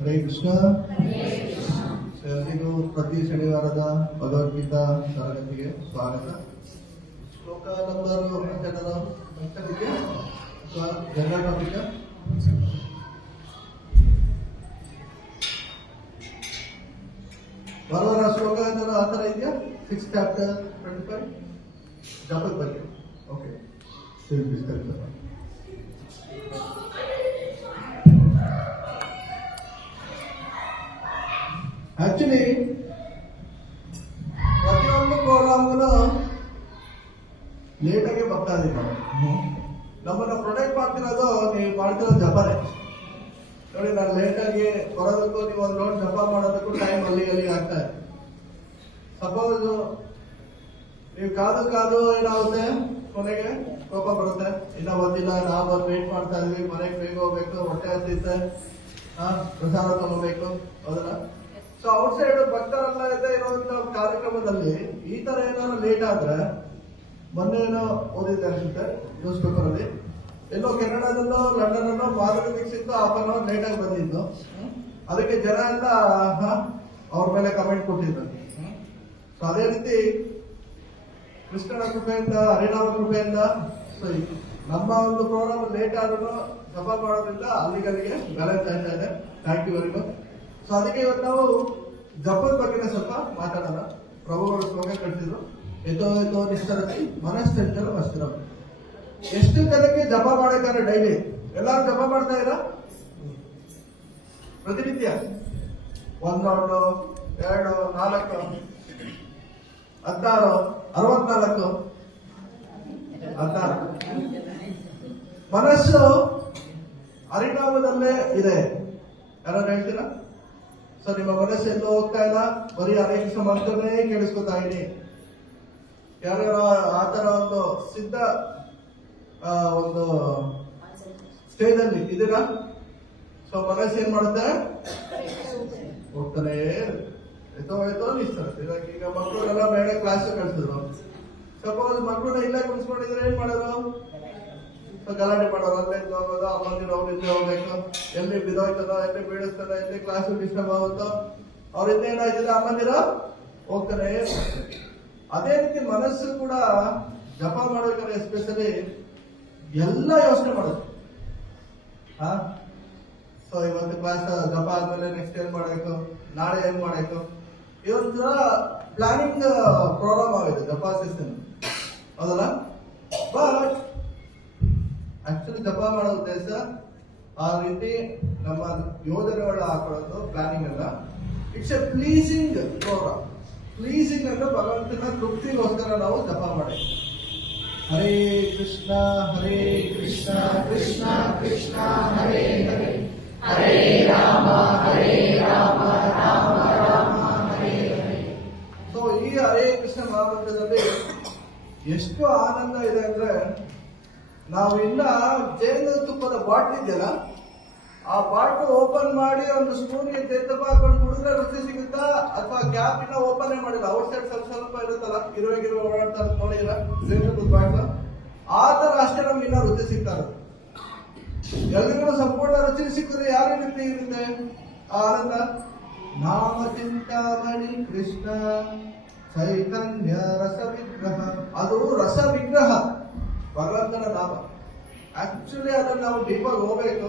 ಹರೇ ಕೃಷ್ಣ. ಎಲ್ರಿಗೂ ಪ್ರತಿ ಶನಿವಾರದ ಭಗವದ್ಗೀತಾ ತರಗತಿಗೆ ಸ್ವಾಗತ. ಶ್ಲೋಕ ನಂಬರ್ ಇದೆಯಾ ಅಥವಾ ಜನರಲ್ ಟಾಪಿಕ್? ಬರೋರ ಶ್ಲೋಕ ಆ ಥರ ಇದೆಯಾ? 6 ಚಾಪ್ಟರ್ 25 ಜಪದ ಬಗ್ಗೆ. ಓಕೆ, ಆಕ್ಚುಲಿ ಪ್ರತಿಯೊಂದು ಪ್ರೋಗ್ರಾಮ್ಗಳು ಲೇಟಾಗೆ ಬರ್ತಾ ಇದೀವಿ ನಾವು. ನಮ್ಮನ್ನ ಪ್ರೊಟೆಕ್ಟ್ ಮಾಡ್ತಿರೋದು ನೀವು ಮಾಡ್ತಿರೋ ಜಪನೆ ನೋಡಿ. ನಾನು ಲೇಟಾಗಿ ಬರೋದಕ್ಕೂ ನೀವು ಒಂದು ನೋಡಿ ಜಪ ಮಾಡೋದಕ್ಕೂ ಟೈಮ್ ಅಲ್ಲಿಗೆ ಆಗ್ತಾ ಇದೆ. ಸಪೋಸ್ ನೀವು ಕಾದು ಏನಾಗುತ್ತೆ, ಕೊನೆಗೆ ಕೋಪ ಬರುತ್ತೆ. ಇನ್ನ ಬಂದಿಲ್ಲ, ನಾವು ಬಂದು ವೇಟ್ ಮಾಡ್ತಾ ಇದೀವಿ, ಮನೆಗೆ ಬೇಗ ಹೋಗ್ಬೇಕು, ಹೊಟ್ಟೆ ಹಸಿತೆ, ಪ್ರಸಾದ ತಗೋಬೇಕು, ಹೌದಲ್ಲ? ಸೊ ಔಟ್ಸೈಡ್ ಭಕ್ತರೆಲ್ಲ ಇರೋದ್ರಿಂದ ಕಾರ್ಯಕ್ರಮದಲ್ಲಿ ಈ ತರ ಏನಾದ್ರು ಲೇಟ್ ಆದ್ರೆ, ಮೊನ್ನೆ ಏನೋ ಓದಿದ್ದೆ ಅನ್ಸುತ್ತೆ ನ್ಯೂಸ್ ಪೇಪರ್ ಅಲ್ಲಿ, ಎಲ್ಲೋ ಕೆನಡಾದಲ್ಲೋ London Madhuri Dixit half an hour late ಆಗಿ ಬಂದಿದ್ದು. ಅದಕ್ಕೆ ಜನ ಎಲ್ಲ ಅವ್ರ ಮೇಲೆ ಕಮೆಂಟ್ ಕೊಟ್ಟಿದ್ರು. ಸೊ ಅದೇ ರೀತಿ ಕೃಷ್ಣನ ಕೃಪೆಯಿಂದ, ಹರಿನಾಮ ಕೃಪೆಯಿಂದ ಸೊ ನಮ್ಮ ಒಂದು ಪ್ರೋಗ್ರಾಮ್ ಲೇಟ್ ಆದ್ರೂ ಜಪ ಮಾಡೋದ್ರಿಂದ ಅಲ್ಲಿಗೆ ಬ್ಯಾಲೆನ್ಸ್ ಆಗ್ತಾ ಇದೆ. Thank you very much. So ಅದಕ್ಕೆ ಇವತ್ತು ನಾವು ಜಪದ ಬಗ್ಗೆ ಸ್ವಲ್ಪ ಮಾತಾಡೋಣ. ಪ್ರಭುಗಳು ಶ್ಲೋಕ ಕಳಿಸಿದ್ರು, ಎತೋ ನಿಷ್ಠರತಿ ಮನಸ್ಥಿರರು ಅಸ್ಥಿರ. ಎಷ್ಟು ಜನಕ್ಕೆ ಜಪ ಮಾಡಬೇಕಾದ್ರೆ ಡೈಲಿ ಎಲ್ಲಾರು ಜಪ ಮಾಡ್ತಾ ಇರ? ಪ್ರತಿನಿತ್ಯ 1 2 4 16 64 16 ಮನಸ್ಸು ಹರಿನಾಮದಲ್ಲೇ ಇದೆ. ಯಾರು ಹೇಳ್ತೀರಾ? ಸೊ ನಿಮ್ಮ ಮನಸ್ಸು ಎಲ್ಲೂ ಹೋಗ್ತಾ ಇಲ್ಲ, ಬರೀ ಹರೇ ಕೃಷ್ಣ ಮಂತ್ರನೇ ಕೇಳಿಸ್ಕೊತಾ ಇದೀನಿ. ಯಾರ್ಯಾರು ಆ ತರ ಒಂದು ಸಿದ್ಧ ಒಂದು ಸ್ಟೇಜ್ ಅಲ್ಲಿ ಇದೀರಾ? ಸೊ ಮನಸ್ಸು ಏನ್ ಮಾಡುತ್ತೆ? ಹೋಗ್ತಾನೆ ಎತ್ತೋ ನಿಲ್ತಾರೆ. ಈಗ ಮಕ್ಕಳೆಲ್ಲ ಬೇಡ ಕ್ಲಾಸ್ ಕಳ್ಸಿದ್ರು. ಸಪೋಸ್ ಮಕ್ಕಳನ್ನ ಇಲ್ಲೇ ಕುಣಿಸ್ಕೊಂಡಿದ್ರೆ ಏನ್ ಮಾಡೋದು? ಗಲಾಟೆ ಮಾಡೋದು, ಅಲ್ಲೇ ಹೋಗೋದು, ಅಮ್ಮಂದಿರು ಅವ್ರಿಂದ ಹೋಗ್ಬೇಕು, ಎಲ್ಲಿ ಬಿದ್ದೋಯ್ತದೋ, ಎಲ್ಲಿ ಬೀಳಿಸ್ತದೋ, ಎಲ್ಲಿ ಕ್ಲಾಸ್ ಡಿಸ್ಟರ್ಬ್ ಆಗುತ್ತೋ, ಅವ್ರಿಂದ ಏನಾಯ್ತದೆ ಅಮ್ಮಂದಿರ ಹೋಗ್ತಾನೆ. ಅದೇ ರೀತಿ ಮನಸ್ಸು ಕೂಡ ಜಪ ಮಾಡ್ಬೇಕಾದ್ರೆ ಎಸ್ಪೆಷಲಿ ಎಲ್ಲ ಯೋಚನೆ ಮಾಡೋದು. ಸೊ ಇವತ್ತು ಕ್ಲಾಸ್ ಜಪ ಆದ್ಮೇಲೆ ನೆಕ್ಸ್ಟ್ ಏನ್ ಮಾಡ್ಬೇಕು, ನಾಳೆ ಏನ್ ಮಾಡ್ಬೇಕು, ಇದೊಂಥರ ಪ್ಲಾನಿಂಗ್ ಪ್ರೋಗ್ರಾಮ್ ಆಗಿದೆ ಜಪ ಸಿಸ್ಟಮ್, ಹೌದಲ್ಲ? ಬಟ್ ಆಕ್ಚುಲಿ ಜಪ ಮಾಡೋ ಉದ್ದೇಶ ಆ ರೀತಿ ನಮ್ಮ ಯೋಜನೆಗಳು ಹಾಕೊಳ್ಳೋದು, ಪ್ಲಾನಿಂಗ್ ಅಲ್ಲ. It's a pleasing programme. Pleasing ಅಂದ್ರೆ ಭಗವಂತನ ತೃಪ್ತಿಗೋಸ್ಕರ ನಾವು ಜಪ ಮಾಡಿ. ಹರೇ ಕೃಷ್ಣ ಕೃಷ್ಣ ಕೃಷ್ಣ ಹರೇ ಹರೇ, ಹರೇ ರಾಮ ರಾಮ ರಾಮ ಹರೇ ಹರೇ. ಸೊ ಈ ಹರೇ ಕೃಷ್ಣ ಮಹಾಮಂತ್ರದಲ್ಲಿ ಎಷ್ಟು ಆನಂದ ಇದೆ ಅಂದ್ರೆ, ನಾವು ಇನ್ನ ಜೇನು ತುಪ್ಪದ ಬಾಟ್ಲ್ ಇದೆಯಲ್ಲ, ಆ ಬಾಟ್ಲ್ ಓಪನ್ ಮಾಡಿ ಒಂದು ಸ್ಪೂನ್ಗೆ ತೆತ್ತಪ್ಪ ಹಾಕೊಂಡು ಕುಡಿದ್ರೆ ರುಚಿ ಸಿಗುತ್ತಾ, ಅಥವಾ ಕ್ಯಾಪ್ ಇನ್ನ ಓಪನ್ ಮಾಡಿಲ್ಲ, ಔಟ್ ಸೈಡ್ ಸ್ವಲ್ಪ ಇರುತ್ತಲ್ಲ, ಇರುವೆ ಓಡಾಡ್ತಾರೆ ನೋಡಿಲ್ಲ ಜೇನು ತುಪ್ಪದ ಬಾಟ್ಲು, ಆ ತರ ಅಷ್ಟೇ ನಮ್ಗೆ ಇನ್ನ ರುಚಿ ಸಿಗ್ತಾರೆ. ಎಲ್ರಿಗೂ ಸಂಪೂರ್ಣ ರುಚಿ ಸಿಕ್ಕಿದ್ರೆ ಯಾವ ರೀತಿ ಇರುತ್ತೆ ಆ ಆನಂದ? ನಾಮ ಚಿಂತಾಮಣಿ ಕೃಷ್ಣ ಚೈತನ್ಯ ರಸ ವಿಗ್ರಹ. ಅದು ರಸ ವಿಗ್ರಹ, ಭಗವಂತನ ನಾಮ. ಆಕ್ಚುಲಿ ಅದನ್ನ ನಾವು ಡೀಪಾಗಿ ಹೋಗ್ಬೇಕು.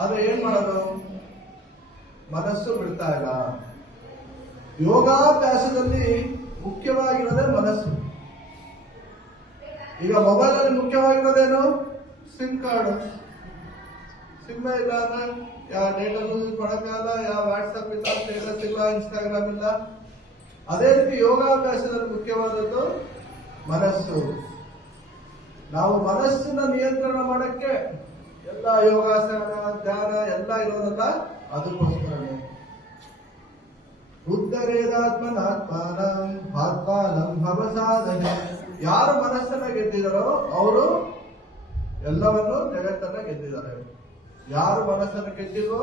ಆದ್ರೆ ಏನ್ ಮಾಡೋದು? ಮನಸ್ಸು ಬಿಡ್ತಾ ಇಲ್ಲ. ಯೋಗಾಭ್ಯಾಸದಲ್ಲಿ ಮುಖ್ಯವಾಗಿರೋದೇ ಮನಸ್ಸು. ಈಗ ಮೊಬೈಲ್ ಅಲ್ಲಿ ಮುಖ್ಯವಾಗಿರೋದೇನು? Sim card. ಸಿಮ್ ಇಲ್ಲ ಅಂದ್ರೆ ಯಾವ ಡೇಟಲ್ಲೂ ಯೂಸ್ ಮಾಡೋಕ್ಕಾಗಲ್ಲ, ಯಾವ ವಾಟ್ಸಪ್ ಇಲ್ಲ, ಸ್ಟೇಟಸ್ ಇಲ್ಲ, ಇನ್ಸ್ಟಾಗ್ರಾಮ್ ಇಲ್ಲ. ಅದೇ ರೀತಿ ಯೋಗಾಭ್ಯಾಸದಲ್ಲಿ ಮುಖ್ಯವಾದದ್ದು ಮನಸ್ಸು. ನಾವು ಮನಸ್ಸನ್ನ ನಿಯಂತ್ರಣ ಮಾಡಕ್ಕೆ ಎಲ್ಲ ಯೋಗಾಸನ, ಧ್ಯಾನ ಎಲ್ಲ ಇರೋದಲ್ಲ, ಅದಕ್ಕೋಸ್ಕರನೇ. ಉತ್ತರೇದಾತ್ಮನಾತ್ಮಾನಂ ಆತ್ಮಾನಂ ಭವಸಾಧನೆ. ಯಾರು ಮನಸ್ಸನ್ನ ಗೆದ್ದಿದಾರೋ ಅವರು ಎಲ್ಲವನ್ನು ಜಗತ್ತನ್ನ ಗೆದ್ದಿದ್ದಾರೆ. ಯಾರು ಮನಸ್ಸನ್ನ ಗೆದ್ದಿರೋ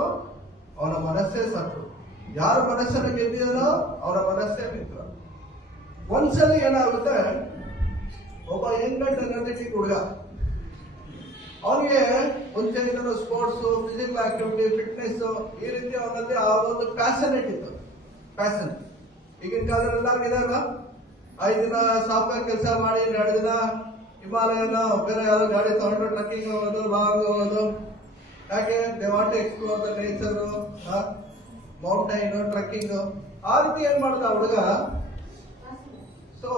ಅವನ ಮನಸ್ಸೇ ಸತ್ತು. ಯಾರು ಮನಸ್ಸನ್ನ ಗೆದ್ದಿದಾರೋ ಅವರ ಮನಸ್ಸೇ ಮಿತ್ರ. ಒಂದ್ಸಲಿ ಏನಾಗುತ್ತೆ, ಒಬ್ಬ ಯಂಗ್ ಅಂಡ್ ಎನರ್ಜೆಟಿಕ್ ಹುಡುಗ ಅವನಿಗೆ ಮುಂಚೆ ಇದನ್ನು ಸ್ಪೋರ್ಟ್ಸ್, ಫಿಸಿಕಲ್ ಆಕ್ಟಿವಿಟಿ, ಫಿಟ್ನೆಸ್ ಈ ರೀತಿ ಅವನಲ್ಲಿ ಆ ಒಂದು ಪ್ಯಾಷನೇಟ್ ಇತ್ತು. ಪ್ಯಾಷನ್ ಈಗಿನ ಕಾಲದಲ್ಲಿ ಎಲ್ಲರಿಗೂ ಇದೆ ಅಲ್ವಾ? 5 ದಿನ ಸಾಫ್ಟ್ವೇರ್ ಕೆಲಸ ಮಾಡಿ 2 ದಿನ ಹಿಮಾಲಯನ ಬೇರೆ ಯಾರೋ ಗಾಡಿ ತಗೊಂಡು ಟ್ರಕ್ಕಿಂಗ್ ಹೋಗೋದು, ಲಾಂಗ್ ಹೋಗೋದು. ಯಾಕೆ? They want to explore the nature, mountain trekking. ಆ ರೀತಿ ಏನ್ ಮಾಡ್ದ ಹುಡುಗ? ಸೊ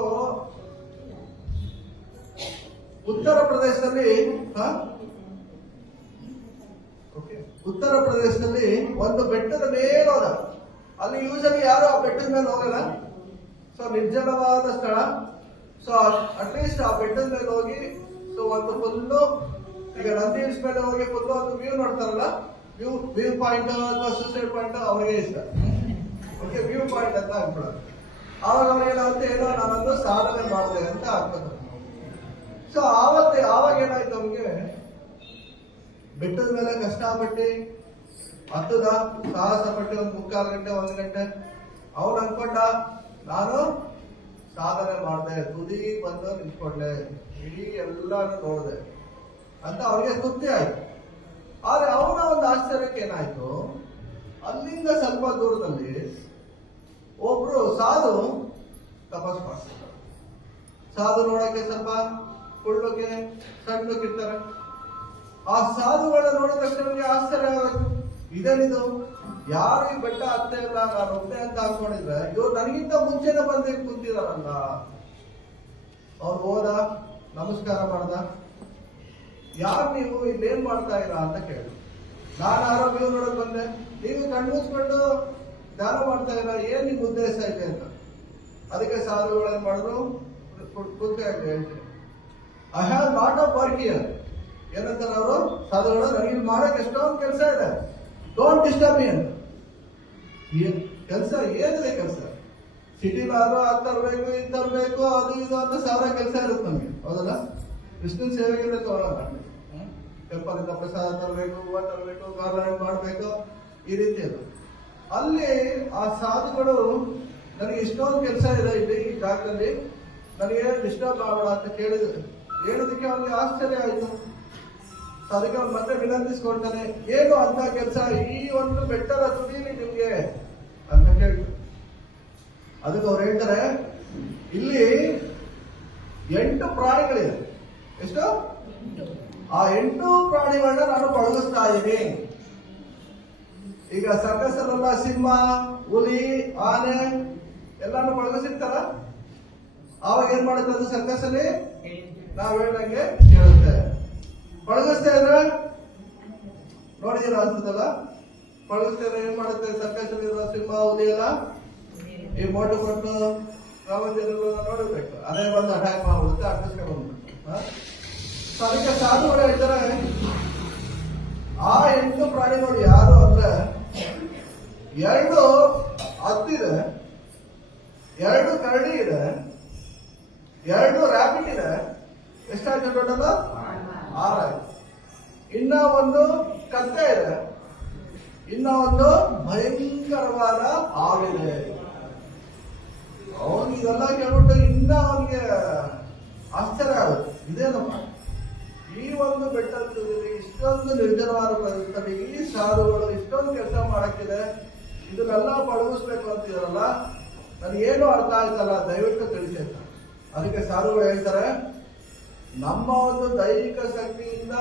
ಉತ್ತರ ಪ್ರದೇಶದಲ್ಲಿ ಒಂದು ಬೆಟ್ಟದ ಮೇಲೆ ಹೋದ. ಅಲ್ಲಿ ಯೂಶಲಿ ಯಾರು ಆ ಬೆಟ್ಟದ ಮೇಲೆ ಹೋಗಲ್ಲ. ಸೊ ನಿರ್ಜನವಾದ ಸ್ಥಳ. ಸೊ ಅಟ್ಲೀಸ್ಟ್ ಆ ಬೆಟ್ಟದ ಮೇಲೆ ಹೋಗಿ ಸೊ ಒಂದು ಫುಲ್ಲು, ಈಗ ನಂದಿ ಹಿಲ್ಸ್ ಮೇಲೆ ಹೋಗಿ ಫುಲ್ಲು ಒಂದು ವ್ಯೂ ನೋಡ್ತಾರಲ್ಲ, ವ್ಯೂ ಪಾಯಿಂಟ್ ಅಥವಾ ಸೂಸೈಡ್ ಪಾಯಿಂಟ್ ಅವರಿಗೆ ಇಷ್ಟ. ಓಕೆ, ವ್ಯೂ ಪಾಯಿಂಟ್ ಅಂತ ಆಗ್ಬಿಡೋದು. ಆವಾಗ ಅವ್ರಿಗೇನಾಗುತ್ತೆ, ಏನೋ ನಾನೊಂದು ಸಾಧನೆ ಮಾಡಿದೆ ಅಂತ ಆಗ್ತದೆ. ಸೊ ಆವಾಗ ಏನಾಯ್ತು ಅವ್ನಿಗೆ, ಬೆಟ್ಟದ ಮೇಲೆ ಕಷ್ಟಪಟ್ಟು ಹತ್ತದ ಸಾಹಸ ಪಟ್ಟು ಒಂದು 3/4 ಗಂಟೆ 1 ಗಂಟೆ ಅವನು ಅನ್ಕೊಂಡ ನಾನು ಸಾಧನೆ ಮಾಡಿದೆ, ತುದಿ ಬಂದು ನಿಂತ್ಕೊಂಡೆ, ಇಡೀ ಎಲ್ಲಾನು ನೋಡಿದೆ ಅಂತ ಅವ್ರಿಗೆ ತೃಪ್ತಿ ಆಯ್ತು. ಆದ್ರೆ ಅವನ ಒಂದು ಆಶ್ಚರ್ಯಕ್ಕೆ ಏನಾಯ್ತು, ಅಲ್ಲಿಂದ ಸ್ವಲ್ಪ ದೂರದಲ್ಲಿ ಒಬ್ರು ಸಾಧು ತಪಸ್ ಮಾಡ್ತಾರೆ. ಸಾಧು ನೋಡಕ್ಕೆ ಸ್ವಲ್ಪ ಕುಳ್ಳಕ್ಕೆ ಸಣ್ಣಕ್ಕಿರ್ತಾರೆ. ಆ ಸಾಧುಗಳನ್ನ ನೋಡಿದ ತಕ್ಷಣ ನನಗೆ ಆಶ್ಚರ್ಯ ಆಗೋಯ್ತು. ಇದೇನಿದು, ಯಾರು ಈ ಬೆಟ್ಟ ಹತ್ತೆ ಇಲ್ಲ, ನಾನು ಒಬ್ಬನೇ ಅಂತ ಹಾಕೊಂಡಿದ್ರೆ ಇವ್ರು ನನಗಿಂತ ಮುಂಚೆನೆ ಬಂದು ಕುಂತಿದಾರಲ್ಲ. ಅವ್ರು ಹೋದ, ನಮಸ್ಕಾರ ಮಾಡ್ದ. ಯಾರು ನೀವು ಇಲ್ಲೇನ್ ಮಾಡ್ತಾ ಇರ ಅಂತ ಕೇಳಿದ್ರು. ನಾನು ಆರೋಗ್ಯ ನೋಡಕ್ ಬಂದೆ, ನೀವು ಕಣ್ಣು ಮುಚ್ಕೊಂಡು ಧ್ಯಾನ ಮಾಡ್ತಾ ಇರ, ಏನ್ ನಿಮ್ ಉದ್ದೇಶ ಇದೆ ಅಂತ. ಅದಕ್ಕೆ ಸಾಧುಗಳು ಏನ್ ಮಾಡಿದ್ರು, ಕೂತ್ಕೊಂಡು ಹೇಳ್ತೀನಿ, I have lot of work here. ಏನಂತಾರೆ ಅವರು ಸಾಧುಗಳು, ನನಗೆ ಮಾಡಕ್ ಎಷ್ಟೊಂದು ಕೆಲಸ ಇದೆ, ಡೋಂಟ್ ಡಿಸ್ಟರ್ಬ್ ಮೀ ಅಂತ. ಕೆಲಸ ಏನಿದೆ ಕೆಲಸ? ಸಿಟಿಲಾದ್ರೂ ಅದು ತರಬೇಕು, ಇದು ತರಬೇಕು, ಅದು ಇದು ಅಂತ 1000 ಕೆಲಸ ಇರುತ್ತೆ ನಮ್ಗೆ, ಹೌದಲ್ಲ? ಕೃಷ್ಣನ್ ಸೇವೆಗೆಲ್ಲ ತಗೊಳ್ಳಲ್ಲ. ಟೆಂಪಲ್ ಇಂದ ಪ್ರಸಾದ ತರಬೇಕು, ಹೂವು ತರಬೇಕು, ಗಾರ್ಡನ್ ಮಾಡಬೇಕು, ಈ ರೀತಿ ಅದು. ಅಲ್ಲಿ ಆ ಸಾಧುಗಳು ನನಗೆ ಇಷ್ಟೊಂದು ಕೆಲಸ ಇದೆ ಇಲ್ಲಿ ಈ ಜಾಗದಲ್ಲಿ, ನನಗೆ ಡಿಸ್ಟರ್ಬ್ ಆಗಬೇಡ ಅಂತ ಹೇಳೋದಕ್ಕೆ ಅವನಿಗೆ ಆಶ್ಚರ್ಯ ಆಯ್ತು. ಅದಕ್ಕೆ ಅವ್ನು ಮತ್ತೆ ವಿನಂತಿಸ್ಕೊಳ್ತಾನೆ, ಏನು ಅಂತ ಕೆಲಸ ಈ ಒಂದು ಬೆಟ್ಟದ ತುದಿಯಲ್ಲಿ ನಿಮ್ಗೆ ಅಂತ ಕೇಳಿದ್ರು. ಅದಕ್ಕೆ ಅವ್ರು ಹೇಳ್ತಾರೆ, ಇಲ್ಲಿ 8 ಪ್ರಾಣಿಗಳಿದೆ. ಎಷ್ಟು? ಆ 8 ಪ್ರಾಣಿಗಳನ್ನ ನಾನು ಪಳಗಿಸ್ತಾ ಇದ್ದೀನಿ. ಈಗ ಸರ್ಕಸ್ ಅಲ್ಲೆಲ್ಲ ಸಿಂಹ, ಹುಲಿ, ಆನೆ ಎಲ್ಲಾನು ಪಳಗಿಸಿರ್ತಾರ. ಆವಾಗ ಏನ್ ಮಾಡುತ್ತೆ ಅದು ಸರ್ಕಸ್ ಅಲ್ಲಿ? ನಾವ್ ಹೇಳ್ದಂಗೆ ಕೇಳುತ್ತೆ. ಪಳಗಿಸ್ತಾ ಇದ್ರೆ ನೋಡಿದೀರ ಅನ್ಸುತ್ತಲ್ಲ, ಪಳಗಿಸ್ತಾ ಇದ್ರೆ ಏನ್ ಮಾಡುತ್ತೆ? ಸರ್ಕಸ್ ಅಲ್ಲಿ ಸಿಂಹ, ಹುಲಿ ಎಲ್ಲ ಈ ಮೋಟು ಕೊಟ್ಟು ರಾಮಚಂದ್ರ ನೋಡಬೇಕು, ಅದೇ ಬಂದು ಅಟ್ಯಾಕ್ ಮಾಡ್ಬಿಡುತ್ತೆ, ಅಟ್ಕಿಸ್ಕೊಂಡು ಬಂದ್ಬಿಟ್ಟು. ಅದಕ್ಕೆ ಸಾಧುಗಳು ಹೇಳ್ತಾರೆ, ಆ 8 ಪ್ರಾಣಿಗಳು ಯಾರು ಅಂದ್ರೆ 2 ಹದ್ದಿದೆ, 2 ಕರಡಿ ಇದೆ, 2 ರ್ಯಾಬಿಟ್ ಇದೆ. ಎಷ್ಟಾಯ್ತು ಟೋಟಲ್? 6 ಆಯ್ತು. ಇನ್ನ ಒಂದು ಕತ್ತೆ ಇದೆ, ಇನ್ನ ಒಂದು ಭಯಂಕರವಾದ ಹಾವಿದೆ. ಅವನಿಗೆ ಇದೆಲ್ಲ ಕೇಳ್ಬಿಟ್ಟು ಇನ್ನ ಅವನಿಗೆ ಆಶ್ಚರ್ಯ ಆಗುತ್ತೆ. ಇದೇನಪ್ಪ, ಈ ಒಂದು ಬೆಟ್ಟದಲ್ಲಿ ಇಷ್ಟೊಂದು ನಿರ್ಜನವಾದ ಪ್ರದೇಶದಲ್ಲಿ ಈ ಸಾಧುಗಳು ಇಷ್ಟೊಂದು ಕೆಲಸ ಮಾಡಕ್ಕಿದೆ, ಇದನ್ನೆಲ್ಲ ಪಳಗಿಸ್ಬೇಕು ಅಂತಿದಾರಲ್ಲ, ನನಗೇನು ಅರ್ಥ ಆಯ್ತಲ್ಲ, ದಯವಿಟ್ಟು ತಿಳಿಸಿ ಅಂತ. ಅದಕ್ಕೆ ಸಾಧುಗಳು ಹೇಳ್ತಾರೆ, ನಮ್ಮ ಒಂದು ದೈಹಿಕ ಶಕ್ತಿಯಿಂದ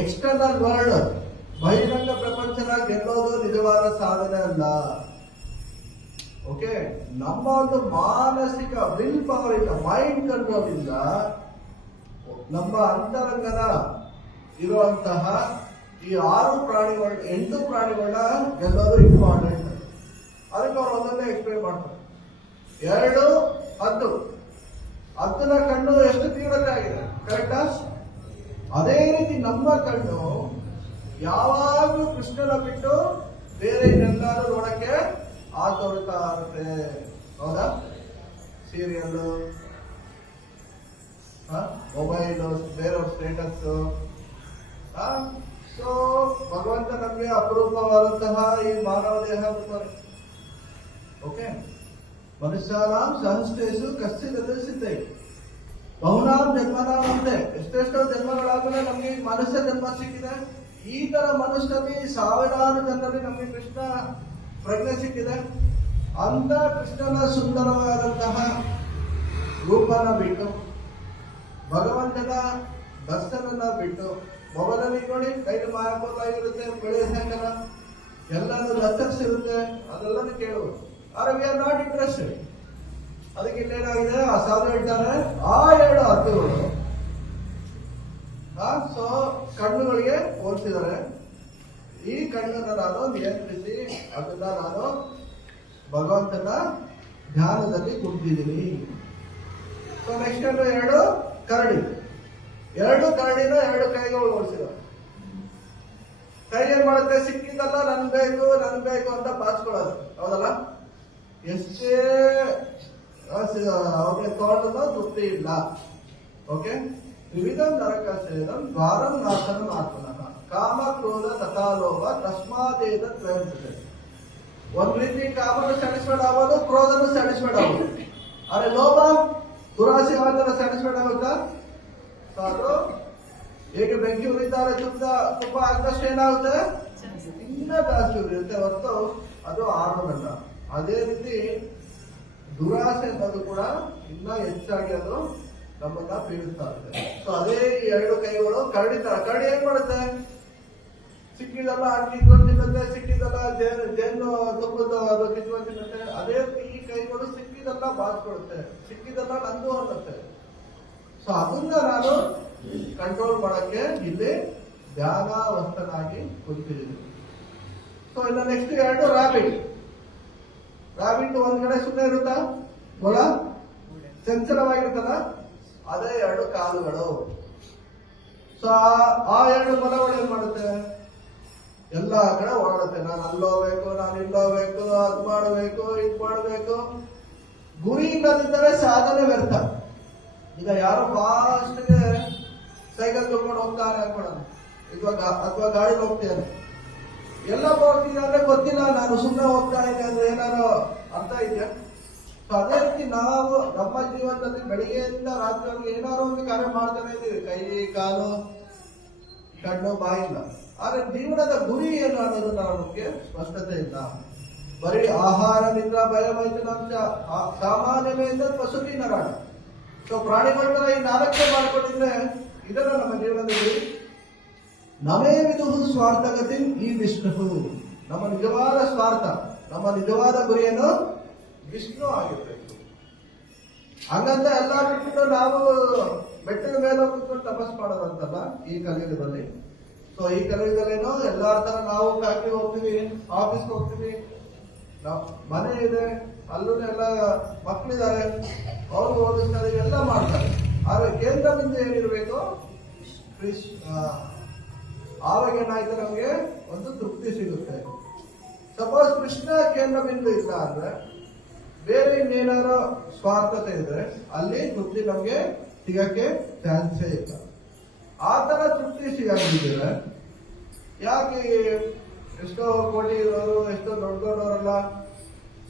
ಎಕ್ಸ್ಟರ್ನಲ್ ವರ್ಲ್ಡ್, ಬಹಿರಂಗ ಪ್ರಪಂಚನ ಗೆಲ್ಲೋದು ನಿಜವಾದ ಸಾಧನೆ ಅಲ್ಲ. ಓಕೆ, ನಮ್ಮ ಒಂದು ಮಾನಸಿಕ ವಿಲ್ ಪವರ್ ಇಂದ, ಮೈಂಡ್ ಕಂಟ್ರೋಲ್ ಇಂದ ನಮ್ಮ ಅಂತರಂಗನ ಇರುವಂತಹ ಈ 6 ಪ್ರಾಣಿಗಳು 8 ಪ್ರಾಣಿಗಳನ್ನ ಗೆಲ್ಲೋದು ಇಂಪಾರ್ಟೆಂಟ್. ಅದಕ್ಕೆ ಅವ್ರು ಒಂದೊಂದೇ ಎಕ್ಸ್ಪ್ಲೇನ್ ಮಾಡ್ತಾರೆ. 2 ಹದ್ದಿನ ಕಣ್ಣು ಎಷ್ಟು ತೀವ್ರತೆ ಆಗಿದೆ, ಕರೆಕ್ಟಾ? ಅದೇ ರೀತಿ ನಮ್ಮ ಕಣ್ಣು ಯಾವಾಗಲೂ ಕೃಷ್ಣನ ಬಿಟ್ಟು ಬೇರೆ ಇನ್ನೆಲ್ಲಾರು ನೋಡಕ್ಕೆ ಆತೋರ್ತಾ ಇರುತ್ತೆ, ಹೌದಾ? ಸೀರಿಯಲ್, ಮೊಬೈಲ್, ಬೇರೆಯವ್ರ ಸ್ಟೇಟಸ್. ಸೊ ಭಗವಂತ ನಮಗೆ ಅಪರೂಪವಾದಂತಹ ಈ ಮಾನವ ದೇಹ ಬರ್ತಾರೆ. ಓಕೆ, ಮನುಷ್ಯನಾಂ ಸಹಸ್ರೇಷು ಕಶ್ಚಿತ್ ಸಿದ್ಧೈ. ಬಹುನಾಂ ಜನ್ಮನಾಂ ಅಂತೆ, ಎಷ್ಟೆಷ್ಟೋ ಜನ್ಮಗಳಾದ್ಮೇಲೆ ನಮ್ಗೆ ಮನುಷ್ಯ ಜನ್ಮ ಸಿಕ್ಕಿದೆ. ಈ ತರ ಮನುಷ್ಯರಲ್ಲಿ ಸಾವಿರಾರು ಜನರಲ್ಲಿ ನಮ್ಗೆ ಕೃಷ್ಣ ಪ್ರಜ್ಞೆ ಸಿಕ್ಕಿದೆ. ಅಂತ ಕೃಷ್ಣನ ಸುಂದರವಾದಂತಹ ರೂಪನ ಬಿಟ್ಟು, ಭಗವಂತನ ದರ್ಶನನ ಬಿಟ್ಟು, ಮೊಬೈಲಲ್ಲಿ ನೋಡಿ ಕೈಲಿ ಮಾಯವಾಗಿರುತ್ತೆ, ಬೆಳೆ ಸಾಯಂಕಾಲ ಎಲ್ಲರೂ ಲಕ್ಷಿರುತ್ತೆ, ಅದೆಲ್ಲನೂ ಕೇಳುವುದು. ಆದ್ರೆ ವಿ ಆರ್ ನಾಟ್ ಇಂಟ್ರೆಸ್ಟೆಡ್. ಅದಕ್ಕೆ ಇಲ್ಲೇನಾಗಿದೆ, ಆ ಸಾಧು ಹೇಳ್ತಾರೆ, ಆ 2 ಹದ್ದುಗಳು ಸೊ ಕಣ್ಣುಗಳಿಗೆ ಹೋಲಿಸಿದ್ದಾರೆ. ಈ ಕಣ್ಣನ್ನು ನಾನು ನಿಯಂತ್ರಿಸಿ ಅದನ್ನ ನಾನು ಭಗವಂತನ ಧ್ಯಾನದಲ್ಲಿ ಕುಂತಿದ್ದೀನಿ. ಸೊ ನೆಕ್ಸ್ಟ್ 2 ಕರಡಿ, 2 ಕರಡಿನ 2 ಕೈಗಳು ಹೋಲಿಸಿದ್ದಾರೆ. ಕೈ ಏನ್ ಮಾಡುತ್ತೆ, ಸಿಕ್ಕಿದ್ದಲ್ಲ ನನ್ ಬೇಕು ಅಂತ ಬಾಚ್ಕೊಳ್ಳೋದು, ಹೌದಲ್ಲ? ಎಷ್ಟೇ ಅವ್ರಿಗೆ ತಗೊಂಡು ತೃಪ್ತಿ ಇಲ್ಲ. ಓಕೆ, ವಿವಿಧ ನರಕಸೇದಂ ದ್ವಾರಂ ನಾಶನಂ ಆತ್ಮನಃ ಕಾಮ ಕ್ರೋಧ ತಥಾಲೋಭ ತಸ್ಮಾದೇದ ತ್ರಯಂತತೆ. ಒಂದ್ ರೀತಿ ಕಾಮನು ಸ್ಯಾಟಿಸ್ಫೈಡ್ ಆಗೋದು, ಕ್ರೋಧನು ಸ್ಯಾಟಿಸ್ಫೈಡ್ ಆಗೋದು. ಆದ್ರೆ ಲೋಭ ದುರಾಸೆ ಯಾವ್ದಾರ ಸ್ಯಾಟಿಸ್ಫೈಡ್ ಆಗುತ್ತಾ? ಅದು ಹೇಗೆ ಬೆಂಕಿ ಉರಿತಾರೆ, ತುಪ್ಪ ಹಾಕಿದಷ್ಟು ಏನಾಗುತ್ತೆ, ಇನ್ನ ಜಾಸ್ತಿ ಉರಿಯುತ್ತೆ ಹೊರತು ಅದು ಆರೋದಲ್ಲ. ಅದೇ ರೀತಿ ದುರಾಸೆ ಅನ್ನೋದು ಕೂಡ ಇನ್ನ ಹೆಚ್ಚಾಗಿ ಅದು ನಮ್ಮನ್ನ ಪೀಡಿಸ್ತಾ ಇರುತ್ತೆ. ಸೊ ಅದೇ 2 ಕೈಗಳು ಕರಡಿ ತರ. ಕರಡಿ ಏನ್ ಮಾಡುತ್ತೆ, ಸಿಕ್ಕಿದಲ್ಲ ಕಿತ್ಕೊಂಡು ತಿನ್ನುತ್ತೆ, ಸಿಕ್ಕಿದಲ್ಲ ಜೇನು ತುಪ್ಪದ ಅದು ಕಿತ್ಕೊಂಡು ತಿನ್ನುತ್ತೆ. ಅದೇ ರೀತಿ ಈ ಕೈಗಳು ಸಿಕ್ಕಿದಲ್ಲ ಬಾಚ್ಕೊಡುತ್ತೆ, ಸಿಕ್ಕಿದಲ್ಲ ನಂದು ಅನ್ನತ್ತೆ. ಸೊ ಅದನ್ನ ನಾನು ಕಂಟ್ರೋಲ್ ಮಾಡಕ್ಕೆ ಇಲ್ಲಿ ಧ್ಯಾನಾವಸ್ಥನಾಗಿ ಕುಳಿತಿದ್ದೀನಿ. ಸೊ ಇನ್ನು ನೆಕ್ಸ್ಟ್ 2 ರಾಬಿಟ್. ಒಂದ್ ಕಡೆ ಸುಮ್ಮನೆ ಇರುತ್ತಾ, ಮೊಲ ಚಂಚಲವಾಗಿರ್ತದ, ಅದೇ 2 ಕಾಲುಗಳು. ಸೊ ಆ 2 ಮೊಲಗಳು ಏನ್ ಮಾಡುತ್ತೆ, ಎಲ್ಲಾ ಕಡೆ ಓಡಾಡುತ್ತೆ. ನಾನು ಅಲ್ಲೋಗ್ಬೇಕು, ನಾನು ಇಲ್ಲೋಗ್ಬೇಕು, ಅದ್ ಮಾಡಬೇಕು, ಇದ್ ಮಾಡಬೇಕು. ಗುರಿ ಇಲ್ಲದಿದ್ದರೆ ಸಾಧನೆ ವ್ಯರ್ಥ. ಈಗ ಯಾರೋ ಫಾಸ್ಟ್ಗೆ ಸೈಕಲ್ ತಗೊಂಡು ಹೋಗ್ತಾನೆ ಅನ್ಕೊಳ್ಳೋಣ, ಅಥವಾ ಗಾಡಿಗೆ ಹೋಗ್ತಾನೆ, ಎಲ್ಲ ಹೋಗ್ತಿದ್ದೆ ಅಂದ್ರೆ ಗೊತ್ತಿಲ್ಲ, ನಾನು ಸುಮ್ಮನೆ ಹೋಗ್ತಾ ಇದ್ದೆ ಅಂದ್ರೆ ಏನಾರು ಅರ್ಥ ಇದೆಯಾ? ಸೊ ಅದೇ ರೀತಿ ನಾವು ನಮ್ಮ ಜೀವನದಲ್ಲಿ ಬೆಳಿಗ್ಗೆಯಿಂದ ರಾತ್ರಿವರೆಗೆ ಏನಾದ್ರು ಒಂದು ಕಾರ್ಯ ಮಾಡ್ತಾನೆ ಇದ್ದೀವಿ, ಕೈ ಕಾಲು ಕಣ್ಣು ಬಾಯಿಲ್ಲ. ಆದ್ರೆ ಜೀವನದ ಗುರಿ ಏನು ಅನ್ನೋದು ನಮಗೆ ಸ್ಪಷ್ಟತೆ ಇಲ್ಲ. ಬರೀ ಆಹಾರ ನಿದ್ರಾ ಭಯ ಮೈಥುನಾಂಶ ಸಾಮಾನ್ಯದಿಂದ ಪಶುತಿ ನರಾಣ. ಸೊ ಪ್ರಾಣಿಗಳ ತರ ಈ 4 ಮಾಡ್ಕೊಂಡಿದ್ರೆ ಇದನ್ನ ನಮ್ಮ ಜೀವನದಲ್ಲಿ ನಮೇ ವಿದುಹು ಸ್ವಾರ್ಥಗತಿ ಈ ವಿಷ್ಣು. ನಮ್ಮ ನಿಜವಾದ ಸ್ವಾರ್ಥ, ನಮ್ಮ ನಿಜವಾದ ಗುರಿಯನ್ನು ವಿಷ್ಣು ಆಗಿರ್ಬೇಕು. ಹಂಗಂತ ಎಲ್ಲ ಬಿಟ್ಬಿಟ್ಟು ನಾವು ಬೆಟ್ಟದ ಮೇಲೆ ಕೂತ್ಕೊಂಡು ತಪಸ್ ಮಾಡೋದಂತಲ್ಲ ಈ ಕಲಿಯುಗದಲ್ಲಿ. ಸೊ ಈ ಕಲಿಯುಗದಲ್ಲೇನೋ ಎಲ್ಲಾರ ತರ ನಾವು ಫ್ಯಾಕ್ಟ್ರಿ ಹೋಗ್ತೀವಿ, ಆಫೀಸ್ಗೆ ಹೋಗ್ತೀವಿ, ಮನೆ ಇದೆ, ಅಲ್ಲೂ ಎಲ್ಲ ಮಕ್ಕಳಿದ್ದಾರೆ, ಅವ್ರು ಓದಿಸ್ತಾರೆ, ಎಲ್ಲ ಮಾಡ್ತಾರೆ. ಆದ್ರೆ ಕೇಂದ್ರ ಬಿಂದು ಏನಿರ್ಬೇಕು, ಆವಾಗ ಏನಾಯ್ತು, ನಮ್ಗೆ ಒಂದು ತೃಪ್ತಿ ಸಿಗುತ್ತೆ. ಸಪೋಸ್ ಕೃಷ್ಣ ಕೇಂದ್ರ ಬಿಂದು ಇಲ್ಲ ಅಂದ್ರೆ, ಬೇರೆ ಇನ್ನೇನಾರೋ ಸ್ವಾರ್ಥತೆ ಇದ್ರೆ ಅಲ್ಲಿ ತೃಪ್ತಿ ನಮ್ಗೆ ಸಿಗಕ್ಕೆ ಚಾನ್ಸೇ ಇಲ್ಲ. ಆ ತರ ತೃಪ್ತಿ ಸಿಗಂಗಿದ್ರೆ ಯಾಕೆ ಎಷ್ಟೋ ಕೋಟಿ ಇರೋರು, ಎಷ್ಟೋ ದೊಡ್ಡ ದೊಡ್ಡವರೆಲ್ಲ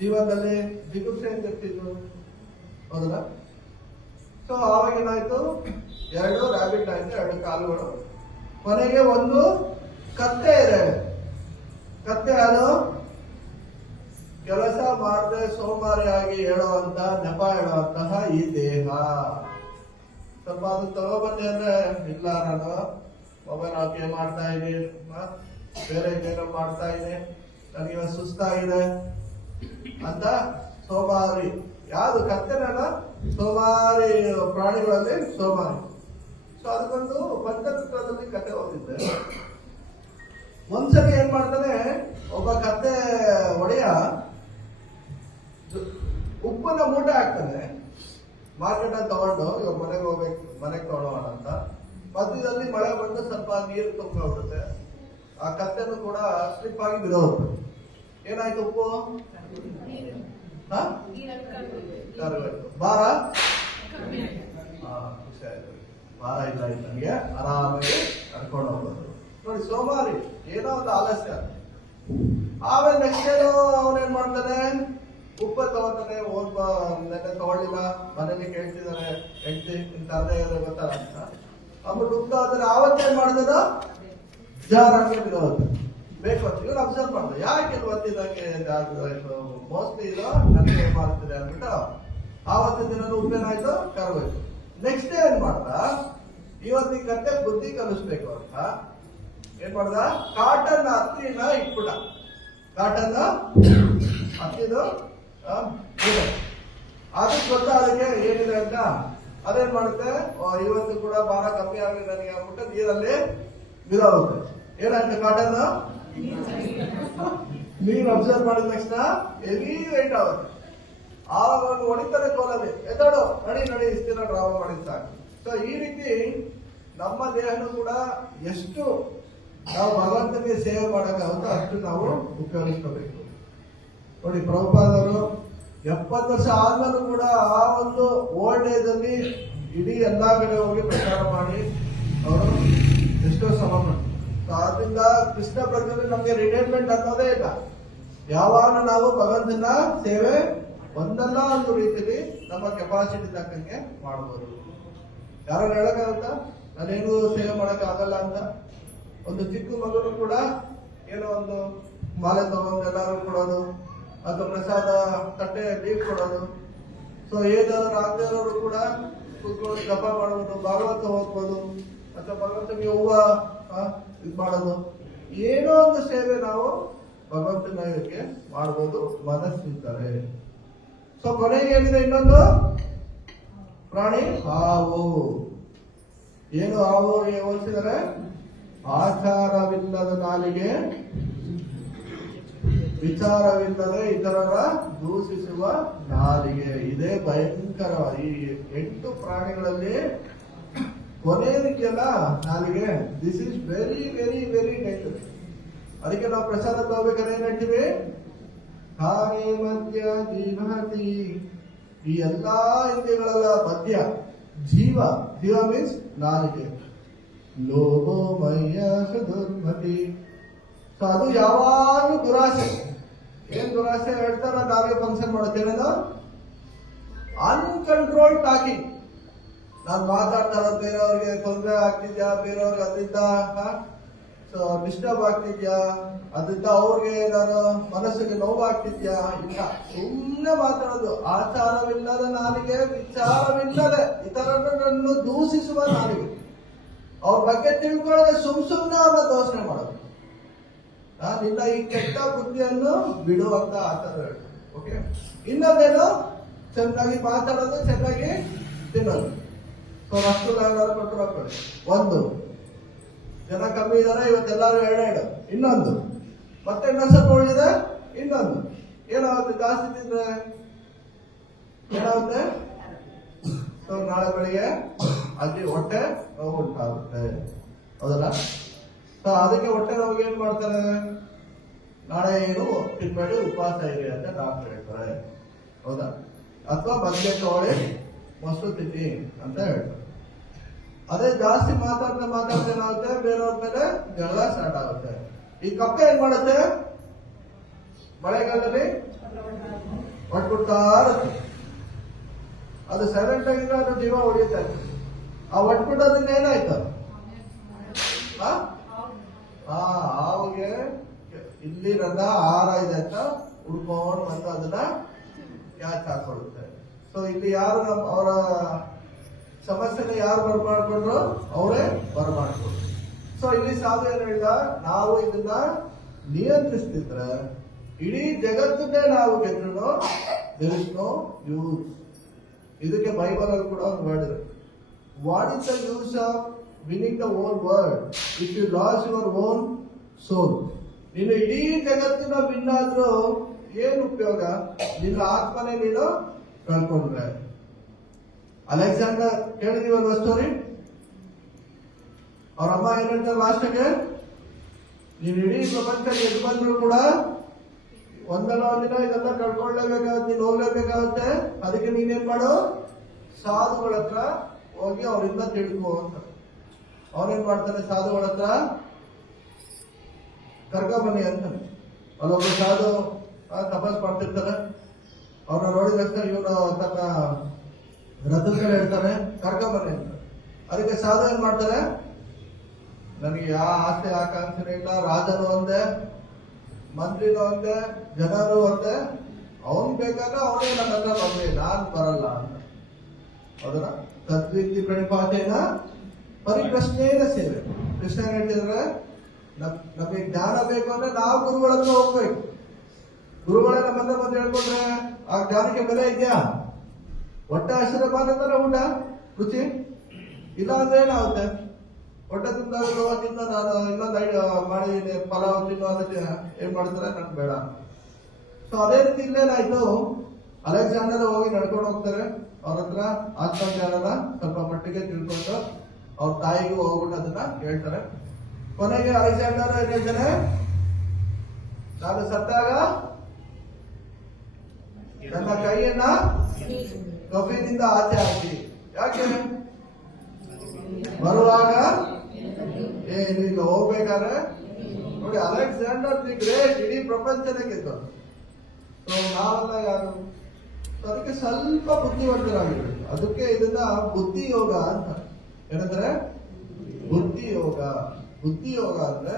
ಜೀವನದಲ್ಲಿ ಜಿಗುಪ್ಸೆಯಿಂದ ಇರ್ತಿದ್ರು, ಹೌದಲ್ಲ? ಸೊ ಆವಾಗ ಏನಾಯ್ತು, 2 ರಾಬಿಟ್ ಆಯ್ತು, 2 ಕಾಲುಗಳು. ಕೊನೆಗೆ ಒಂದು ಕತ್ತೆ ಇದೆ. ಕತ್ತೆ ಅದು ಕೆಲಸ ಮಾಡದೆ ಸೋಮಾರಿಯಾಗಿ ಹೇಳುವಂತ ನೆಪ ಹೇಳುವಂತಹ ಈ ದೇಹ. ಸ್ವಲ್ಪ ಅದು ತಗೊಬನ್ನಿ ಅಂದ್ರೆ, ಇಲ್ಲ ನಾನು ಮೊಬೈಲ್ ಹಾಕಿ ಮಾಡ್ತಾ ಇದ್ದೀನಿ, ಬೇರೆ ಏನೋ ಮಾಡ್ತಾ ಇದ್ದೀನಿ, ನನಗೆ ಸುಸ್ತಾಗಿದೆ ಅಂತ ಸೋಮಾರಿ. ಯಾವುದು ಕತ್ತೆನಲ್ಲ, ಸೋಮಾರಿ ಪ್ರಾಣಿಗಳಲ್ಲಿ ಸೋಮಾರಿ. ಸೊ ಅದಕ್ಕೊಂದು ಪಂಚತಂತ್ರದಲ್ಲಿ ಕತೆ ಓದಿದ್ದೆ. ಒಂದ್ಸರಿ ಏನ್ ಮಾಡ್ತಾನೆ, ಒಬ್ಬ ಕತ್ತೆ ಒಡೆಯ ಉಪ್ಪನ್ನ ಮೂಟೆ ಹಾಕ್ತಾನೆ, ಮಾರ್ಕೆಟ್ ಅಲ್ಲಿ ತಗೊಂಡು ಇವಾಗ ಮನೆಗೆ ಹೋಗ್ಬೇಕು, ಮನೆಗೆ ತಗೊಳ್ಳೋಣ ಅಂತ. ಮಧ್ಯದಲ್ಲಿ ಮಳೆ ಬಂದು ಸ್ವಲ್ಪ ನೀರು ತುಂಬಿಬಿಡುತ್ತೆ, ಆ ಕತ್ತೆನೂ ಕೂಡ ಸ್ಲಿಪ್ ಆಗಿ ಬಿಡೋದು. ಏನಾಯ್ತು, ಉಪ್ಪು ಭಾರ ಖುಷಿ ಆಯ್ತು, ಭಾರ ಇಲ್ಲ ನನಗೆ, ಆರಾಮಾಗಿ ಕರ್ಕೊಂಡು ಹೋಗೋದು. ನೋಡಿ ಸೋಮಾರಿ, ಏನೋ ಒಂದು ಆಲಸ್ಯ. ಆಮೇಲೆ ನೆಕ್ಸ್ಟ್ ಏನೋ ಅವನೇನ್ ಮಾಡ್ತಾನೆ, ಉಪ್ಪು ತಗೋತಾನೆ, ನೆನ್ನೆ ತಗೊಳ್ಳಿಲ್ಲ, ಮನೇಲಿ ಕೇಳ್ತಿದಾರೆ ಹೆಂಡತಿ ಇಂತ ಅರ್ಧ ಗೊತ್ತಲ್ಲ ಅಂತ ಅಂದ್ಬಿಟ್ಟು ಉಪ್ಪು ತಗೋತಾನೆ. ಆವತ್ತೇನ್ ಮಾಡ್ತದ ಜಾರ್ ಹಾಕಿ ಬಿಡೋದು ಬೇಕು ಅಂತ ಇವ್ರು ಅಬ್ಸರ್ವ್ ಮಾಡ್ತಾರೆ. ಯಾಕೆ ಇವತ್ತಿದಂಗೆ ಮೋಸ್ಟ್ಲಿ ಇದು ನನಗೆ ಮಾಡ್ತಿದೆ ಅಂದ್ಬಿಟ್ಟು ಆವತ್ತಿನ ದಿನ ಉಪ್ಪೇನಾಯ್ತು ಕರ್ಗೋಯ್ತು. ನೆಕ್ಸ್ಟ್ ಡೇ ಏನ್ ಮಾಡ್ದ, ಇವತ್ತಿನ ಕತ್ತೆ ಬುದ್ಧಿ ಕಲಿಸ್ಬೇಕು ಅಂತ ಏನ್ ಮಾಡ್ದ, ಕಾಟನ್ ಹತ್ತಿನ ಇಟ್ಬಿಟ್ಟ. ಕಾಟನ್ ಹತ್ತಿದು ಅದಕ್ಕೆ ಗೊತ್ತಾದಕ್ಕೆ ಏನಿದೆ ಅಂತ ಅದೇನ್ ಮಾಡುತ್ತೆ, ಇವತ್ತು ಕೂಡ ಭಾರ ಕಮ್ಮಿ ಆಗಲಿ ನನಗೆ ಅಂದ್ಬಿಟ್ಟು ನೀರಲ್ಲಿ ಬಿಡೋಗುತ್ತೆ. ಏನಾಯ್ತು, ಕಾಟನ್ ನೀರು ಅಬ್ಸರ್ವ್ ಮಾಡಿದ ತಕ್ಷಣ ಹೆವಿ ವೆಯ್ಟ್ ಆಗುತ್ತೆ. ಆವಾಗ ಒಂದು ಹೊಡಿತಾರೆ ಕೋಲಲ್ಲಿ, ಎದ್ದಾಡು ನಡಿ ಇಷ್ಟು ದಿನ ಡ್ರಾಮಾ ಮಾಡಿದ್ ಸಾಕು. ಸೊ ಈ ರೀತಿ ನಮ್ಮ ದೇಹನು ಕೂಡ ಎಷ್ಟು ನಾವು ಭಗವಂತನಿಗೆ ಸೇವೆ ಮಾಡೋಕ್ಕಾಗುತ್ತೋ ಅಷ್ಟು ನಾವು ಉಪಯೋಗಿಸ್ಕೋಬೇಕು. ನೋಡಿ, ಪ್ರಭುಪಾದವರು 70 ವರ್ಷ ಆದ್ಮೇಲೂ ಕೂಡ ಆ ಒಂದು ಓಲ್ಡ್ ಏಜ್ ಅಲ್ಲಿ ಇಡೀ ಎಲ್ಲಾ ಕಡೆ ಹೋಗಿ ಪ್ರಚಾರ ಮಾಡಿ ಅವರು ಎಷ್ಟೋ ಶ್ರಮ ಮಾಡ್ತಾರೆ. ಆದ್ರಿಂದ ಕೃಷ್ಣ ಪ್ರಜ್ಞೆ ನಮ್ಗೆ ರಿಟೈರ್ಮೆಂಟ್ ಅನ್ನೋದೇ ಇಲ್ಲ. ಯಾವಾಗ ನಾವು ಭಗವಂತನ ಸೇವೆ ಒಂದಲ್ಲ ಒಂದು ರೀತಿಯಲ್ಲಿ ನಮ್ಮ ಕೆಪಾಸಿಟಿ ತಕ್ಕಂಗೆ ಮಾಡ್ಬೋದು. ಯಾರು ಹೇಳಕ್ಕಾಗುತ್ತಾ ನಾನೇನು ಸೇವೆ ಮಾಡಕ್ ಆಗಲ್ಲ ಅಂತ? ಒಂದು ಚಿಕ್ಕ ಮಗನು ಕೂಡ ಏನೋ ಒಂದು ಮಾಲೆ ತಗೊಂಡು ಎಲ್ಲಾರು ಕೊಡೋದು, ಅಥವಾ ಪ್ರಸಾದ ತಟ್ಟೆ ನೀರು ಕೊಡೋದು. ಸೊ ಏನಾದ್ರು ಆಗದೆ ಇರೋರು ಕೂಡ ಕೂತ್ಕೊಂಡು ಜಪ ಮಾಡೋದು, ಭಾಗವತ ಓದ್ಬೋದು, ಅಥವಾ ಭಗವಂತನಿಗೆ ಹೂವ ಇದು ಮಾಡೋದು. ಏನೋ ಒಂದು ಸೇವೆ ನಾವು ಭಗವಂತನ ಇದಕ್ಕೆ ಮಾಡ್ಬೋದು ಮನಸ್ಸಿರ್ತಾರೆ. ಸೊ ಕೊನೆಗೆ ಏನಿದೆ ಇನ್ನೊಂದು ಪ್ರಾಣಿ, ಹಾವು. ಏನು ಹಾವು ಹೋಲಿಸಿದರೆ, ಆಚಾರವಿಲ್ಲದ ನಾಲಿಗೆ, ವಿಚಾರವಿಲ್ಲದೆ ಇತರರ ದೂಷಿಸುವ ನಾಲಿಗೆ. ಇದೇ ಭಯಂಕರ. ಈ 8 ಪ್ರಾಣಿಗಳಲ್ಲಿ ಕೊನೆಯದಕ್ಕೆಲ್ಲ ನಾಲಿಗೆ. This is very very very dangerous. ಅದಕ್ಕೆ ನಾವು ಪ್ರಸಾದ ತಗೋಬೇಕಾದ್ರೆ ಏನ್ ಹೇಳ್ತೀವಿ, ಖಾನೆ ಮದ್ಯ ಜೀವತಿ. ಈ ಎಲ್ಲಾ ಇಂದ್ರಿಯಗಳೆಲ್ಲ ಮಧ್ಯ ಜೀವ ಮೀನ್ಸ್ ನಾಲಿಗೆ. ಲೋಭೋ ಮಯ್ಯ ದುರ್ಮತಿ. ಸೊ ಅದು ಯಾವಾಗಲೂ ದುರಾಸೆ. ಏನ್ ದುರಾಸೆ ಹೇಳ್ತಾರ, ನಾವೇ ಫಂಕ್ಷನ್ ಮಾಡುತ್ತೇನೇನೋ ಅನ್ಕಂಟ್ರೋಲ್ ಟಾಕಿಂಗ್. ನಾನು ಮಾತಾಡ್ತಾರ ಬೇರೆಯವ್ರಿಗೆ ತೊಂದರೆ ಆಗ್ತಿದ್ಯಾ, ಬೇರೆಯವ್ರಿಗೆ ಅದರಿಂದ ಸೊ ಡಿಸ್ಟರ್ಬ್ ಆಗ್ತಿದ್ಯಾ, ಅದರಿಂದ ಅವ್ರಿಗೆ ಏನಾರು ಮನಸ್ಸಿಗೆ ನೋವು ಆಗ್ತಿದ್ಯಾ? ಇಲ್ಲ, ಸುಮ್ಮನೆ ಮಾತಾಡೋದು. ಆಚಾರವಿಲ್ಲದ ನಾಲಿಗೆ, ವಿಚಾರವಿಲ್ಲದೆ ಇತರರನ್ನು ದೂಷಿಸುವ ನಾಲಿಗೆ. ಅವ್ರ ಬಗ್ಗೆ ತಿಳ್ಕೊಳ್ಳದೆ ಸುಮ್ನೆ ಅವ್ರನ್ನ ದೋಷಣೆ ಮಾಡೋದು. ನಿನ್ನ ಈ ಕೆಟ್ಟ ಬುದ್ಧಿಯನ್ನು ಬಿಡುವಂತ ಆಚಾರ. ಓಕೆ, ಇನ್ನೊಂದೇನು, ಚೆನ್ನಾಗಿ ಮಾತಾಡೋದು, ಚೆನ್ನಾಗಿ ತಿನ್ನೋದು. ಸೊ ರಸಗುಲ್ಲ ಕೊಟ್ಟರು ಹಾಕೊಳ್ಳಿ. ಒಂದು ಜನ ಕಮ್ಮಿ ಇದಾರೆ, ಇವತ್ತೆಲ್ಲರೂ 2 ಇನ್ನೊಂದು, ಮತ್ತೆ ಇನ್ನೊಂದು ಸ್ವಲ್ಪ ಉಳಿದಿದೆ ಇನ್ನೊಂದು. ಏನಾಗುತ್ತೆ, ಜಾಸ್ತಿ ತಿಂದ್ರೆ ಏನಾಗುತ್ತೆ? ಸೊ ನಾಳೆ ಬೆಳಿಗ್ಗೆ ಅಲ್ಲಿ ಹೊಟ್ಟೆ ನೋವು ಉಂಟಾಗುತ್ತೆ, ಹೌದಲ್ಲ? ಸೊ ಅದಕ್ಕೆ ಹೊಟ್ಟೆ ನೋವಿಗೆ ಏನ್ ಮಾಡ್ತಾರೆ, ನಾಳೆ ಏನು ತಿನ್ಬೇಡಿ, ಉಪವಾಸ ಇರಿ ಅಂತ ಡಾಕ್ಟರ್ ಹೇಳ್ತಾರೆ, ಹೌದಾ? ಅಥವಾ ಮದ್ಯ ತಗೊಳ್ಳಿ, ಮೊಸರು ತಿನ್ನಿ ಅಂತ ಹೇಳ್ತಾರೆ. ಅದೇ ಜಾಸ್ತಿ ಮಾತಾಡ್ತಾ ಏನಾಗುತ್ತೆ, ಬೇರೆಯವ್ರ ಮೇಲೆ ಜಗಳ ಸ್ಟಾರ್ಟ್ ಆಗುತ್ತೆ. ಈ ಕಪ್ಪೆ ಏನ್ ಮಾಡುತ್ತೆ, ಮಳೆಗಾಲದಲ್ಲಿ ಹೊಟ್ಬಿಡ್ತಾ ಇರುತ್ತೆ. ಅದು ಸೈಲೆಂಟ್ ಆಗಿದ್ರೆ ಅದು ಜೀವ ಹೊಡಿಯುತ್ತೆ. ಆ ಹೊಟ್ಬಿಟ್ಟೋದ್ರಿಂದ ಏನಾಯ್ತು, ಹಾವಿಗೆ ಇಲ್ಲಿ ನನ್ನ ಆಹಾರ ಇದೆ ಅಂತ ಹುಡ್ಕೊಂಡು ಬಂದು ಅದನ್ನ ಕ್ಯಾಚ್ ಹಾಕೊಳ್ಳುತ್ತೆ. ಸೊ ಇಲ್ಲಿ ಯಾರು ಅವರ ಸಮಸ್ಯೆನ ಯಾರು ಬರಮಾಡ್ಕೊಂಡ್ರು, ಅವರೇ ಬರಮಾಡ್ಕೊಂಡ್ರು. ಸೊ ಇಲ್ಲಿ ಸಾಧು ಏನ್ ಹೇಳಿದ, ನಾವು ಇದನ್ನ ನಿಯಂತ್ರಿಸ್ತಿದ್ರೆ ಇಡೀ ಜಗತ್ತನ್ನೇ ನಾವು ಗೆದ್ರು ದೇರ್ ಇಸ್ ನೋ ಯೂಸ್. ಇದಕ್ಕೆ ಬೈಬಲ್ ಅಲ್ಲಿ ಕೂಡ ಒಂದು ವರ್ಡ್ ಇದೆ, what is the use of winning the own world if you lose your own soul. ನೀನು ಇಡೀ ಜಗತ್ತಿನ ವಿನ್ ಆದ್ರೂ ಏನು ಉಪಯೋಗ, ನಿನ್ನ ಆತ್ಮನೇ ನೀನು ಕಳ್ಕೊಂಡ್ರೆ. ಅಲೆಕ್ಸಾಂಡರ್ ಕೇಳಿದೀವಲ್ವ ಸ್ಟೋರಿ, ಅವ್ರ ಅಮ್ಮ ಏನ್ ಹೇಳ್ತಾರೆ ಲಾಸ್ಟ್ಗೆ, ನೀನು ಇಡೀ ಪ್ರಪಂಚ ಗೆದ್ದು ಬಂದ್ರು ಕೂಡ ಒಂದಲ್ಲ ಒಂದಿನ ಇದೆಲ್ಲ ಕಳ್ಕೊಳ್ಳೇಬೇಕಾಗುತ್ತೆ, ನೀನು ಹೋಗ್ಲೇಬೇಕಾಗುತ್ತೆ. ಅದಕ್ಕೆ ನೀನೇನ್ ಮಾಡು, ಸಾಧುಗಳ ಹತ್ರ ಹೋಗಿ ಅವರಿಂದ ತಿಳ್ಕೊ ಅಂತ. ಅವನೇನ್ ಮಾಡ್ತಾನೆ, ಸಾಧುಗಳ ಹತ್ರ ಕರ್ಕ ಬನ್ನಿ ಅಂತ. ಅಲ್ಲೊಬ್ಬ ಸಾಧು ತಪಸ್ ಮಾಡ್ತಿರ್ತಾರೆ. ಅವ್ರನ್ನ ನೋಡಿದ ತಕ್ಷಣ ಇವನು ತನ್ನ ರಥದ ಮೇಲೆ ಹೇಳ್ತಾನೆ ಕರ್ಕೊಂಬನ್ನಿ ಅಂತ. ಅದಕ್ಕೆ ಸಾಧು ಏನ್ ಮಾಡ್ತಾರೆ, ನನಗೆ ಯಾವ ಆಸೆ ಆಕಾಂಕ್ಷೆ ಇಲ್ಲ, ರಾಜನು ಒಂದೇ, ಮಂತ್ರಿನೂ ಒಂದೇ, ಜನರು ಒಂದೇ, ಅವನ್ ಬೇಕಾದ್ರೆ ಅವನೇ ನನ್ನ ಹತ್ರ ಬಂದೆ, ನಾನ್ ಬರಲ್ಲ ಅಂತ. ಅದನ್ನ ತದ್ವಿಧಿ ಪ್ರಣಿಪಾತೇನ ಪರಿಪ್ರಶ್ನೆಯ ಸೇವೆ. ಕೃಷ್ಣ ಹೇಳ್ತಿದ್ರೆ ನಮಗೆ ಜ್ಞಾನ ಬೇಕು ಅಂದ್ರೆ ನಾವು ಗುರುಗಳ ಹತ್ರ ಹೋಗ್ಬೇಕು. ಗುರುಗಳೇ ನಮ್ಮನ್ನ ಬಂದು ಹೇಳ್ಕೊಂಡ್ರೆ ಆ ಜ್ಞಾನಕ್ಕೆ ಬೆಲೆ ಇದೆಯಾ? ಹೊಟ್ಟೆ ಆಶೀರ್ವಾದ ಅಂತಾನೆ ಊಟ ರುಚಿ ಇಲ್ಲ ಅಂದ್ರೆ ಏನಾಗುತ್ತೆ? ಹೊಟ್ಟೆ ತಿಂದಾಗ ತಿನ್ನ ನಾನು ಇನ್ನೊಂದು ಮಾಡಿದೀನಿ ಪಲಾವ್ ತಿನ್ನು ಅದಕ್ಕೆ ಏನ್ ಮಾಡ್ತಾರೆ, ನನ್ಗೆ ಬೇಡ. ಸೊ ಅದೇ ರೀತಿ ಇಲ್ಲೇನಾಯ್ತು, ಅಲೆಕ್ಸಾಂಡರ್ ಹೋಗಿ ನಡ್ಕೊಂಡು ಹೋಗ್ತಾರೆ. ಅವ್ರ ಹತ್ರ ಆತ್ಮಜ್ಞಾನನ ಸ್ವಲ್ಪ ಮಟ್ಟಿಗೆ ತಿಳ್ಕೊಂಡು ಅವ್ರ ತಾಯಿಗೂ ಹೋಗ್ಬಿಟ್ಟು ಅದನ್ನ ಹೇಳ್ತಾರೆ. ಕೊನೆಗೆ ಅಲೆಕ್ಸಾಂಡರ್ ಏನ್ ಹೇಳ್ತಾನೆ, ನಾನು ಸತ್ತಾಗ ನನ್ನ ಕೈಯನ್ನ ಕಬ್ಬಿನಿಂದ ಆಚೆ ಹಾಕಿ. ಯಾಕೆ? ಬರುವಾಗ ಈಗ ಹೋಗ್ಬೇಕಾದ್ರೆ ನೋಡಿ, ಅಲೆಕ್ಸಾಂಡರ್ ದಿ ಗ್ರೇಟ್ ಇಡೀ ಪ್ರಪಂಚನೇ ಗೆದ್ದು. ಸೊ ನಾವೆಲ್ಲ ಯಾರು? ಅದಕ್ಕೆ ಸ್ವಲ್ಪ ಬುದ್ಧಿವಂತರಾಗಿರ್ಬೇಕು. ಅದಕ್ಕೆ ಇದನ್ನ ಬುದ್ಧಿ ಯೋಗ ಅಂತ ಏನಂದ್ರೆ, ಬುದ್ಧಿ ಯೋಗ. ಬುದ್ಧಿ ಯೋಗ ಅಂದ್ರೆ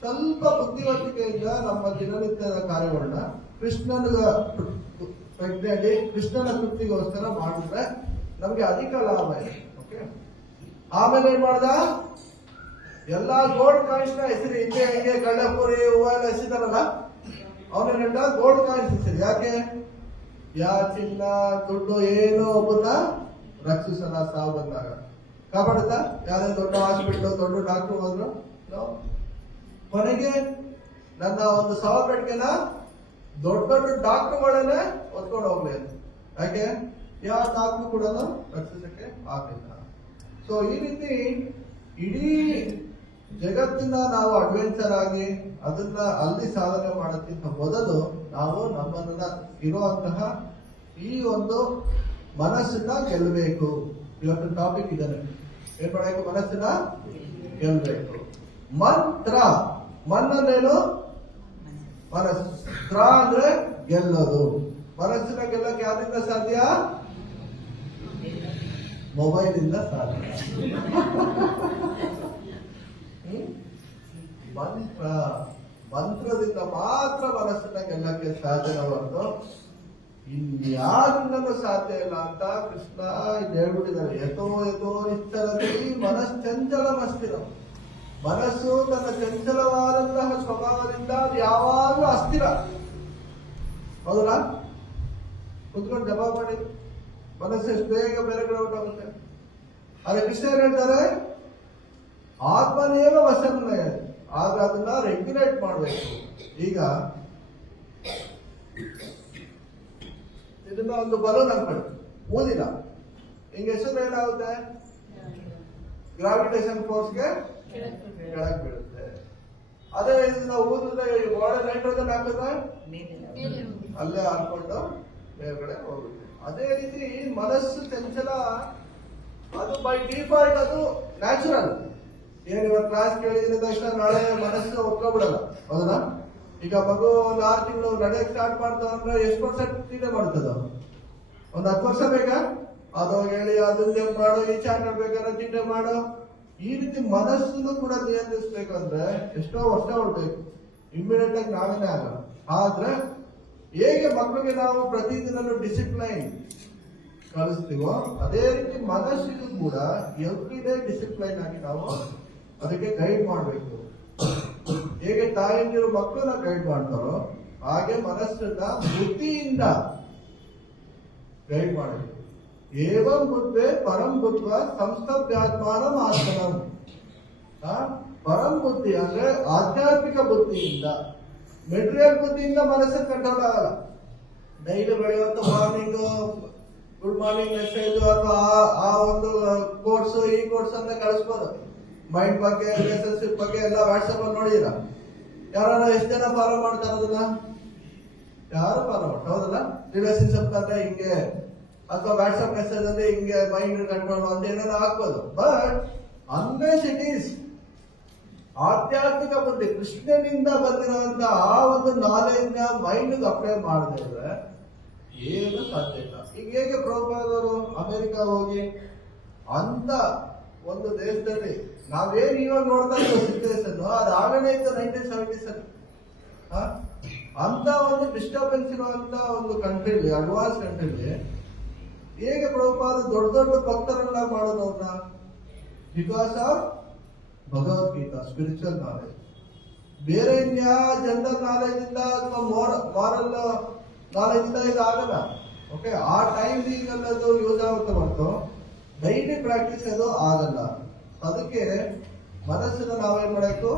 ಸ್ವಲ್ಪ ಬುದ್ಧಿವಂತಿಕೆಯಿಂದ ನಮ್ಮ ದಿನನಿತ್ಯದ ಕಾರ್ಯಗಳನ್ನ ಕೃಷ್ಣನ ಪ್ರಜ್ಞೆಯಲ್ಲಿ ಕೃಷ್ಣನ ತೃಪ್ತಿಗೋಸ್ಕರ ಮಾಡಿದ್ರೆ ನಮ್ಗೆ ಅಧಿಕ ಲಾಭ ಇದೆ. ಓಕೆ. ಆಮೇಲೆ ಏನ್ ಮಾಡ್ದ, ಎಲ್ಲಾ ಗೋಲ್ಡ್ ಕಾಯಿನ್ಸ್ ನ ಹೆಸರು ಹಿಂಗೆ ಕಳ್ಳಪುರಿ ಹೂವ ಎಲ್ಲ ಹೆಸರಿದಾರಲ್ಲ, ಅವನೇನ್ ಹೇಳ್ದ, ಗೋಲ್ಡ್ ಕಾಯಿನ್ಸ್ ಹೆಸರು. ಯಾಕೆ? ಯಾ ಚಿನ್ನ ದುಡ್ಡು ಏನು ಒಬ್ಬನ ರಕ್ಷಿಸಲ್ಲ, ಸಾವು ಬಂದಾಗ ಕಾಪಾಡುತ್ತ. ಯಾವ್ದೇ ದೊಡ್ಡ ಹಾಸ್ಪಿಟಲ್ ದೊಡ್ಡ ಡಾಕ್ಟರ್ ಹೋದ್ರು ಕೊನೆಗೆ ನನ್ನ ಒಂದು ಸಾವು ಪೆಟ್ಟಿಗೆನ ದೊಡ್ಡ ದೊಡ್ಡ ಡಾಕ್ಟರ್ಗಳನ್ನೇ ಹೊತ್ಕೊಂಡು ಹೋಗ್ಲಿ ಅಂತ. ಯಾಕೆ? ಯಾವ ಡಾಕ್ಟರ್ ಕೂಡ ರಕ್ಷಿಸಕ್ಕೆ ಆಗ್ಲಿಲ್ಲ. ಸೊ ಈ ರೀತಿ ಇಡೀ ಜಗತ್ತಿನ ನಾವು ಅಡ್ವೆಂಚರ್ ಆಗಿ ಅದನ್ನ ಅಲ್ಲಿ ಸಾಧನೆ ಮಾಡೋಕ್ಕಿಂತ ಮೊದಲು ನಾವು ನಮ್ಮನ್ನ ಇರುವಂತಹ ಈ ಒಂದು ಮನಸ್ಸನ್ನ ಗೆಲ್ಲಬೇಕು. ಇವತ್ತು ಟಾಪಿಕ್ ಇದನ್ನೇ ಏನ್ ಮಾಡಬೇಕು, ಮನಸ್ಸನ್ನ ಗೆಲ್ಲಬೇಕು. ಮಂತ್ರ, ಮನ್ನನ್ನೇನು ಮನಸ್ಸು, ತ್ರ ಅಂದ್ರೆ ಗೆಲ್ಲೋದು. ಮನಸ್ಸನ್ನ ಗೆಲ್ಲಕ್ಕೆ ಯಾವ್ದ್ರಿಂದ ಸಾಧ್ಯ? ಮೊಬೈಲ್ ಇಂದ ಸಾಧ್ಯ. ಮಂತ್ರದಿಂದ ಮಾತ್ರ ಮನಸ್ಸನ್ನ ಗೆಲ್ಲಕ್ಕೆ ಸಾಧ್ಯ ಹೊರತು ಇನ್ಯಾರಿಂದಲೂ ಸಾಧ್ಯ ಇಲ್ಲ ಅಂತ ಕೃಷ್ಣ ಹೇಳ್ಬಿಟ್ಟಿದ್ದಾರೆ. ಯಥೋ ಯಥೋ ನಿಶ್ಚಲತೆ ಮನಶ್ಚಂಚಲ ಅಸ್ಥಿರ. ಮನಸ್ಸು ತನ್ನ ಚಂಚಲವಾದಂತಹ ಸ್ವಭಾವದಿಂದ ಯಾವಾಗಲೂ ಅಸ್ಥಿರ. ಹೌದಲ್ಲ? ಕುತ್ಕೊಂಡು ಜಪ ಮಾಡಿ ಮನಸ್ಸು ಎಷ್ಟು ಬೇಗ ಬೇರೆ ಕಡೆ ಹೊರಟೋಗುತ್ತೆ. ಆದ್ರೆ ಕೃಷ್ಣ ಹೇಳ್ತಾರೆ, ಆತ್ಮನೇವ ವಶನ, ಆದ್ರೆ ಅದನ್ನ ರೆಗ್ಯುಲೇಟ್ ಮಾಡಬೇಕು. ಈಗ ಇದನ್ನ ಒಂದು ಬಲೂನ್ ಹಾಕ್ಬೇಡಿ, ಊದಿಲ್ಲ, ಹಿಂಗೆ ಹೆಸರು ಏನಾಗುತ್ತೆ, ಗ್ರಾವಿಟೇಷನ್ ಫೋರ್ಸ್ಗೆ ಕೆಳಗೆ ಬೀಳುತ್ತೆ. ಅದೇ ಇದನ್ನ ಊದಿದ್ರೆ ಒಳ್ಳೆ ನೈಟ್ರೋಜನ್ ಹಾಕಿದ್ರೆ ಅಲ್ಲೇ ಹಾಕೊಂಡು ಮೇಲ್ಗಡೆ ಹೋಗುತ್ತೆ. ಅದೇ ರೀತಿ ಮನಸ್ಸು ಚಂಚಲ, ಅದು ಬೈ ಡಿಫಾಲ್ಟ್ ಅದು ನ್ಯಾಚುರಲ್. ಏನ್ ಇವತ್ತು ಕ್ಲಾಸ್ ಕೇಳಿದ ತಕ್ಷಣ ನಾಳೆ ಮನಸ್ಸು ಒಪ್ಕೊಬಿಡಲ್ಲ. ಹೌದಾ? ಈಗ ಮಗು ಒಂದು 6 ತಿಂಗಳು ನಡೆಯಕ್ಕೆ ಸ್ಟಾರ್ಟ್ ಮಾಡ್ತಾವ ಅಂದ್ರೆ ಎಷ್ಟು % ಚಿಂತೆ ಮಾಡ್ತದ? ಒಂದು 10 ವರ್ಷ ಬೇಕಾ? ಅದು ಹೇಳಿ ಅದನ್ನ ಮಾಡು, ಈ ಚಾಪ್ಟರ್ ಬೇಕಾದ್ರೆ ಚಿಂತೆ ಮಾಡು. ಈ ರೀತಿ ಮನಸ್ಸನ್ನು ಕೂಡ ನಿಯಂತ್ರಿಸ್ಬೇಕಂದ್ರೆ ಎಷ್ಟೋ ವರ್ಷ ಹೊಡ್ಬೇಕು. ಇಮ್ಮಿಡಿಯೇಟ್ ಆಗಿ ನಾವೇನೇ ಆಗಲ್ಲ. ಆದ್ರೆ ಹೇಗೆ ಮಕ್ಕಳಿಗೆ ನಾವು ಪ್ರತಿದಿನಲ್ಲೂ ಡಿಸಿಪ್ಲೈನ್ ಕಲಿಸ್ತೀವೋ ಅದೇ ರೀತಿ ಮನಸ್ಸಿಗೂ ಕೂಡ ಎವ್ರಿ ಡೇ ಡಿಸಿಪ್ಲೈನ್ ಆಗಿ ನಾವು ಅದಕ್ಕೆ ಗೈಡ್ ಮಾಡಬೇಕು. ಹೇಗೆ ತಾಯಂದಿರು ಮಕ್ಕಳನ್ನ ಗೈಡ್ ಮಾಡ್ತಾರೋ ಹಾಗೆ ಮನಸ್ಸನ್ನ ಬುದ್ಧಿಯಿಂದ ಗೈಡ್ ಮಾಡಬೇಕು. ಏವಂ ಬುದ್ಧೆ ಪರಂ ಬುದ್ಧ ಸಂಸ್ಥವ್ಯಾತ್ಮಾನಂ ಆತ್ಮನಂ. ಪರಂ ಬುದ್ಧಿ ಅಂದ್ರೆ ಆಧ್ಯಾತ್ಮಿಕ ಬುದ್ಧಿಯಿಂದ, ಮೆಟೀರಿಯಲ್ ಬುದ್ಧಿಯಿಂದ ಮನಸ್ಸನ್ನು ಕಂಟ್ರೋಲ್ ಆಗಲ್ಲ. ಡೈಲಿ ಬೆಳೆಯುವಂತ ಮಾರ್ನಿಂಗ್ ಗುಡ್ ಮಾರ್ನಿಂಗ್ ಮೆಸೇಜ್ ಅಥವಾ ಆ ಒಂದು ಕೋರ್ಸ್ ಈ ಕೋರ್ಸ್ ಅಂತ ಕಳಿಸ್ಬೋದು. ಮೈಂಡ್ ಬಗ್ಗೆ, ರಿಲೇಶನ್ಶಿಪ್ ಬಗ್ಗೆ ಎಲ್ಲ ವಾಟ್ಸಪ್ ಅಲ್ಲಿ ನೋಡಿದಿರ? ಯಾರು ಎಷ್ಟು ಜನ ಫಾಲೋ ಮಾಡ್ತಾರ ಅದನ್ನ? ಯಾರು ಫಾಲೋ ಮಾಡ್ತಾರೆ? ಹೌದಲ್ಲ? ರಿಲೇಶನ್ಶಿಪ್ ಅಂದ್ರೆ ಹಿಂಗೆ, ಅಥವಾ ವಾಟ್ಸಪ್ ಮೆಸೇಜ್ ಅಲ್ಲಿ ಹಿಂಗೆ ಮೈಂಡ್ ಕಂಟ್ರೋಲ್ ಅಂತ ಏನೇನೋ ಹಾಕ್ಬೋದು. ಬಟ್ ಅನ್ಲೆಸ್ ಇಟ್ ಈಸ್ ಆಧ್ಯಾತ್ಮಿಕ ಬುದ್ಧಿ, ಕೃಷ್ಣನಿಂದ ಬಂದಿರುವಂತ ಆ ಒಂದು ನಾಲೆಡ್ಜ್ ನ ಮೈಂಡ್ ಅಪ್ಲೈ ಮಾಡದಿದ್ರೆ ಏನು ಸಾಧ್ಯ ಇಲ್ಲ. ಈಗ ಹೇಗೆ ಪ್ರಭುಪಾದವರು ಅಮೆರಿಕ ಹೋಗಿ ಅಂತ ಒಂದು ದೇಶದಲ್ಲಿ ನಾವೇನ್ ಇವಾಗ ನೋಡ್ತಾ ಇರೋ ಸಿಚುವೇಶನ್ ಅದು ಆಗಲೇ ಇತ್ತು 1977. ಅಂತ ಒಂದು ಡಿಸ್ಟರ್ಬೆನ್ಸ್ ಇರುವಂತ ಒಂದು ಕಂಟ್ರಿಲಿ, ಅಡ್ವಾನ್ಸ್ ಕಂಟ್ರಿಲಿ ಹೇಗೆ ಪ್ರಭುಪಾದ ದೊಡ್ಡ ದೊಡ್ಡ ಭಕ್ತರೆಲ್ಲ ಮಾಡೋದು ಅವ್ರನ್ನ? Because of Bhagavad Gita, spiritual knowledge. ಬೇರೆ ಇನ್ಯಾವ ಜನರಲ್ ನಾಲೆಜ್ ಇಂದ ಅಥವಾ ಮಾರಲ್ ನಾಲೆಜ್ ಇಂದ ಇದು ಆಗಲ್ಲ. ಓಕೆ, ಆ ಟೈಮ್ ಈಗಲ್ಲದು ಯೂಸ್ ಆಗುತ್ತೆ ಹೊರತು ಡೈಲಿ ಪ್ರಾಕ್ಟೀಸ್ ಅದು ಆಗಲ್ಲ. ಅದಕ್ಕೆ ಮನಸ್ಸನ್ನು ನಾವೇನ್ ಮಾಡಬೇಕು?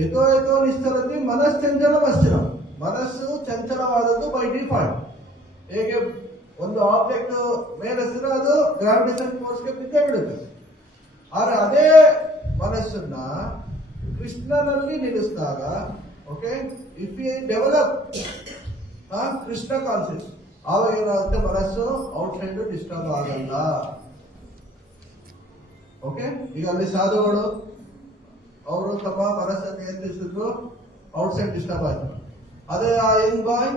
ಯಥೋ ನಿಶ್ಚಲತೆ ಮನಶ್ಚಂಚಲ ಅಸ್ಥಿರ. ಮನಸ್ಸು ಚಂಚಲವಾದದ್ದು ಬೈ ಡಿಫಾಲ್ಟ್. ಹೇಗೆ ಒಂದು ಆಬ್ಜೆಕ್ಟ್ ಮೇಲೆಸಿದ್ರೆ ಅದು ಗ್ರಾವಿಟೇಷನ್ ಫೋರ್ಸ್ಗೆ ಬಿದ್ದೇ ಬಿಡುತ್ತೆ. ಆದ್ರೆ ಅದೇ ಮನಸ್ಸನ್ನ ಕೃಷ್ಣನಲ್ಲಿ ನಿಲ್ಲಿಸಿದಾಗ, okay, if you develop Krishna concept, ಆವಾಗ ಏನಾಗುತ್ತೆ? ಮನಸ್ಸು ಔಟ್ಸೈಡ್ ಡಿಸ್ಟರ್ಬ್ ಆಗಲ್ಲ. ಓಕೆ, ಈಗ ಅಲ್ಲಿ ಸಾಧುಗಳು ಅವರು ತಮ್ಮ ಮನಸ್ಸನ್ನು ನಿಯಂತ್ರಿಸಿದ್ರು, ಔಟ್ಸೈಡ್ ಡಿಸ್ಟರ್ಬ್ ಆಯ್ತು. ಅದೇ ಆ young boy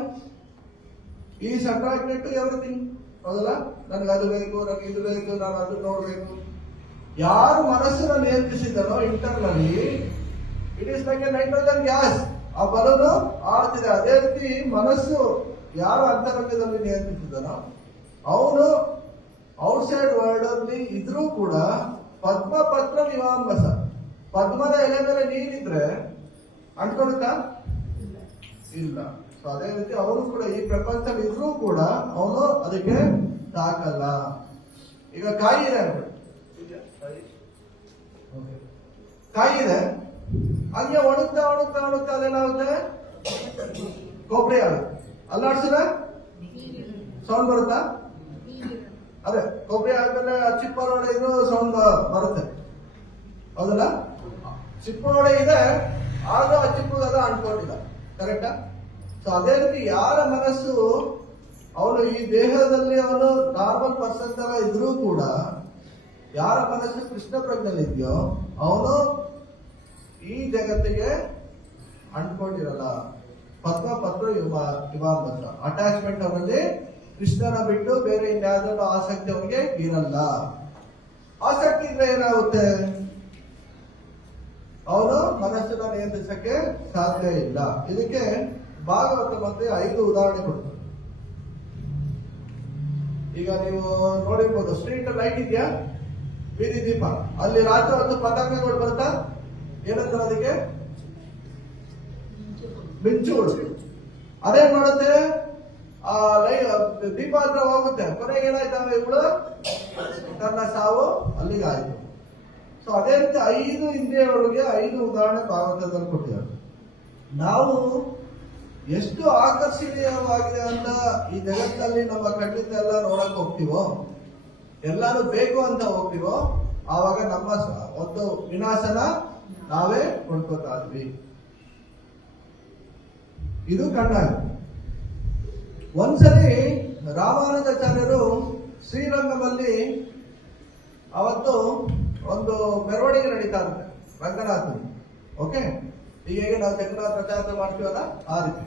is attracted to everything. ಹೌದಲ್ಲ? ನನಗೆ ಅದು ಬೇಕು, ನನಗೆ ಇದು ಬೇಕು, ನಾನು ಅದು ನೋಡ್ಬೇಕು. ಯಾರು ಮನಸ್ಸನ್ನು ನಿಯಂತ್ರಿಸಿದನೋ internally, it is like a nitrogen gas. ಆ ಬಲೂನು ಆಡ್ತಿದೆ. ಅದೇ ರೀತಿ ಮನಸ್ಸು ಯಾರು ಅಂತರಂಗದಲ್ಲಿ ನಿಯಂತ್ರಿಸಿದನೋ ಅವನು ಔಟ್ಸೈಡ್ ವರ್ಲ್ಡ್ ಅಲ್ಲಿ ಇದ್ರೂ ಕೂಡ ಪದ್ಮ ಪತ್ರ ವಿವಾಂಬಸ, ಪದ್ಮದ ಎಲೆ ಮೇಲೆ ನೀರಿದ್ರೆ ಅಂಟ್ಕೊಡುತ್ತಾ? ಇಲ್ಲ. ಸೊ ಅದೇ ರೀತಿ ಅವನು ಕೂಡ ಈ ಪ್ರಪಂಚದಲ್ಲಿ ಇದ್ರೂ ಕೂಡ ಅವನು ಅದಕ್ಕೆ ತಾಕಲ್ಲ. ಈಗ ಕಾಯಿ ಇದೆ, ಕಾಯಿ ಇದೆ, ಹಂಗೆ ಒಣಗ್ತಾ ಒಣಗ್ತಾ ಒಣಗ್ತಾ ಅದೇನಾಗುತ್ತೆ? ಕೊಬ್ಬರಿ ಆಗುತ್ತೆ. ಅಲ್ಲಾಡ್ಸಿದ್ರೆ ಸೌಂಡ್ ಬರುತ್ತಾ? ಅದೇ ಕೊಬ್ಬರಿ ಆದ್ಮೇಲೆ ಚಿಪ್ಪರೊಡೆ ಇದ್ರು ಸೌಂಡ್ ಬರುತ್ತೆ. ಹೌದಲ್ಲ? ಚಿಪ್ಪರೊಡೆ ಇದೆ, ಆಗ ಆ ಚಿಪ್ಪದ ಅಂಟ್ಕೊಂಡಿಲ್ಲ. ಕರೆಕ್ಟಾ? ಸೊ ಅದೇ ರೀತಿ ಯಾರ ಮನಸ್ಸು ಅವನು ಈ ದೇಹದಲ್ಲಿ ಅವನು ನಾರ್ಮಲ್ ಪರ್ಸನ್ ತರ ಇದ್ರೂ ಕೂಡ, ಯಾರ ಮನಸ್ಸು ಕೃಷ್ಣ ಪ್ರಜ್ಞೆಯಲ್ಲಿ ಇದೆಯೋ ಅವನು ಈ ಜಗತ್ತಿಗೆ ಅಂಟ್ಕೊಂಡಿರಲ್ಲ. ಪದ್ಮ ಪತ್ರ ಇವಾಂಬಸ, ಅಟ್ಯಾಚ್ಮೆಂಟ್ ಅವನಲ್ಲಿ ಕೃಷ್ಣನ ಬಿಟ್ಟು ಬೇರೆ ಇನ್ಯಾವುದನ್ನು ಆಸಕ್ತಿ ಅವನಿಗೆ ಇರಲ್ಲ. ಆಸಕ್ತಿ ಇದ್ರೆ ಏನಾಗುತ್ತೆ? ಅವನು ಮನಸ್ಸನ್ನ ನಿಯಂತ್ರಿಸಕ್ಕೆ ಸಾಧ್ಯ ಇಲ್ಲ. ಇದಕ್ಕೆ ಭಾಗವತ ಮತ್ತೆ 5 ಉದಾಹರಣೆ ಕೊಡ್ತಾರೆ. ಈಗ ನೀವು ನೋಡಿರ್ಬೋದು, ಸ್ಟ್ರೀಟ್ ಲೈಟ್ ಇದೆಯಾ, ಬೀದಿ ದೀಪ, ಅಲ್ಲಿ ರಾತ್ರಿ ಒಂದು ಪತಾಕಗಳು ಬರ್ತಾ, ಏನಂತಾರೆ ಅದಕ್ಕೆ? ಮಿಂಚುಗಳು. ಅದೇನ್ ಮಾಡುತ್ತೆ? ಆ ದೀಪ ಹತ್ರ ಹೋಗುತ್ತೆ, ಕೊನೆಗೆ ಏನಾಯ್ತವೆ ಇವಳು ತನ್ನ ಸಾವು ಅಲ್ಲಿಗೆ ಆಯ್ತು. ಸೊ ಅದೇ ರೀತಿ 5 ಇಂದ್ರಿಯಗಳಿಗೆ 5 ಉದಾಹರಣೆ ಭಾಗವತದಲ್ಲಿ ಕೊಟ್ಟಿದ್ದಾರೆ. ನಾವು ಎಷ್ಟು ಆಕರ್ಷಣೀಯವಾಗಿದೆ ಅಂತ ಈ ಜಗತ್ತಿನಲ್ಲಿ ನಮ್ಮ ಕಣ್ಣಿಂದ ಎಲ್ಲ ನೋಡಕ್ ಹೋಗ್ತೀವೋ, ಎಲ್ಲಾರು ಬೇಕು ಅಂತ ಹೋಗ್ತೀವೋ, ಆವಾಗ ನಮ್ಮ ಒಂದು ವಿನಾಶನ ನಾವೇ ಕೊಂಡ್ಕೋತಾ ಇದ್ವಿ. ಇದು ಕಣ್ಣಾಗ. ಒಂದ್ಸಲಿ ರಾಮಾನುಜಾಚಾರ್ಯರು ಶ್ರೀರಂಗಮಲ್ಲಿ ಅವತ್ತು ಒಂದು ಮೆರವಣಿಗೆ ನಡೀತಾ ಇರುತ್ತೆ ರಂಗನಾಥನ್. ಓಕೆ, ಈಗ ಹೇಗೆ ನಾವು ಜಗನ್ನಾಥ ರಥಯಾತ್ರೆ ಮಾಡ್ತೀವಲ್ಲ ಆ ರೀತಿ.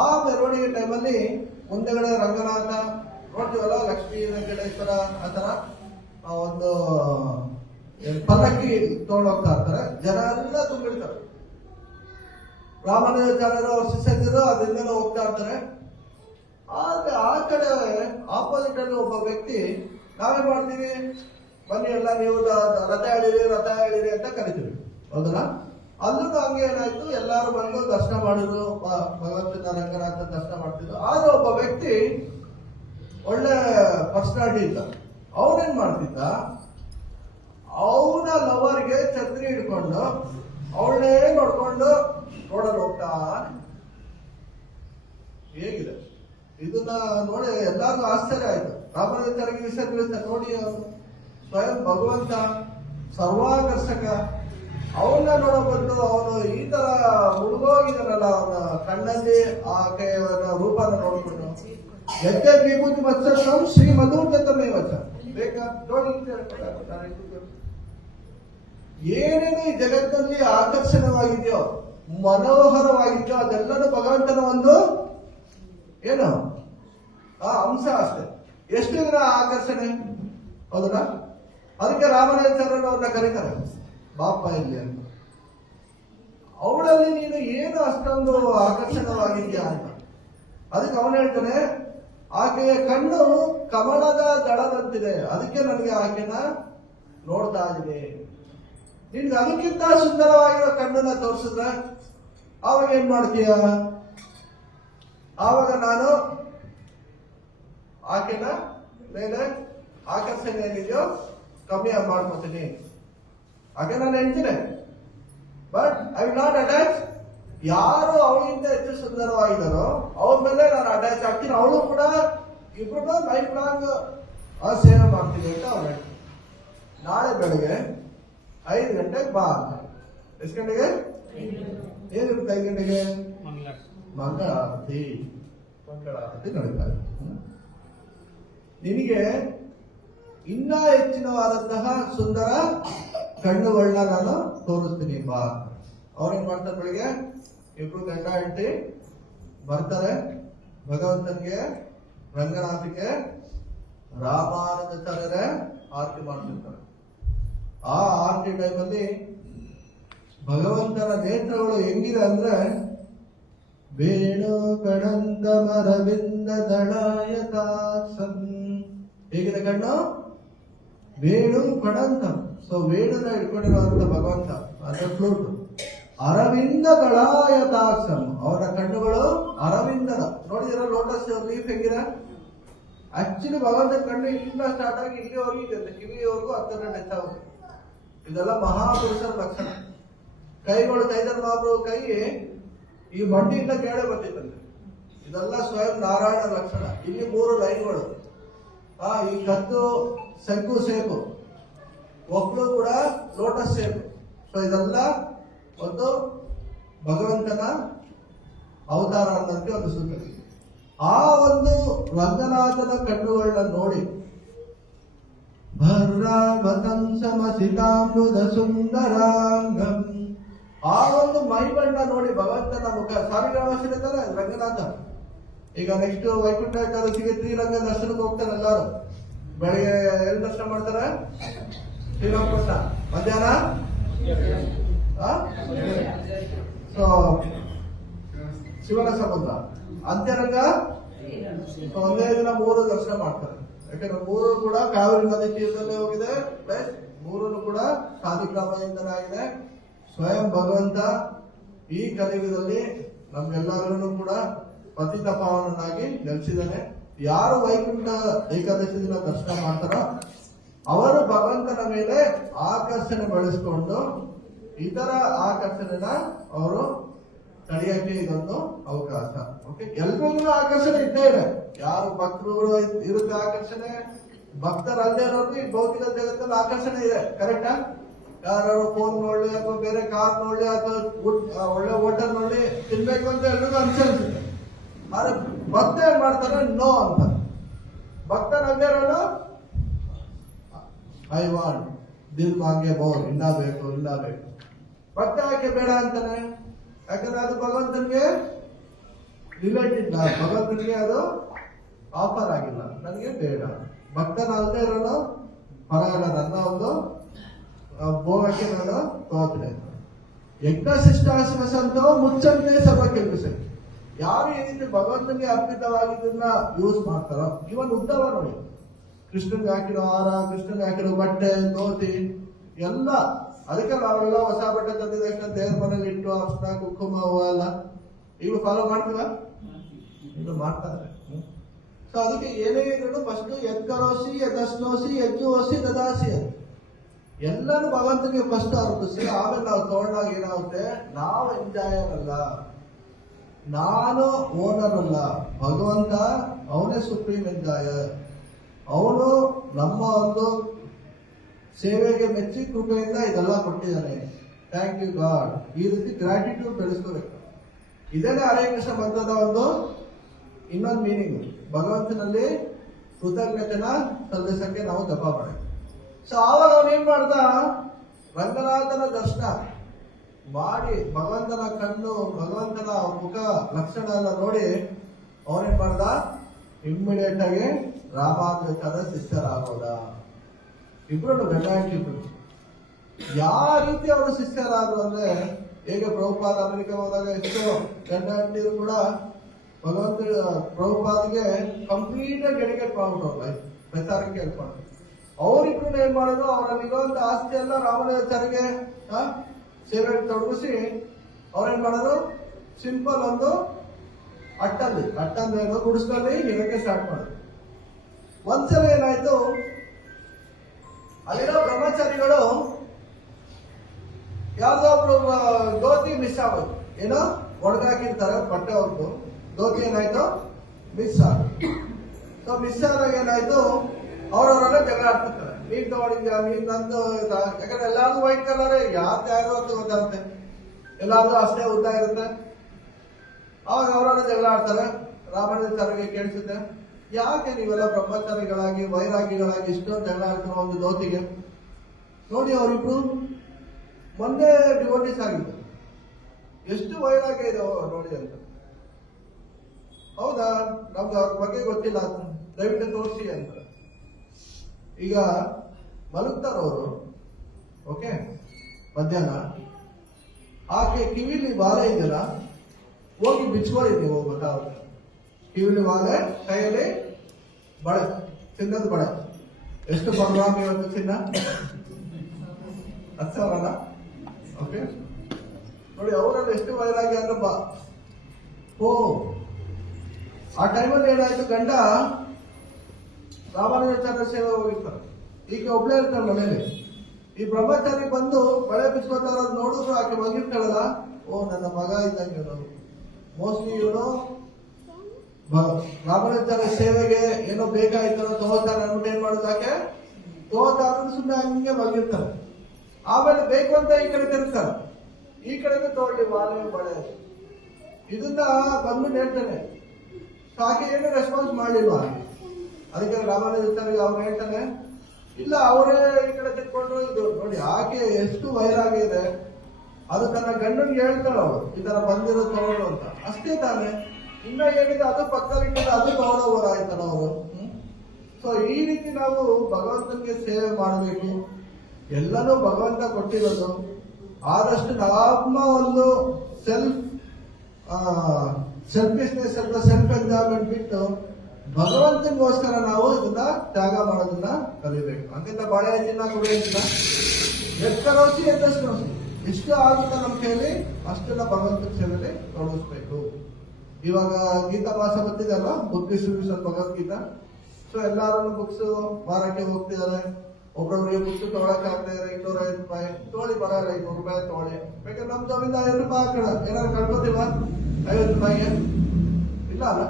ಆ ಮೆರವಣಿಗೆ ಟೈಮಲ್ಲಿ ಮುಂದೆಗಡೆ ರಂಗನಾಥ ನೋಡ್ತೀವಲ್ಲ, ಲಕ್ಷ್ಮೀ ವೆಂಕಟೇಶ್ವರ ಆ ತರ ಒಂದು ಪಲ್ಲಕ್ಕಿ ತಗೊಂಡೋಗ್ತಾ ಇರ್ತಾರೆ. ಜನ ಎಲ್ಲ ತುಂಬಿಡ್ತಾರೆ. ರಾಮಾನುಜಾಚಾರ್ಯರು ಅವ್ರ ಶಿಷ್ಯರು ಅದರಿಂದ ಹೋಗ್ತಾ ಇರ್ತಾರೆ. ಆದ್ರೆ ಆ ಕಡೆ ಆಪೋಸಿಟ್ ಅಲ್ಲಿ ಒಬ್ಬ ವ್ಯಕ್ತಿ, ನಾವೇ ಮಾಡ್ತೀವಿ, ಬನ್ನಿ ಎಲ್ಲ ನೀವು ರಥ ಹೇಳಿರಿ ಅಂತ ಕರಿತೀವಿ. ಹೌದಲ್ಲ? ಅಲ್ಲೂ ಹಂಗೆ ಏನಾಯ್ತು, ಎಲ್ಲಾರು ಬಂದು ದರ್ಶನ ಮಾಡಿದ್ರು, ಭಗವಂತನ ರಂಗನಾಥ ದರ್ಶನ ಮಾಡ್ತಿದ್ರು. ಆದ್ರೆ ಒಬ್ಬ ವ್ಯಕ್ತಿ ಒಳ್ಳೆ ಪರ್ಸನಾಲಿಟಿ ಇದ್ದ. ಅವನೇನ್ ಮಾಡ್ತಿದ್ದ, ಅವನ ಲವರ್ಗೆ ಛತ್ರಿ ಹಿಡ್ಕೊಂಡು ಅವಳನ್ನೇ ನೋಡ್ಕೊಂಡು ರೋಡಲ್ಲಿ ಹೋಗ್ತಾ. ಹೇಗಿದೆ ಇದನ್ನ ನೋಡಿ ಎಲ್ಲಾರ್ಗು ಆಶ್ಚರ್ಯ ಆಯ್ತು. ರಾಮಾನುಜಾಚಾರ್ಯರಿಗೆ ವಿಷಯ ತಿಳಿಸ್ತಾರೆ, ನೋಡಿ ಅವನು ಸ್ವಯಂ ಭಗವಂತ, ಸರ್ವಾಕರ್ಷಕ, ಅವನ್ನ ನೋಡೋ ಬದಲು ಅವನು ಈ ತರ ಮುಳುಗೋಗಿದ್ದಾನಲ್ಲ, ಅವನ ಕಣ್ಣಲ್ಲಿ ಆಕೆಯ ರೂಪನ ನೋಡ್ಕೊಂಡು ಯಜ್ಞ ವಿಭೂತಿ ಮತ್ಸರ ಶ್ರೀ ಮಧುರ್ಗತಮೇ ವಚ ಬೇಕಾ ನೋಡಿ. ಏನೇನು ಈ ಜಗತ್ತಿನಲ್ಲಿ ಆಕರ್ಷಣವಾಗಿದೆಯೋ, ಮನೋಹರವಾಗಿದೆಯೋ, ಅದೆಲ್ಲನೂ ಭಗವಂತನ ಒಂದು ಏನು ಆ ಅಂಶ ಅಷ್ಟೇ. ಎಷ್ಟು ದಿನ ಆಕರ್ಷಣೆ, ಹೌದಾ? ಅದಕ್ಕೆ ರಾಮರಾಜಾಚಾರ್ಯರು ಅವ್ರನ್ನ ಕರೀತಾರೆ ಬಾಪ ಇಲ್ಲಿ ಅಂತ. ಅವಳಲ್ಲಿ ನೀನು ಏನು ಅಷ್ಟೊಂದು ಆಕರ್ಷಣವಾಗಿದ್ಯಾ ಅಂತ. ಅದಕ್ಕೆ ಅವನು ಹೇಳ್ತಾನೆ, ಆಕೆಯ ಕಣ್ಣು ಕಮಲದ ದಳದಂತಿದೆ, ಅದಕ್ಕೆ ನನಗೆ ಆಕೆನ ನೋಡ್ತಾ ಇದ್ದೀನಿ. ನಿನ್ಗೆ ಅದಕ್ಕಿಂತ ಸುಂದರವಾಗಿರೋ ಕಣ್ಣನ್ನ ತೋರಿಸಿದ್ರೆ ಆವಾಗ ಏನ್ ಮಾಡ್ತೀಯ? ಆವಾಗ ನಾನು ಆಕೆನ ಮೇಲೆ ಆಕರ್ಷಣೆ ಏನಿದೆಯೋ ಕಮ್ಮಿ ಮಾಡ್ಕೊತೀನಿ. ಆಕೆ ನಾನು ಹೇಳ್ತೀನಿ, but I will not attach. ಯಾರು ಅವಳಿಗಿಂತ ಹೆಚ್ಚು ಸುಂದರವಾಗಿದ್ದಾರೋ ಅವ್ರ ಮೇಲೆ ನಾನು ಅಟ್ಯಾಚ್ ಆಗ್ತೀನಿ. ಅವಳು ಕೂಡ ಇಬ್ರು ಲೈಫ್ ಲಾಂಗ್ ಆ ಸೇವೆ ಮಾಡ್ತೀನಿ ಅಂತ ಅವ್ರು ಹೇಳ್ತೀನಿ. ನಾಳೆ ಬೆಳಗ್ಗೆ 5 ಗಂಟೆಗೆ ಬಾ ಅಂತ. ಎಷ್ಟು ಗಂಟೆಗೆ? ಏನಿರುತ್ತೆ 5 ಗಂಟೆಗೆ? ಮಂಗಳಾರತಿ ನಡೀತಾರೆ. ನಿನಗೆ ಇನ್ನ ಹೆಚ್ಚಿನವಾದಂತಹ ಸುಂದರ ಕಣ್ಣುಗಳನ್ನ ನಾನು ತೋರಿಸ್ತೀನಿ ಬಾ. ಅವ್ರೇನ್ ಮಾಡ್ತಾರೆ, ಬೆಳಿಗ್ಗೆ ಇಬ್ರು ಗಂಡ ಹೆಂಡತಿ ಬರ್ತಾರೆ. ಭಗವಂತನಿಗೆ, ರಂಗನಾಥಿಗೆ ರಾಮಾನುಜಾಚಾರ್ಯರೇ ಆರತಿ ಮಾಡ್ತಿರ್ತಾರೆ. ಆ ಆರತಿ ಟೈಮಲ್ಲಿ ಭಗವಂತನ ನೇತ್ರಗಳು ಹೆಂಗಿದೆ ಅಂದ್ರೆ, ವೇಣು ಕಣಂದ ಮರವಿಂದ ದಳಾಯತಾಸಂ. ಹೇಗಿದೆ ಕಣ್ಣು? ವೇಣು ಕಣಂದ. ಸೊ ವೇಣುನ ಇಟ್ಕೊಂಡಿರುವಂತ ಭಗವಂತ, ಅಂದ್ರೆ ಫ್ಲೂಟ್. ಅರವಿಂದ ದಳಾಯತಾಕ್ಷಂ, ಅವರ ಕಣ್ಣುಗಳು ಅರವಿಂದನ. ನೋಡಿದಿರ ಲೋಟಸ್ ಲೀಫ್ ಹೆಂಗಿದೆ? ಆಕ್ಚುಲಿ ಭಗವಂತನ ಕಣ್ಣು ಇಲ್ಲಿಂದ ಸ್ಟಾರ್ಟ್ ಆಗಿ ಇಲ್ಲಿವರೆಗೂ ಇದೆ, ಕಿವಿಯವರೆಗೂ 10 ಗಂಟೆ ಹೆಚ್ಚಾಗುತ್ತೆ. ಇದೆಲ್ಲ ಮಹಾಪುರುಷರ ಲಕ್ಷಣ. ಕೈಗಳು ಚೈತನ್ಯ ಮಹಾಪ್ರಭು ಕೈ ಈ ಮಂಡಿಯಿಂದ ಕೆಳಗೆ ಬಂದಿತ್ತಂತೆ. ಇದೆಲ್ಲ ಸ್ವಯಂ ನಾರಾಯಣ ಲಕ್ಷಣ. ಇಲ್ಲಿ 3 ಲೈನ್ಗಳು. ಈ ಕತ್ತು ಶಂಕು ಸೇಪು, ಒಬ್ಬಳು ಕೂಡ ಲೋಟಸ್ ಸೇಪು. ಸೊ ಇದೆಲ್ಲ ಒಂದು ಭಗವಂತನ ಅವತಾರ ಅನ್ನೋದಕ್ಕೆ ಒಂದು ಸೂಚನೆ. ಆ ಒಂದು ರಂಗನಾಥನ ಕಣ್ಣುಗಳನ್ನ ನೋಡಿ, ಭರ್ರಾವತಂಸಮಸಿತಾಂಬುದ ಸುಂದರಾಂಗಂ, ಆ ಒಂದು ಮೈಬಣ್ಣ ನೋಡಿ ಭಗವಂತನ ಮುಖ. ಸಾರಿಗಾಮಸಿರುತ್ತಲ್ಲ ರಂಗನಾಥ. ಈಗ ನೆಕ್ಸ್ಟ್ ವೈಕುಂಠ ಏಕಾದಶಿಗೆ ಶ್ರೀರಂಗ ದರ್ಶನಕ್ಕೆ ಹೋಗ್ತಾರೆ ಎಲ್ಲಾರು. ಬೆಳಿಗ್ಗೆ ಎಲ್ಲಿ ದರ್ಶನ ಮಾಡ್ತಾರೆ? ಶ್ರೀರಾಮಕೃಷ್ಣ. ಮಧ್ಯಾಹ್ನ ಸೊ ಶಿವನ ಸಮುದ್ರ. ಅಂತ್ಯರಂಗ ಒಂದೇ ದಿನ 3 ದರ್ಶನ ಮಾಡ್ತಾರೆ. ಯಾಕಂದ್ರೆ 3 ಕೂಡ ಕಾವೇರಿ ನದಿ ತೀರದಲ್ಲೇ ಹೋಗಿದೆ, ಪ್ಲಸ್ 3 ಕೂಡ ಸಾಲಿಗ್ರಾಮದಿಂದಲೇ ಆಗಿದೆ. ಸ್ವಯಂ ಭಗವಂತ ಈ ಕಲಿಯುಗದಲ್ಲಿ ನಮ್ಗೆಲ್ಲರೂ ಕೂಡ ಪತಿತ ಪಾವನನಾಗಿ ನೆಲೆಸಿದ್ದಾನೆ. ಯಾರು ವೈಕುಂಠ ಏಕಾದಶಿ ದಿನ ದರ್ಶನ ಮಾಡ್ತಾರೋ ಅವರು ಭಗವಂತನ ಮೇಲೆ ಆಕರ್ಷಣೆ ಬೆಳೆಸ್ಕೊಂಡು ಇತರ ಆಕರ್ಷಣೆನ ಅವರು ತಡೆಯಕ್ಕೆ ಇದೊಂದು ಅವಕಾಶ. ಓಕೆ, ಎಲ್ರಿಗೂ ಆಕರ್ಷಣೆ ಇದ್ದೇ ಇದೆ. ಯಾರು ಭಕ್ತರುಗಳು ಇರುತ್ತೆ ಆಕರ್ಷಣೆ, ಭಕ್ತರಲ್ಲದೆ ಇರೋರ್ಗೂ ಈ ಭೌತಿಕ ಜಗತ್ತಲ್ಲಿ ಆಕರ್ಷಣೆ ಇದೆ. ಕರೆಕ್ಟಾ? ಯಾರು ಫೋನ್ ನೋಡ್ಲಿ ಅಥವಾ ಬೇರೆ ಕಾರ್ ನೋಡ್ಲಿ ಅಥವಾ ಒಳ್ಳೆ ಹೋಟೆಲ್ ನೋಡ್ಲಿ ತಿನ್ಬೇಕು ಅಂತ ಎಲ್ರಿಗೂ ಅನ್ಸುತ್ತೆ. ಆದ್ರೆ ಭಕ್ತ ಏನ್ ಮಾಡ್ತಾರೆ? ನೋ ಅಂತ. ಭಕ್ತರಲ್ಲದೆ ಇರೋನು ಐ ವಾಂಟ್ ದಿಲ್ ಮಾಂಗೆ ಬೋರ್, ಇನ್ನ ಬೇಕು. ಭಕ್ತ ಯಾಕೆ ಬೇಡ ಅಂತಾನೆ? ಯಾಕಂದ್ರೆ ಅದು ಭಗವಂತನಿಗೆ ರಿಲೇಟೆಡ್, ಭಗವಂತನಿಗೆ ಅದು ಆಫರ್ ಆಗಿಲ್ಲ. ನನಗೆ ಬೇಡ. ಭಕ್ತನಲ್ಲದೆ ಇರೋನು ಪರವಾಗಿಲ್ಲ, ನನ್ನ ಒಂದು ಭೋಗಕ್ಕೆ ನಾನು ತೋತ್ರೆ. ಯಜ್ಞಶಿಷ್ಟಾಶ್ರಮ ಸಂತೋ ಮುಚ್ಚಂತೆ ಸಭಾ ಕೆಲಸ. ಯಾರು ಏನಿದ್ರೆ ಭಗವಂತನಿಗೆ ಅರ್ಪಿತವಾಗಿದ್ದನ್ನ ಯೂಸ್ ಮಾಡ್ತಾರೋ, ಇವನ್ ಉದ್ದವ ನೋಡಿ, ಕೃಷ್ಣನ್ಗೆ ಹಾಕಿರೋ ಹಾರ, ಕೃಷ್ಣನ್ಗೆ ಹಾಕಿರೋ ಬಟ್ಟೆ, ಧೋತಿ ಎಲ್ಲ. ಅದಕ್ಕೆ ನಾವೆಲ್ಲ ಹೊಸ ಬಟ್ಟೆ ತಂದಿದ ತಕ್ಷಣ ದೇವ್ರ ಮನೇಲಿ ಇಟ್ಟು ಅರ್ಶನ ಕುಂಕುಮ ಎಲ್ಲ ಈಗ ಫಾಲೋ ಮಾಡ್ತೀವ? ಇದು ಮಾಡ್ತಾರೆ. ಸೊ ಅದಕ್ಕೆ ಏನೇ ಇದ್ರು ಫಸ್ಟ್ ಎದ್ಕರೋಸಿ ಎದಸ್ನೋಸಿ ಎಜ್ಜುವೋಸಿ ದದಾಸಿ ಅಂತ ಎಲ್ಲರೂ ಭಗವಂತನಿಗೆ ಫಸ್ಟ್ ಅರ್ಪಿಸಿ, ಆಮೇಲೆ ನಾವು ತಗೊಂಡಾಗ ಏನಾಗುತ್ತೆ, ನಾವು ಎಂಜಾಯರ್ ಅಲ್ಲ, ನಾನು ಓನರ್ ಅಲ್ಲ, ಭಗವಂತ ಅವನೇ ಸುಪ್ರೀಂ ಎಂಜಾಯರ್. ಅವನು ನಮ್ಮ ಒಂದು ಸೇವೆಗೆ ಮೆಚ್ಚಿ ಕೃಪೆಯಿಂದ ಇದೆಲ್ಲ ಕೊಟ್ಟಿದ್ದಾನೆ. Thank you God. ಈ ರೀತಿ ಗ್ರಾಟಿಟ್ಯೂಡ್ ಬೆಳೆಸ್ಕೋಬೇಕು. ಇದೇನೆ ಹರೇ ಕೃಷ್ಣ ಮಂತ್ರದ ಒಂದು ಇನ್ನೊಂದು ಮೀನಿಂಗ್. ಭಗವಂತನಲ್ಲಿ ಕೃತಜ್ಞತೆನ ಸಲ್ಲಿಸಕ್ಕೆ ನಾವು ಜಪ ಮಾಡಿ. ಸೊ ಆವಾಗ ಅವನೇನ್ ಮಾಡ್ದ, ರಂಗನಾಥನ ದರ್ಶನ ಮಾಡಿ ಭಗವಂತನ ಕಣ್ಣು, ಭಗವಂತನ ಮುಖ ಲಕ್ಷಣ ಎಲ್ಲ ನೋಡಿ ಅವನೇನ್ ಮಾಡ್ದ, ಇಮ್ಮಿಡಿಯೇಟ್ ಆಗಿ ರಾಮಾನುಜಾಚಾರ್ಯ ಶಿಷ್ಯರಾಗೋದ. ಇಬ್ರು ಗಂಡ ಇಬ್ರು ಯಾವ ರೀತಿ ಅವರು ಶಿಷ್ಯರಾದ್ರು ಅಂದ್ರೆ, ಹೇಗೆ ಪ್ರಭುಪಾದ ಅಮೆರಿಕ ಹೋದಾಗ ಎಷ್ಟೋ ಗಂಡ ಹೆಂಡತಿರು ಕೂಡ ಭಗವಂತ ಪ್ರಭುಪಾದಿಗೆ ಕಂಪ್ಲೀಟ್ ಆಗಿ ಡೆಡಿಕೇಟ್ ಮಾಡ್ಬಿಟ್ರಲ್ಲ, ಪ್ರಚಾರಕ್ಕೆ ಹೇಳ್ಕೊಂಡು ಅವರಿಬ್ರು ಏನ್ ಮಾಡೋದು, ಅವರಲ್ಲಿರುವಂತ ಆಸ್ತಿ ಎಲ್ಲ ರಾಮಾನುಜಾಚಾರ್ಯಗೆ ಸೇವೆಗೆ ತೊಡಗಿಸಿ ಅವ್ರೇನ್ ಮಾಡೋದು, ಸಿಂಪಲ್ ಒಂದು ಅಟ್ಟಂದೇನೋ ಗುಡಿಸ್ನಲ್ಲಿ ಇಡಕ್ಕೆ ಸ್ಟಾರ್ಟ್ ಮಾಡೋದು. ಒಂದ್ಸಲ ಏನಾಯ್ತು, ಅಲ್ಲಿರೋ ಬ್ರಹ್ಮಚಾರಿಗಳು ಯಾವ್ದೋ ಒಬ್ರು ಧೋತಿ ಮಿಸ್ ಆಗೋದು, ಏನೋ ಒಣಗಾಕಿರ್ತಾರೆ ಬಟ್ಟೆ ಹೊರತು, ಧೋತಿ ಏನಾಯ್ತು ಮಿಸ್ ಆಗೋದು. ಸೊ ಮಿಸ್ ಆದಾಗ ಏನಾಯ್ತು, ಅವ್ರವರೆಲ್ಲ ಜಗಳ ಆಡ್ತಿರ್ತಾರೆ, ನೀನ್ ತಗೊಂಡಿದ್ಯಾ, ನೀನ್ ನಂದು, ಯಾಕಂದ್ರೆ ಎಲ್ಲಾರು ವೈಟ್ ಕಲರ್, ಯಾವ್ದು ಯಾರು ಅಂತ ಗೊತ್ತಾಗುತ್ತೆ, ಎಲ್ಲಾರು ಅಷ್ಟೇ ಉದ್ದ ಇರುತ್ತೆ. ಅವಾಗ ಅವರೆಲ್ಲ ಜಗಳ ಆಡ್ತಾರೆ. ರಾಮಾನುಜಾಚಾರ್ಯಗೆ ಕೇಳಿಸುತ್ತೆ, ಯಾಕೆ ನೀವೆಲ್ಲ ಬ್ರಹ್ಮಚಾರಿಗಳಾಗಿ ವೈರಾಗಿಗಳಾಗಿ ಇಷ್ಟೊಂದು ಜಗಳ ಆಡ್ತಾರೋ ಒಂದು ಧೋತಿಗೆ? ನೋಡಿ ಅವರಿಬ್ರು ಮೊನ್ನೆ ಡಿವೋಟಿಸ್ ಆಗಿದ್ದು, ಎಷ್ಟು ವೈರಾಗ್ಯ ಇದೆ ನೋಡಿ ಅಂತ. ಹೌದಾ, ನಮ್ಗೆ ಅವ್ರ ಬಗ್ಗೆ ಗೊತ್ತಿಲ್ಲ, ದಯವಿಟ್ಟು ತೋರಿಸಿ ಅಂತ. ಈಗ ಮಲಗ್ತಾರವರು, ಓಕೆ, ಮಧ್ಯಾಹ್ನ ಆಕೆ ಕಿವಿಲಿ ಬಾಲೆ ಇದೆಯಲ್ಲ, ಹೋಗಿ ಬಿಚ್ಕೊಳ್ಳಿ ನೀವು, ಗೊತ್ತಾಗುತ್ತೆ. ಕಿವಿಲಿ ಬಾಲೆ, ಕೈಯಲ್ಲಿ ಬಳೆ, ಚಿನ್ನದ ಬಳೆ. ಎಷ್ಟು ಬರುವಾಗ ಇವತ್ತು ಚಿನ್ನ? 10,000. ಓಕೆ, ನೋಡಿ ಅವರಲ್ಲಿ ಎಷ್ಟು ವೈರಾಗ್ಯ ಅಂದ್ರೆ ಆ ಟೈಮಲ್ಲಿ ಏನಾಯ್ತು, ಗಂಡ ರಾಮಾನುಜಾಚಾರ್ಯ ಸೇವೆ ಹೋಗಿರ್ತಾರೆ, ಈಗ ಒಬ್ಳೇ ಇರ್ತಾರೆ ಮನೇಲಿ. ಈ ಬ್ರಹ್ಮಚಾರಿ ಬಂದು ಬಳೆ ಬಿಚ್ಕೊತಾರ ನೋಡಿದ್ರು ಆಕೆ ಮಗಿರ್ತಾಳಲ್ಲ, ಓ ನನ್ನ ಮಗ ಇದ್ದಂಗೆ ಇವನು, ಮೋಸ್ಟ್ಲಿ ಇವನು ರಾಮಾನುಜಾಚಾರ್ಯ ಸೇವೆಗೆ ಏನೋ ಬೇಕಾಯ್ತಾರೋ ತಗೋತಾರೆ ಅಂದ್ಬಿಟ್ಟು ಏನ್ ಮಾಡೋದು, ಆಕೆ ತಗೋತಾರ ಸುಮ್ಮನೆ ಹಂಗೆ ಮಗಿರ್ತಾರೆ. ಆಮೇಲೆ ಬೇಕು ಅಂತ ಈ ಕಡೆ ತಿರುಗ್ತಾರೆ, ಈ ಕಡೆಗೂ ತಗೊಳ್ಳಿ ಬಾಲೆ ಬಳೆ, ಇದನ್ನ ಬಂದ್ಬಿಟ್ಟು ಹೇಳ್ತಾನೆ. ಆಕೆ ಏನು ರೆಸ್ಪಾನ್ಸ್ ಮಾಡಲಿಲ್ವಾ, ಅದಕ್ಕೆ ರಾಮಾನುಜಾಚಾರ್ಯ ಅವ್ರು ಹೇಳ್ತಾನೆ, ಇಲ್ಲ ಅವರೇ ಈ ಕಡೆ ತಿಳ್ಕೊಂಡ್ರು. ಇದು ನೋಡಿ ಆಕೆ ಎಷ್ಟು ವೈರಾಗ್ಯ ಇದೆ, ಅದು ತನ್ನ ಗಂಡನಿಗೆ ಹೇಳ್ತಾಳ ಅವರು, ಈ ತರ ಬಂದಿರೋ ತಗೊಳ್ಳೋ ಅಂತ, ಅಷ್ಟೇ ತಾನೆ. ಇನ್ನ ಏನಿದೆ ಅದು ಪಕ್ಕದಲ್ಲಿ ಅದು ತಗೊಳ್ಳೋರು ಆಯ್ತಲ್ಲ ಅವರು. ಸೊ ಈ ರೀತಿ ನಾವು ಭಗವಂತನಿಗೆ ಸೇವೆ ಮಾಡಬೇಕು. ಎಲ್ಲನೂ ಭಗವಂತ ಕೊಟ್ಟಿರೋದು. ಆದಷ್ಟು ನಮ್ಮ ಒಂದು ಸೆಲ್ಫಿಶ್ನೆಸ್ ಅಂತ ಸೆಲ್ಫ್ ಎಂಜಾಯ್ಮೆಂಟ್ ಬಿಟ್ಟು ಭಗವಂತನಿಗೋಸ್ಕರ ನಾವು ಇದನ್ನ ತ್ಯಾಗ ಮಾಡೋದನ್ನ ಕಲಿಬೇಕು. ಹಂಗಿಂತ ಬಾಳೆ ಚಿನ್ನ ಕೊಡೋದಿಲ್ಲ, ಎಕ್ಕರೋಸಿ ಎದ್ದಷ್ಟು ಎಷ್ಟು ಆಗುತ್ತ ನಮ್ಮ ಕೈಯಲ್ಲಿ ಅಷ್ಟೆಲ್ಲ ಭಗವಂತನ ಸೇವೆಯಲ್ಲಿ ತೊಡಗಿಸ್ಬೇಕು. ಇವಾಗ ಗೀತಾ ಮಾಸ ಬಂದಿದೆಲ್ಲ, ಬುಕ್ ಡಿಸ್ಟ್ರಿಬ್ಯೂಷನ್ ಭಗವದ್ಗೀತಾ. ಸೊ ಎಲ್ಲಾರು ಬುಕ್ಸ್ ಮಾರಕ್ಕೆ ಹೋಗ್ತಿದ್ದಾರೆ. ಒಬ್ಬೊಬ್ರಿಗೆ ಬುಕ್ಸ್ ತೊಗೊಳಕ್ ಆಗ್ತಾ ಇದೆ, 250 ರೂಪಾಯಿ ತೊಗೊಳ್ಳಿ, ಬರಲ್ಲ 200 ರೂಪಾಯಿ ತೊಗೊಳ್ಳಿ. ಬೇಕಾದ್ರೆ ನಮ್ ಜಮೀನ್ 50 ರೂಪಾಯಿ ಹಾಕೋಣ, ಏನಾದ್ರು ಕಳ್ಕೊತೀವ 50 ರೂಪಾಯಿಗೆ? ಇಲ್ಲ ಅಲ್ಲ.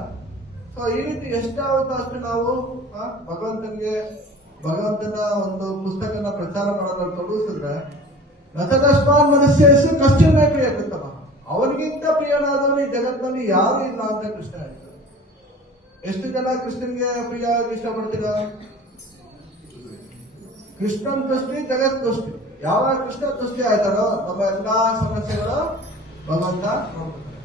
ಸೊ ಈ ರೀತಿ ಎಷ್ಟಾಗುತ್ತೋ ಅಷ್ಟು ನಾವು ಭಗವಂತನ ಒಂದು ಪುಸ್ತಕನ ಪ್ರಚಾರ ಮಾಡೋದ್ರಲ್ಲಿ ತೊಡಗಿಸಿದ್ರೆ, ನತದಸ್ಮಾನ್ ಮನಸ್ಸೇಸು ಕಶ್ಚಿನ್ನ ಪ್ರಿಯಕೃತಮ, ಅವನಿಗಿಂತ ಪ್ರಿಯನಾದವನು ಈ ಜಗತ್ತಿನಲ್ಲಿ ಯಾರು ಇಲ್ಲ ಅಂತ ಕೃಷ್ಣ ಹೇಳ್ತಾರೆ. ಎಷ್ಟು ಜನ ಕೃಷ್ಣನ್ಗೆ ಪ್ರಿಯ ಇಷ್ಟಪಡ್ತೀರಾ? ಕೃಷ್ಣನ್ ತುಷ್ಟಿ ಜಗತ್ ತುಷ್ಟಿ. ಯಾವಾಗ ಕೃಷ್ಣ ತುಷ್ಟಿ ಆಯ್ತಾರೋ ನಮ್ಮ ಎಲ್ಲಾ ಸಮಸ್ಯೆಗಳು ಭಗವಂತ ನೋಡ್ತಾರೆ.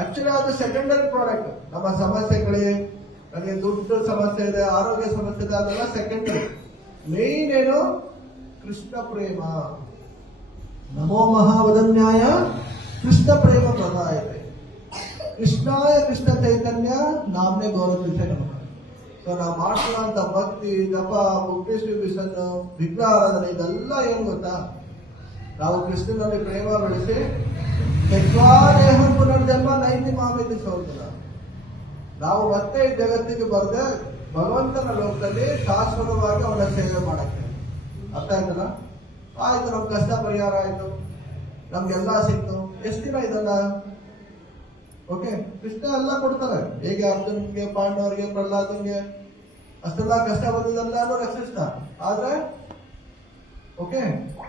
ಆಕ್ಚುಲಿ ಅದು ಸೆಕೆಂಡರಿ ಪ್ರಾಡಕ್ಟ್. ನಮ್ಮ ಸಮಸ್ಯೆಗಳಿಗೆ, ನನಗೆ ದುಡ್ಡು ಸಮಸ್ಯೆ ಇದೆ, ಆರೋಗ್ಯ ಸಮಸ್ಯೆ ಇದೆ, ಅದೆಲ್ಲ ಸೆಕೆಂಡರಿ. ಮೇನ್ ಏನು? ಕೃಷ್ಣ ಪ್ರೇಮ. ನಮೋ ಮಹಾವದನ್ಯಾಯ ಕೃಷ್ಣ ಪ್ರೇಮ ಪ್ರದಾಯತೆ ಕೃಷ್ಣಾಯ ಕೃಷ್ಣ ಚೈತನ್ಯ ನಾಮ್ನೆ ಗೌರವಿಸೆ ನಮಃ. ಸೊ ನಾವು ಮಾಡ್ಕೊಳ್ಳೋಂಥ ಭಕ್ತಿ, ಜಪ, ಬುಕ್ ಡಿಸ್ಟ್ರಿಬ್ಯೂಷನ್, ವಿಗ್ರಹಾರಾಧನೆ, ಇದೆಲ್ಲ ಏನ್ ಗೊತ್ತಾ? ನಾವು ಕೃಷ್ಣನಲ್ಲಿ ಪ್ರೇಮ ಬೆಳೆಸಿ ದೇಹ ಪುನರ್ಜನ್ಮ ನೈತಿ ಮಾಮಿತಿ ಸೌಂದರ, ನಾವು ಮತ್ತೆ ಈ ಜಗತ್ತಿಗೆ ಬರದೆ ಭಗವಂತನ ಲೋಕದಲ್ಲಿ ಶಾಶ್ವತವಾಗಿ ಅವನ ಸೇವೆ ಮಾಡಕ್ಕೆ. ಅರ್ಥ ಆಯ್ತಲ್ಲ? ಆಯ್ತು, ನಮ್ ಕಷ್ಟ ಪರಿಹಾರ ಆಯ್ತು, ನಮ್ಗೆಲ್ಲ ಸಿಕ್ತು. ಎಷ್ಟು ದಿನ ಇದಲ್ಲ? ಓಕೆ, ಕೃಷ್ಣ ಎಲ್ಲ ಕೊಡ್ತಾರೆ. ಹೇಗೆ ಅರ್ಜುನ್ಗೆ, ಪಾಂಡವರಿಗೆ, ಪ್ರಹ್ಲಾದನ್ಗೆ ಅಷ್ಟೆಲ್ಲ ಕಷ್ಟ ಬಂದಿದ್ದೆಲ್ಲ ರಕ್ಷಿಸ್ತ. ಆದ್ರೆ ಓಕೆ,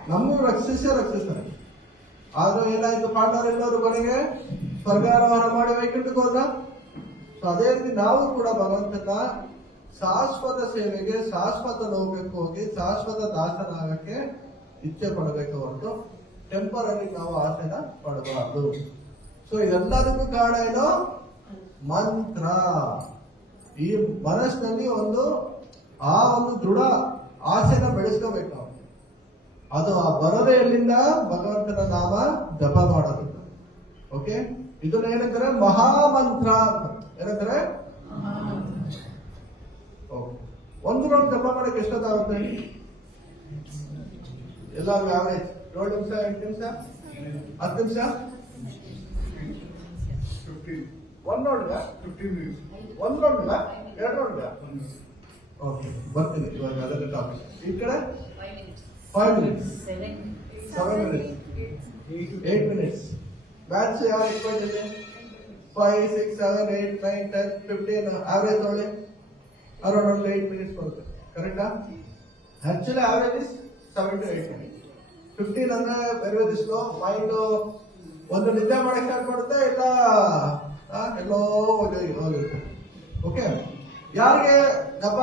ನಮ್ಮನ್ನು ರಕ್ಷಿಸ್ತಾರೆ. ಆದ್ರೂ ಏನಾಯ್ತು? ಪಾಂಡವರೆಲ್ಲರೂ ಕೊನೆಗೆ ಸ್ವರ್ಗಾರೋಹಣ ಮಾಡಿ ವೈಕುಂಠಕ್ಕೆ ಹೋದ. ಸೊ ಅದೇ ರೀತಿ ನಾವು ಕೂಡ ಭಗವಂತನ ಶಾಶ್ವತ ಸೇವೆಗೆ, ಶಾಶ್ವತ ಲೋಕಕ್ಕೆ ಹೋಗಿ ಶಾಶ್ವತ ದಾಸನಾಗಕ್ಕೆ ಇಚ್ಛೆ ಪಡಬೇಕು ಹೊರತು ಟೆಂಪರರಿ ನಾವು ಆಸೆನ ಪಡಬಾರ್ದು. ಸೊ ಇದೆಲ್ಲದಕ್ಕೂ ಕಾರಣ ಏನು? ಮಂತ್ರ. ಈ ಮನಸ್ಸಿನಲ್ಲಿ ಒಂದು ದೃಢ ಆಸೆನ ಬೆಳೆಸ್ಕೋಬೇಕು ನಾವು. ಅದು ಆ ಬರೋದೇ ಎಲ್ಲಿಂದ? ಭಗವಂತನ ನಾಮ ಜಪ ಮಾಡೋದು. ಓಕೆ, ಇದನ್ನ ಏನಂತಾರೆ? ಮಹಾಮಂತ್ರ ಅಂತ. ಏನಂತಾರೆ? ಒಂದು ರೌಂಡ್ ಜಪ ಮಾಡಕ್ಕೆ ಎಷ್ಟೊತ್ತಾಗುತ್ತೆ? ಎಲ್ಲ ಆವರೇಜ್ 7 ನಿಮಿಷ, 8 ನಿಮಿಷ, 10 ನಿಮಿಷ, 1 ರೌಂಡ್ಗ 1 ರೌಂಡ್ಗ 2 ರೌಂಡ್ಗ? ಓಕೆ, ಬರ್ತೀನಿ ಇವಾಗ ಅದರ ಟಾಪಿಕ್. ಈ ಕಡೆ 5 ಮಿನಿಟ್ಸ್, 7 ಮಿನಿಟ್ಸ್, 8 ಮಿನಿಟ್ಸ್. ಮ್ಯಾಥ್ಸ್ ಯಾರು ಎಕ್ಸ್ಪರ್ಟ್ ಇದೆ? 5, 6, 7, 8, 9, 10, 15 ಆವರೇಜ್ ತೊಗೊಳ್ಳಿ. ಅರೌಂಡ್ ಒಂದು 8 ಮಿನಿಟ್ಸ್ ಬರುತ್ತೆ. ಕರೆಕ್ಟಾ? Actually average is 7 to 8 minutes. 15 ಅಂದ್ರೆ ವೆರಿ ವೆರಿ ಸ್ಲೋ. ಮೈಂಡ್ ಒಂದು ನಿದ್ದೆ ಮಾಡಕ್ಕೆ ಸ್ಟಾರ್ಟ್ ಮಾಡುತ್ತೆ, ಇಲ್ಲ ಎಲ್ಲೋ ಹೋಗಿರುತ್ತೆ. ಓಕೆ, ಯಾರಿಗೆ ಜಪ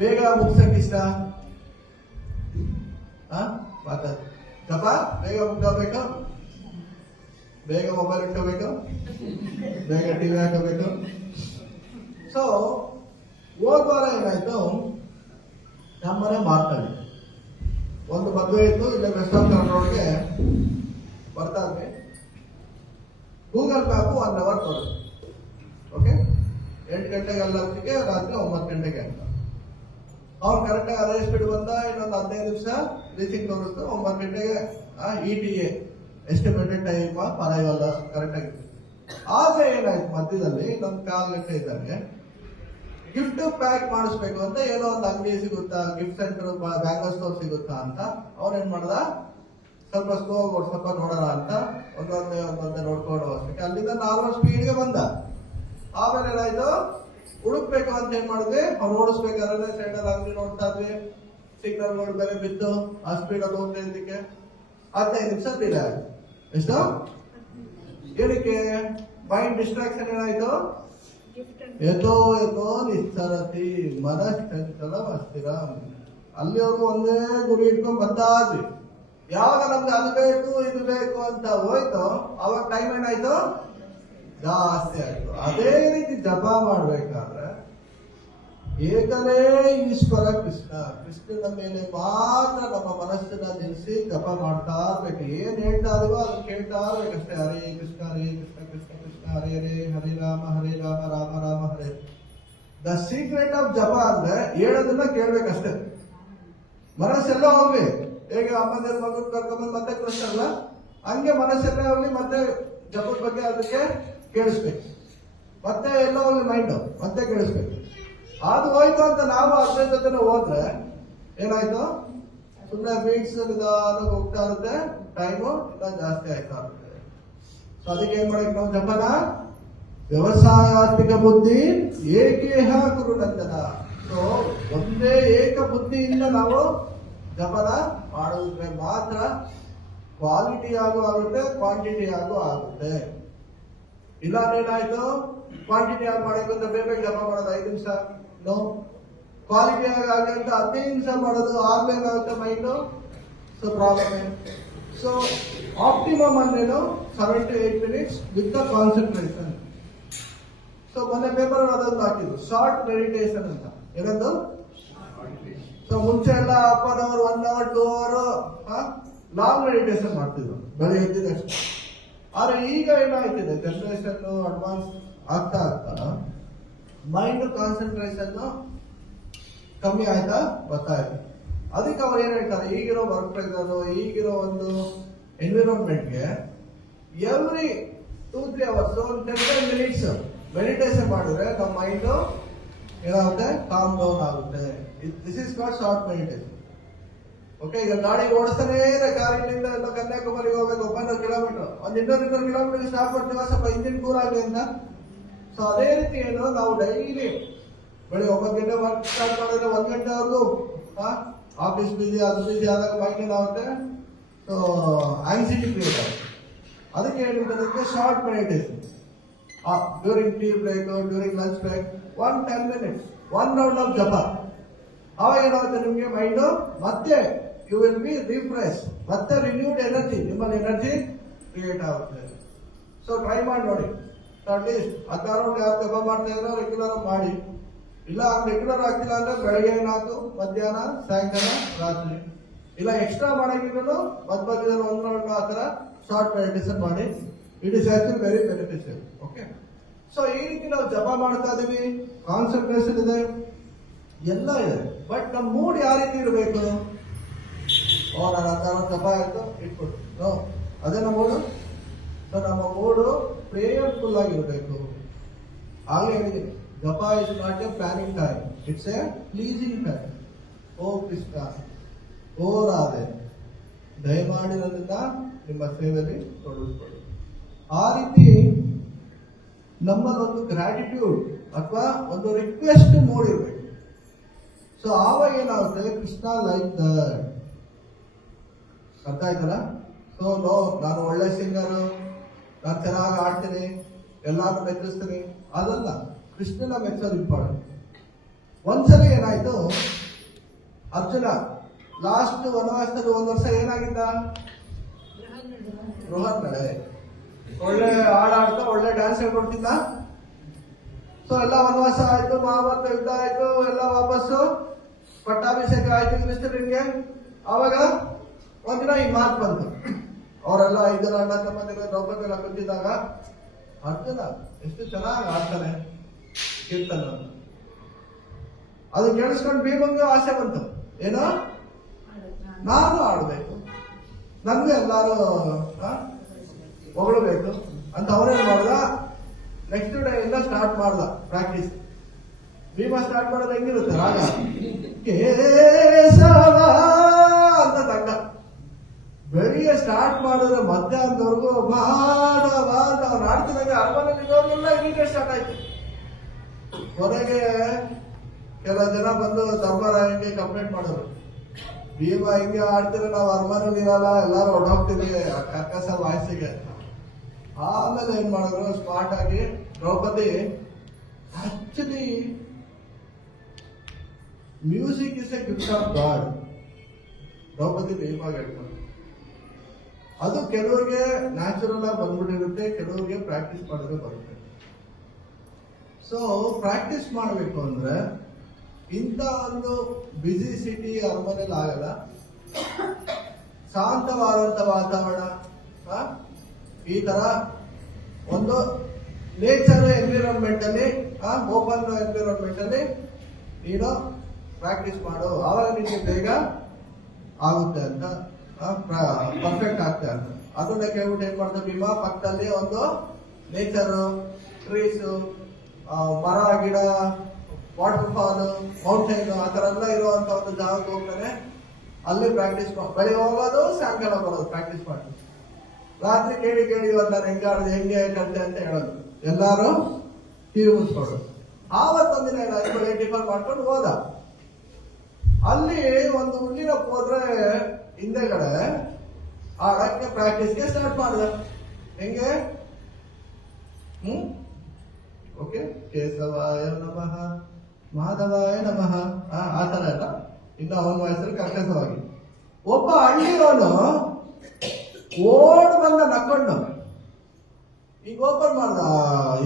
ಬೇಗ ಮುಗಿಸಕ್ಕೆ ಇಷ್ಟ? ಮಾತಾಡಿ. ಜಪ ಬೇಗ ಮುಗ್ದಬೇಕು, ಬೇಗ ಮೊಬೈಲ್ ಇಟ್ಕೋಬೇಕು, ಬೇಗ ಟಿವಿ ಹಾಕೋಬೇಕು. ಸೊ ಹೋದ ವಾರ ಏನಾಯ್ತು, ನಮ್ಮನೆ ಮಾರ್ಕಳಿ ಒಂದು ಮದುವೆ ಇತ್ತು. ಇಲ್ಲ ವೆಸ್ಟರ್ನ್ ರೋಡ್ಗೆ ಬರ್ತಾ ಇದ್ವಿ. ಗೂಗಲ್ ಮ್ಯಾಪು 1 ಅವರ್ ತೋರಿಸ್ತು. ಓಕೆ, 8 ಗಂಟೆಗೆ ಅಲ್ಲಕ್ಕೆ ರಾತ್ರಿ 9 ಗಂಟೆಗೆ ಅಂತ. ಅವ್ನು ಕರೆಕ್ಟಾಗಿ ಅದೇ ಸ್ಪೀಡ್ ಬಂದ. ಇನ್ನೊಂದು 15 ನಿಮಿಷ ರೀಚಿಂಗ್ ತೋರಿಸ್ತು. 9 ಗಂಟೆಗೆ ETA ಎಸ್ಟಿಮೇಟೆಡ್ ಟೈಮ್ ಪರವಾಗಿಲ್ಲ ಕರೆಕ್ಟ್ ಆಗಿತ್ತು. ಆದ್ರೆ ಏನಾಯ್ತು, ಮಧ್ಯದಲ್ಲಿ ಇನ್ನೊಂದು 1/4 ಗಂಟೆ ಇದ್ದಂಗೆ ಗಿಫ್ಟ್ ಪ್ಯಾಕ್ ಮಾಡಿಸ್ಬೇಕು ಅಂತ ಏನೋ ಒಂದು ಅಂಗಡಿ ಸಿಗುತ್ತಾ, ಗಿಫ್ಟ್ ಸೆಂಟರ್, ಬ್ಯಾಂಗಲ್ ಸ್ಟೋರ್ ಸಿಗುತ್ತಾ ಅಂತ ಅವ್ನೇನ್ ಮಾಡ್ದ, ಸ್ವಲ್ಪ ಸ್ಲೋ ಸ್ವಲ್ಪ ನೋಡೋಣ ಅಂತ ಒಂದೊಂದೇ ನೋಡ್ಕೊಂಡು ಹೋಗ್ಬೇಕು. ಅಲ್ಲಿಂದ ನಾರ್ಮಲ್ ಸ್ಪೀಡ್ಗೆ ಬಂದ. ಆಮೇಲೆ ಏನಾಯ್ತು, ಹುಡುಕ್ಬೇಕು ಅಂತ ಏನ್ ಮಾಡಿದ್ವಿ, ಅವ್ರು ಓಡಿಸ್ಬೇಕಾದ್ರೆ ಸೈಡ್ ಅಲ್ಲಿ ಅಂಗಡಿ ನೋಡ್ತಾ ಇದ್ವಿ. ಸಿಗ್ನಲ್ ಬೇರೆ ಬಿದ್ದು ಆ ಸ್ಪೀಡ್ ಅಲ್ಲಿ ಹೋಗ್ತಾ ಇದ್ದಕ್ಕೆ 15 ನಿಮಿಷ ಡಿಲೇ ಆಯ್ತು. ಎಷ್ಟು? ಏನಕ್ಕೆ? ಮೈಂಡ್ ಡಿಸ್ಟ್ರಾಕ್ಷನ್ ಏನಾಯ್ತು? ಎದೋ ನಿಸ್ಸರತಿ ಮನಶ್ಚಂಚಲ ಅಸ್ಥಿರ. ಅಲ್ಲಿವರೆಗೂ ಒಂದೇ ಗುರಿ ಇಟ್ಕೊಂಡ್ ಬರ್ತಾ ಇದ್ವಿ. ಯಾವಾಗ ನಮ್ಗೆ ಅದು ಬೇಕು ಇದು ಬೇಕು ಅಂತ ಹೋಯ್ತು, ಅವಾಗ ಟೈಮ್ ಏನಾಯ್ತು? ಜಾಸ್ತಿ ಆಯ್ತು. ಅದೇ ರೀತಿ ಜಪ ಮಾಡ್ಬೇಕಾದ್ರೆ ಏಕನೇ ಈಶ್ವರ ಕೃಷ್ಣನ ಮೇಲೆ ಮಾತ್ರ ನಮ್ಮ ಮನಸ್ಸನ್ನ ನಿಲ್ಲಿಸಿ ಜಪ ಮಾಡ್ತಾ ಇರ್ಬೇಕು. ಏನ್ ಹೇಳ್ತಾ ಇದೀವೋ ಅದನ್ನ ಕೇಳ್ತಾ ಇರ್ಬೇಕಷ್ಟೇ. ಹರೇ ಕೃಷ್ಣ ಕೃಷ್ಣ ಕೃಷ್ಣ ಹರೇ ಹರೇ, ಹರೇ ರಾಮ ರಾಮ ರಾಮ ಹರೇ. ದ ಸೀಕ್ರೆಟ್ ಆಫ್ ಜಪ ಅಂದ್ರೆ ಹೇಳೋದನ್ನ ಕೇಳ್ಬೇಕಷ್ಟೇ. ಮನಸ್ಸೆಲ್ಲ ಹೋಗ್ಲಿ. ಹೇಗೆ ಅಮ್ಮನ ಮಗನ್ ಕರ್ಕೊಂಡ್ಬಂದು ಮತ್ತೆ ಕಳಿಸ್ತಾರಲ್ಲ, ಹಂಗೆ ಮನಸ್ಸೆಲ್ಲ ಹೋಗ್ಲಿ, ಮತ್ತೆ ಜಪದ ಬಗ್ಗೆ ಅದಕ್ಕೆ ಕೇಳಿಸ್ಬೇಕು. ಮತ್ತೆ ಎಲ್ಲ ಹೋಗ್ಲಿ ಮೈಂಡ್, ಮತ್ತೆ ಕೇಳಿಸ್ಬೇಕು. ಅದು ಹೋಯ್ತು ಅಂತ ನಾವು ಅದ್ರ ಜೊತೆ ಹೋದ್ರೆ ಏನಾಯ್ತು, ಸುಮ್ಮನೆ ಬೀಟ್ಸ್ ನಿಧಾನಕ್ಕೆ ಹೋಗ್ತಾ ಇರುತ್ತೆ, ಟೈಮು ಇಲ್ಲ ಜಾಸ್ತಿ ಆಯ್ತಾ ಇರುತ್ತೆ. ಸೊ ಅದಕ್ಕೆ ಏನ್ ಮಾಡಬೇಕು ನಾವು ಜಪನ? ವ್ಯವಸಾಯಾತ್ಮಿಕ ಬುದ್ಧಿ ಏಕೇಹ ಕುರುನಂದನ. ಸೊ ಒಂದೇ ಏಕ ಬುದ್ಧಿಯಿಂದ ನಾವು ಜಪನ ಮಾಡಿದ್ರೆ ಮಾತ್ರ ಕ್ವಾಲಿಟಿ ಆಗು ಆಗುತ್ತೆ, ಕ್ವಾಂಟಿಟಿ ಆಗು ಆಗುತ್ತೆ. ಇಲ್ಲ ಏನಾಯ್ತು, ಕ್ವಾಂಟಿಟಿ ಆಗಿ ಮಾಡಬೇಕು ಅಂತ ಬೇಗ ಜಪ ಮಾಡೋದು 5 ನಿಮಿಷ, ನೋ. ಕ್ವಾಲಿಟಿ ಆಗಿ ಅಂತ 15 ನಿಮಿಷ ಮಾಡೋದು, ಆಗ್ಬೇಕಾಗುತ್ತೆ mind. So problem. So optimum ಅಂದ್ರೇನು? 7 to 8 minutes with the concentration. So ಮೊನ್ನೆ ಪೇಪರ್ ಅದೊಂದು ಹಾಕಿದ್ರು, ಶಾರ್ಟ್ ಮೆಡಿಟೇಷನ್ ಅಂತ. ಏನಂದು? ಸೊ ಮುಂಚೆ ಎಲ್ಲ 1 hour 1 hour 2 hour long meditation ಮಾಡ್ತಿದ್ರು ಬೆಳಗ್ಗೆ ಎದ್ದಿದಷ್ಟು. ಆದ್ರೆ ಈಗ ಏನಾಯ್ತಿದೆ, ಜನರೇಷನ್ ಅಡ್ವಾನ್ಸ್ ಆಗ್ತಾ ಮೈಂಡ್ ಕಾನ್ಸಂಟ್ರೇಷನ್ ಕಮ್ಮಿ ಆಯ್ತಾ ಬರ್ತಾ ಇದೆ. ಅದಕ್ಕೆ ಅವ್ರು ಏನ್ ಹೇಳ್ತಾರೆ, ಈಗಿರೋ ವರ್ಕ್ ಪ್ರೆಷರ್, ಈಗಿರೋ ಒಂದು ಎನ್ವಿರಾನ್ಮೆಂಟ್ಗೆ ಎವ್ರಿ 2-3 hours 10 minutes ಮೆಡಿಟೇಷನ್ ಮಾಡಿದ್ರೆ ನಮ್ಮ ಮೈಂಡ್ ಏನಾಗುತ್ತೆ, ಕಾಮ್ ಡೌನ್ ಆಗುತ್ತೆ. This is called short meditation. Okay, ಈಗ ಗಾಡಿ ಓಡಿಸ್ತಾನೆ ಕಾರಿನಿಂದ ಎಲ್ಲ ಕನ್ಯಾಕುಮಾರಿಗೆ ಹೋಗ್ಬೇಕು, 100 ಕಿಲೋಮೀಟರ್, ಒಂದು 200 ಕಿಲೋಮೀಟರ್ ಸ್ಟಾಪ್ ಮಾಡ್ತೀವ, ಸ್ವಲ್ಪ ಇಂಜಿನ್ ಕೂಲ್ ಆಗಲಿ ಅಂತ. ಸೊ ಅದೇ ರೀತಿ ಏನು, ನಾವು ಡೈಲಿ ಬೆಳಿಗ್ಗೆ 9 ಗಂಟೆ ವರ್ಕ್ ಸ್ಟಾರ್ಟ್ ಮಾಡಿದ್ರೆ 1 ಗಂಟೆವರೆಗೂ ಆಫೀಸ್ ಬಿಸಿ ಅದು ಬಿಸಿ ಆದಾಗ ಮೈಂಡ್ ಏನಾಗುತ್ತೆ, ಸೊ ಆಂಗ್ಸಿಟಿ ಕ್ರಿಯೇಟ್ ಆಗುತ್ತೆ. ಅದಕ್ಕೆ ಹೇಳಿದ್ರೆ short meditation during tea break, during lunch break, 10 minutes 1 round of ಜಪ. ಅವಾಗ ಏನಾಗುತ್ತೆ, ನಿಮ್ಗೆ ಮೈಂಡ್ ಮತ್ತೆ ಯು ವಿಲ್ ಬಿ ರಿಫ್ರೆಶ್, ಮತ್ತೆ ರಿನ್ಯೂಡ್ ಎನರ್ಜಿ, ನಿಮ್ಮಲ್ಲಿ ಎನರ್ಜಿ ಕ್ರಿಯೇಟ್ ಆಗುತ್ತೆ. ಸೊ ಟ್ರೈ ಮಾಡಿ ನೋಡಿ. ಅಟ್ಲೀಸ್ಟ್ 16 ಯಾರು ಜಪ ಮಾಡ್ತಾ ಇದ್ರೆ ರೆಗ್ಯುಲರ್ ಮಾಡಿ. ಇಲ್ಲ ರೆಗ್ಯುಲರ್ ಆಗ್ತಿಲ್ಲ ಅಂದ್ರೆ ಬೆಳಗ್ಗೆ 4, ಮಧ್ಯಾಹ್ನ, ಸಾಯಂಕಾಲ, ರಾತ್ರಿ. ಇಲ್ಲ ಎಕ್ಸ್ಟ್ರಾ ಮಾಡಂಗಿದ್ರು ಮಧ್ಯದಲ್ಲಿ 1 ರೌಂಡ್ ಆ ಥರ ಶಾರ್ಟ್ ಮೆಡಿಟೇಷನ್ ಮಾಡಿ. It is actually very beneficial. Okay, so ಈ ರೀತಿ ನಾವು ಜಪ ಮಾಡ್ತಾ ಇದೀವಿ, ಕಾನ್ಸಂಟ್ರೇಷನ್ ಇದೆ, ಎಲ್ಲ ಇದೆ. ಬಟ್ ನಮ್ಮ ಮೂಡ್ ಯಾವ ರೀತಿ ಇರಬೇಕು? ನಾನು ಜಪ ಆಯ್ತು ಇಟ್ಬಿಟ್ಟು ಅದೇ ನಮ್ಮ ಮೂಡು. ಸೊ ನಮ್ಮ ಮೂಡು ಪ್ರೇಯರ್ಫುಲ್ ಆಗಿರಬೇಕು. ಆಗಲೇ ಹೇಳಿದ್ದೀನಿ, ಜಪ is not a planning time, it's a pleasing time. ಓ ಕೃಷ್ಣ, ಓ ರಾಧೆ, ದಯಮಾಡಿ ನನ್ನಿಂದ ನಿಮ್ಮ ಸೇವೆಯಲ್ಲಿ ತೊಡಗಿಸ್ಕೊಳ್ಳಿ. ಆ ರೀತಿ ನಮ್ಮಲ್ಲೊಂದು ಗ್ರಾಟಿಟ್ಯೂಡ್ ಅಥವಾ ಒಂದು ರಿಕ್ವೆಸ್ಟ್ ಮೂಡಿರ್ಬೇಕು. ಸೊ ಆವಾಗ ಏನಾಗುತ್ತೆ, ಕೃಷ್ಣ ಲೈಕ್ ದಟ್. ಅರ್ಥ ಆಯ್ತಲ್ಲ? ಸೊ ನಾನು ಒಳ್ಳೆ ಸಿಂಗರು, ನಾನು ಚೆನ್ನಾಗಿ ಆಡ್ತೀನಿ, ಎಲ್ಲಾರು ಮೆಚ್ಚಿಸ್ತೀನಿ, ಅದಲ್ಲ. ಕೃಷ್ಣನ ಮೆಚ್ಚೋದು ಇಂಪಾರ್ಟೆಂಟ್. ಒಂದ್ಸಲ ಏನಾಯ್ತು, ಅರ್ಜುನ ಲಾಸ್ಟ್ ವನವಾಸದಲ್ಲಿ 1 ವರ್ಷ ಏನಾಗಿದ್ದ? ಬೃಹನ್ನಡೆ ಒಳ್ಳೆ ಹಾಡಾಡ್ತಾ ಒಳ್ಳೆ ಡ್ಯಾನ್ಸ್ ಹೇಳ್ಕೊಡ್ತಿದ್ದ. ಸೊ ಎಲ್ಲ ವನವಾಸ ಆಯ್ತು, ಮಹಾಭಾರತ ಯುದ್ಧ ಆಯ್ತು, ಎಲ್ಲ ವಾಪಸ್ಸು ಪಟ್ಟಾಭಿಷೇಕ ಆಯ್ತು ಕೃಷ್ಣನಿಗೆ. ಆವಾಗ ಒಂದಿನ ಈ ಮಾತು ಬಂತು, ಅವರೆಲ್ಲ 5 ಜನ ಅಣ್ಣ ತಮ್ಮಂದಿರು ದ್ರೌಪದಿ ಎಲ್ಲ ಕುಂತಿದ್ದಾಗ, ಅರ್ಜುನ ಎಷ್ಟು ಚೆನ್ನಾಗಿ ಆಡ್ತಾನೆ ಕೀರ್ತನ. ಅದು ಕೇಳಿಸ್ಕೊಂಡು ಭೀಮಂಗೂ ಆಸೆ ಬಂತು, ಏನೋ ನಾನು ಆಡ್ಬೇಕು, ನನ್ಗೆ ಎಲ್ಲಾರು ಹೊಗಳಬೇಕು ಅಂತ. ಅವನೇನ್ ಮಾಡ್ದ, ನೆಕ್ಸ್ಟ್ ಡೇ ಇಂದ ಸ್ಟಾರ್ಟ್ ಮಾಡ್ದ ಪ್ರಾಕ್ಟೀಸ್. ಭೀಮ ಸ್ಟಾರ್ಟ್ ಮಾಡೋದು ಹೆಂಗಿರುತ್ತೆ, ರಾಗ ಕೇಶವ ಅಂತ ತಂಡ. ಬೆಳಿಗ್ಗೆ ಸ್ಟಾರ್ಟ್ ಮಾಡಿದ್ರೆ ಮಧ್ಯಾಹ್ನದವರೆಗೂ ಮಾಧವ ಅಂತ ಅವ್ನು ಆಡ್ತಿದ್ದಾಗ ಅರಮನೆಯಲ್ಲಿ ಇರೋರೆಲ್ಲ ಇಲ್ಲಿಗೆ ಸ್ಟಾರ್ಟ್ ಆಯ್ತು. ಕೊನೆಗೆ ಕೆಲವು ಜನ ಬಂದು ಧರ್ಮರಾಯನಿಗೆ ಕಂಪ್ಲೇಂಟ್ ಮಾಡೋರು, ಭೀಮ ಹಿಂಗೆ ಆಡ್ತಿದ್ರೆ ನಾವು ಅರಮನೆಯಲ್ಲಿ ಇರಲ್ಲ, ಎಲ್ಲಾರು ಹೊರಟೋಗ್ತೀವಿ ಕರ್ಕಸ ವಾಯ್ಸಿಗೆ. ಆಮೇಲೆ ಏನ್ ಮಾಡಿದ್ರು, ಸ್ಮಾರ್ಟ್ ಆಗಿ Draupadi actually music is a gift of God. Draupadi ಭೀಮಾಗ ಹೇಳ್ತಾರೆ. ಅದು ಕೆಲವರಿಗೆ ನ್ಯಾಚುರಲ್ ಆಗಿ ಬಂದ್ಬಿಟ್ಟಿರುತ್ತೆ, ಕೆಲವರಿಗೆ ಪ್ರಾಕ್ಟೀಸ್ ಮಾಡಿದ್ರೆ ಬರುತ್ತೆ. ಸೊ ಪ್ರಾಕ್ಟೀಸ್ ಮಾಡಬೇಕು ಅಂದ್ರೆ ಇಂಥ ಒಂದು ಬಿಸಿ ಸಿಟಿ ಅರಮನೆಯಲ್ಲಿ ಆಗಲ್ಲ. ಶಾಂತವಾದಂತ ವಾತಾವರಣ, ಈ ತರ ಒಂದು ನೇಚರ್ ಎನ್ವಿರಾನ್ಮೆಂಟ್ ಅಲ್ಲಿ, ಓಪನ್ ಎನ್ವಿರಾನ್ಮೆಂಟ್ ಅಲ್ಲಿ ನೀನು ಪ್ರಾಕ್ಟೀಸ್ ಮಾಡು. ಆವಾಗ ನಿಮಗೆ ಬೇಗ ಆಗುತ್ತೆ ಅಂತ, ಪರ್ಫೆಕ್ಟ್ ಆಗ್ತದೆ ಅಂತ. ಅದನ್ನ ಕೇಳ್ಬಿಟ್ಟು ಏನ್ ಮಾಡ್ತಾರೆ ಭೀಮಾ, ಪಕ್ಕದಲ್ಲಿ ಒಂದು ನೇಚರು, ಟ್ರೀಸು, ಮರ ಗಿಡ, ವಾಟರ್ ಫಾಲ್, ಮೌಂಟೈನ್, ಆ ಥರ ಎಲ್ಲ ಇರುವಂತ ಒಂದು ಜಾಗಕ್ಕೆ ಹೋಗ್ತಾನೆ. ಅಲ್ಲಿ ಪ್ರಾಕ್ಟೀಸ್ ಬೆಳಿಗ್ಗೆ ಹೋಗೋದು, ಸಾಯಂಕಾಲ ಬರೋದು, ಪ್ರಾಕ್ಟೀಸ್ ಮಾಡಿ. ರಾತ್ರಿ ಕೇಳಿ ಇವತ್ತು ನಾನು ಹೆಂಗೆ ಕಲಿತೆ ಅಂತ ಹೇಳೋದು, ಎಲ್ಲಾರು ಟಿವಿ ಮುಚ್ಕೊಡು. ಆವತ್ತೊಂದಿನ ಏನಾಯ್ತು, ಟಿಫನ್ ಮಾಡ್ಕೊಂಡು ಹೋದ. ಅಲ್ಲಿ ಒಂದು ಹುಲ್ಲಿನ ಹೋದ್ರೆ ಹಿಂದೆಗಡೆ ಆಡಕ್ಕೆ ಪ್ರಾಕ್ಟೀಸ್ಗೆ ಸ್ಟಾರ್ಟ್ ಮಾಡಿದ. ಹೆಂಗೆ? ಓಕೆ, ಕೇಶವಾಯ ನಮಃ, ಮಾಧವಾಯ ನಮಃ, ಆ ತರ ಎಲ್ಲ. ಇನ್ನು ಅವನ ವಯಸ್ಸಲ್ಲಿ ಕರ್ಕಸವಾಗಿ ಒಬ್ಬ ಹಳ್ಳಿಯವನು ಓಡ್ ಬಂದ ನಕ್ಕೊಂಡು ಈಗ ಓಪನ್ ಮಾಡ್ದ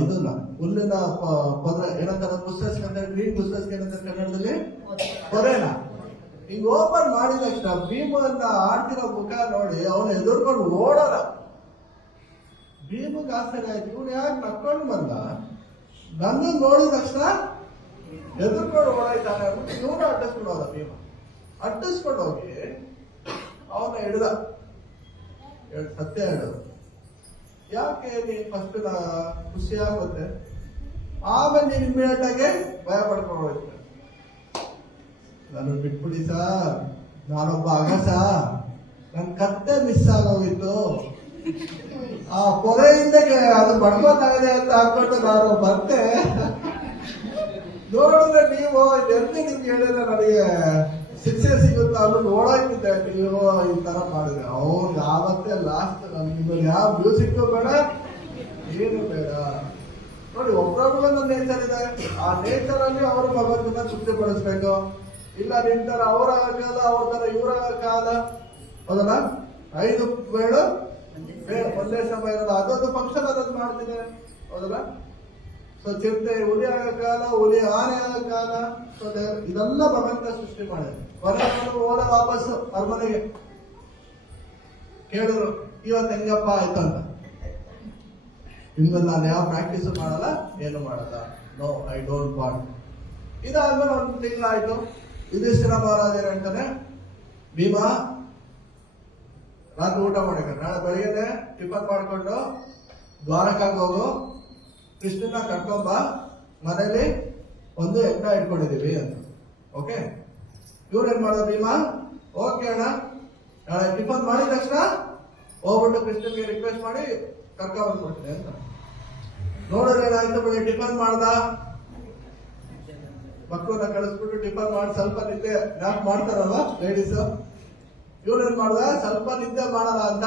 ಇದನ್ನ ಹುಲ್ಲಿನ ಪೊದ್ರೆ, ಏನಂತಾರೆ ಬುಸ್ಸಸ್ಗೆ, ಗ್ರೀನ್ ಬುಸ್ಸಸ್ಗೆ ಏನಂತಾರೆ ಕನ್ನಡದಲ್ಲಿ, ಪೊರೆನ. ಈಗ ಓಪನ್ ಮಾಡಿದ ತಕ್ಷಣ ಭೀಮನ್ನ ಆಡ್ತಿರೋ ಮುಖ ನೋಡಿ ಅವನು ಎದುರ್ಕೊಂಡು ಓಡೋದ. ಭೀಮಗೆ ಆಶ್ಚರ್ಯ ಆಯ್ತು, ಇವನು ಯಾಕೆ ನಕ್ಕೊಂಡು ಬಂದ, ನನ್ನ ನೋಡಿದ ತಕ್ಷಣ ಎದುರ್ಕೊಂಡು ಓಡಾಯ್ತಾನೆ ಅಂದ್ಬಿಟ್ಟು ಇವನು ಅಡ್ಡಿಸ್ಕೊಂಡು ಹೋದ. ಭೀಮ ಅಡ್ಡಿಸ್ಕೊಂಡು ಹೋಗಿ ಅವನ ಹಿಡ್ದ. ಸತ್ಯ ಹೇಳು, ಯಾಕೆ ನೀನ್ ಫಸ್ಟ್ ಖುಷಿ ಆಗುತ್ತೆ, ಆಮೇಲೆ ನೀನ್ ಇಮ್ಮಿಡಿಯೇಟ್ ಆಗಿ ಭಯ ಪಡ್ಕೊಂಡು ಹೋಗ್ತೀನಿ. ನಾನು ಬಿಟ್ಬಿಡಿ ಸರ್, ನಾನೊಬ್ಬ ಅಗಸ, ನನ್ ಕತ್ತೆ ಮಿಸ್ ಆಗೋಗಿತ್ತು, ಆ ಪೊರೆಯಿಂದ ಅದು ಬಡ್ಕೋತಾಗಿದೆ ಅಂತ ಹಾಕೊಂಡು ನಾನು ಬರ್ತೆ. ನೋಡಿದ್ರೆ ನೀವು ಎಲ್ಲಿ ನಿಮ್ಗೆ ಹೇಳಿದ್ರೆ ನನಗೆ ಶಿಕ್ಷೆ ಸಿಗುತ್ತೆ ಅನ್ನೋದು ಓಡಾಕಿದ್ದೆ, ನೀವು ಈ ತರ ಮಾಡಿದ್ರೆ. ಅವ್ರು ಯಾವತ್ತೇ ಲಾಸ್ಟ್ ನಿಮ್ಮಲ್ಲಿ ಯಾವ ಮ್ಯೂಸಿಕ್ ಬೇಡ, ಏನು ಬೇಡ. ನೋಡಿ, ಒಬ್ಬೊಬ್ಬರೊಂದು ನೇಚರ್ ಇದೆ, ಆ ನೇಚರ್ ಅಲ್ಲಿ ಅವರು ಭಗವಂತನ ತೃಪ್ತಿಪಡಿಸ್ಬೇಕು. ಇಲ್ಲ ನಿಂತರ ಅವರ ಕಾಲ, ಅವ್ರ ತರ ಇವರ ಕಾಲ, ಹೌದಲ್ಲ? 5 ಬೇಡ ಒಂದೇ ಸಮಯ ಇರೋದು, ಅದೊಂದು ಫಂಕ್ಷನ್ ಅದೊಂದು ಮಾಡ್ತೀನಿ. ಹೌದಲ್ಲ? ಸೊ ಚಿರತೆ ಹುಲಿ ಆಗ ಕಾಲ, ಹುಲಿ ಆನೆ ಆಗ ಕಾಲ, ಸೊ ಇದೆಲ್ಲ ಭಗವಂತ ಸೃಷ್ಟಿ ಮಾಡಿದೆ. ಕೊನೆಗೆ ಹೋದ ವಾಪಸ್ ಅರಮನೆಗೆ ಕೇಳಿದ್ರು, ಇವತ್ತು ಹೆಂಗಪ್ಪ ಆಯ್ತು ಅಂತ. ಇನ್ಮೇಲೆ ನಾನು ಯಾವ ಪ್ರಾಕ್ಟೀಸ್ ಮಾಡಲ್ಲ, ಏನು ಮಾಡಲ್ಲ, ನೋ ಐ ಡೋಂಟ್ ವಾಂಟ್. ಇದಾದ್ಮೇಲೆ ಒಂದು ತಿಂಗಳಾಯ್ತು. ಯುಧಿಷ್ಠಿರ ಮಹಾರಾಜ ಹೇಳ್ತಾನೆ, ಭೀಮಾ ರಾತ್ರಿ ಊಟ ಮಾಡಕ, ನಾಳೆ ಬೆಳಿಗ್ಗೆ ಟಿಫನ್ ಮಾಡ್ಕೊಂಡು ದ್ವಾರಕಾಗ ಹೋಗು, ಕೃಷ್ಣನ ಕರ್ಕೊಂಬ, ಮನೇಲಿ ಒಂದು ಯಜ್ಞ ಇಟ್ಕೊಂಡಿದೀವಿ ಅಂತ. ಓಕೆ, ಇವ್ರೇನ್ ಮಾಡೋದು ಭೀಮಾ, ಓಕೆ ಅಣ್ಣ, ನಾಳೆ ಟಿಫನ್ ಮಾಡಿದ ತಕ್ಷಣ ಹೋಗ್ಬಿಟ್ಟು ಕೃಷ್ಣನ್ಗೆ ರಿಕ್ವೆಸ್ಟ್ ಮಾಡಿ ಕರ್ಕೊಂಡ್ಬಂದ್ಬಿಡ್ತೀನಿ ಅಂತ. ನೋಡಿದ್ರೆ ಏನಾಯ್ತು, ಬೆಳಿಗ್ಗೆ ಟಿಫನ್ ಮಾಡ್ದ, ಮಕ್ಕಳನ್ನ ಕಳಿಸ್ಬಿಟ್ಟು ಟಿಫನ್ ಮಾಡಿ ಸ್ವಲ್ಪ ನಿದ್ದೆ ಯಾಕೆ ಮಾಡ್ತಾರಲ್ವ ಲೇಡೀಸ್, ಇವ್ರೇನ್ ಮಾಡ್ದ, ಸ್ವಲ್ಪ ನಿದ್ದೆ ಮಾಡಲ್ಲ ಅಂತ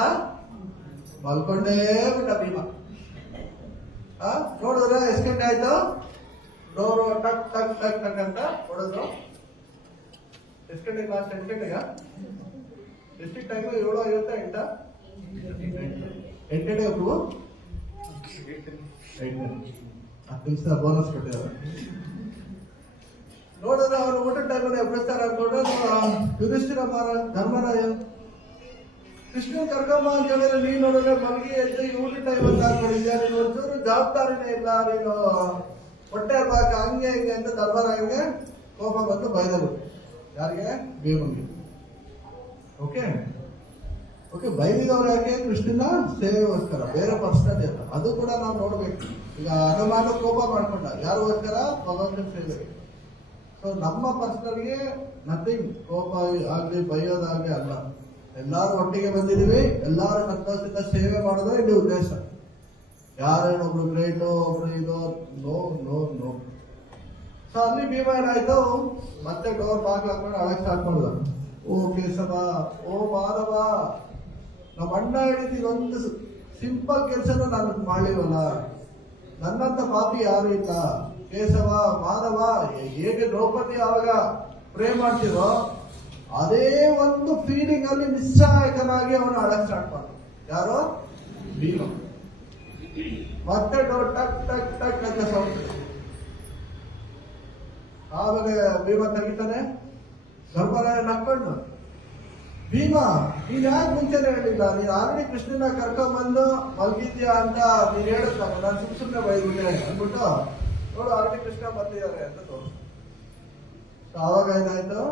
ಮಲ್ಕೊಂಡೇ ಬಿಟ್ಟ ಭೀಮ. ನೋಡಿದ್ರೆ ಎಷ್ಟು ಗಂಟೆ ಆಯ್ತು, ಡೋರು ಟಕ್ ಟಕ್ ಟಕ್ ಟಕ್ ಅಂತ ಹೊಡೆದ್ರು. ಎಷ್ಟು ಗಂಟೆಗೆ ಲಾಸ್ಟ್? 8 ಗಂಟೆಗ? ಎಷ್ಟು ಟೈಮ್? 7:58. 8 ಗಂಟೆಗೆ ಒಬ್ರು 10 ನಿಮಿಷ ಬೋನಸ್ ಕೊಟ್ಟಿದ್ದಾರೆ. ನೋಡಿದ್ರೆ ಅವನು ಊಟ ಟೈಮಲ್ಲಿ ಎಬ್ಬಿಸ್ತಾರೆ ಅನ್ಕೊಂಡು ಯುಧಿಷ್ಠಿರ ಮಹಾರಾಜ ಧರ್ಮರಾಯ ಕೃಷ್ಣ ಕರ್ಕಮ್ಮ ಅಂತ ಹೇಳಿದ್ರೆ, ನೀನ್ ನೋಡಿದ್ರೆ ಮಲಗಿ ಎದ್ದು ಊಟ ಟೈಮ್ ಅಂತ ಹಾಕೊಂಡಿದ್ಯಾ, ನೀನು ಒಂಚೂರು ಜವಾಬ್ದಾರಿನೇ ಇಲ್ಲ, ನೀನು ಹೊಟ್ಟೆ ಬಾಕ ಹಂಗೆ ಹಿಂಗೆ ಅಂತ ಧರ್ಮರಾಯಗೆ ಕೋಪ ಬಂದು ಬೈದರು. ಯಾರಿಗೆ? ಭೀಮನಿಗೆ. ಓಕೆ ಓಕೆ, ಬೈದಿದವ್ರು ಯಾಕೆ? ಕೃಷ್ಣನ ಸೇವೆಗೋಸ್ಕರ, ಬೇರೆ ಪರ್ಸನಲ್ ಇಲ್ಲ. ಅದು ಕೂಡ ನಾವು ನೋಡ್ಬೇಕು. ಈಗ ಹನುಮಾನ ಕೋಪ ಮಾಡ್ಕೊಂಡ ಯಾರಿಗೋಸ್ಕರ? ಭಗವಂತನ ಸೇವೆಗೆ. ಸೊ ನಮ್ಮ ಪರ್ಸನಲ್ಗೆ ನಥಿಂಗ್, ಕೋಪ ಆಗ್ಲಿ ಬೈಯೋದಾಗ್ಲಿ ಅಲ್ಲ. ಎಲ್ಲಾರು ಒಟ್ಟಿಗೆ ಬಂದಿದೀವಿ, ಎಲ್ಲಾರು ಸಂತೋಷದಿಂದ ಸೇವೆ ಮಾಡೋದು ಇಲ್ಲಿ ಉದ್ದೇಶ. ಯಾರೇನು ಒಬ್ರು ಗ್ರೇಟು, ಒಬ್ರು ಇದು, ನೋ ನೋ ನೋ. ಸೊ ಅಲ್ಲಿ ಭೀಮ ಏನಾಯ್ತು, ಮತ್ತೆ ಡೋರ್ ಬಾಗ್ಲು ಹಾಕೊಂಡು ಅಳಕ್ ಸ್ಟಾರ್ಟ್ ಮಾಡಿದ. ಓ ಕೇಶವ, ಓ ಮಾಧವ, ನಮ್ಮ ಅಣ್ಣ ಹೇಳಿದ ಇದೊಂದು ಸಿಂಪಲ್ ಕೆಲಸನ ನಾನು ಮಾಡ್ಲಿವಲ್ಲ, ನನ್ನಂತ ಪಾಪಿ ಯಾರು ಇಲ್ಲ. ಕೇಶವ, ಮಾಧವ, ಹೇಗೆ ದ್ರೌಪದಿ ಆವಾಗ ಪ್ರೇ ಮಾಡ್ತಿರೋ ಅದೇ ಒಂದು ಫೀಲಿಂಗ್ ಅಲ್ಲಿ ನಿಸ್ಸಹಾಯಕನಾಗಿ ಅವನು ಅಳಕ್ ಸ್ಟಾರ್ಟ್ ಮಾಡ. ಯಾರು? ಭೀಮ. ಮತ್ತೆ ಡೋರ್ ಟಕ್ ಟಕ್ ಟಕ್ ಅಂತ ಸೌಂಡ್. ಆಮೇಲೆ ಭೀಮ ತೆಗಿತಾನೆ. ಧರ್ಮರಾಯ ನಕ್ಕೊಂಡು, ಭೀಮ ನೀನ್ ಯಾಕೆ ಮುಂಚೆನೆ ಹೇಳಿಲ್ಲ, ನೀನ್ ಆಲ್ರೆಡಿ ಕೃಷ್ಣನ ಕರ್ಕೊಂಡ್ಬಂದು ಮಲ್ಗಿದ್ಯಾ ಅಂತ ನೀನ್ ಹೇಳಿದ್ನ, ನಾನು ಸುಮ್ಮನೆ ಬೈದಿದ್ದೆ ಅಂದ್ಬಿಟ್ಟು, ನೋಡು ಆಲ್ರೆಡಿ ಕೃಷ್ಣ ಬಂದಿದ್ದಾರೆ ಅಂತ ತೋರಿಸ್. ಆವಾಗ ಏನಾಯ್ತು,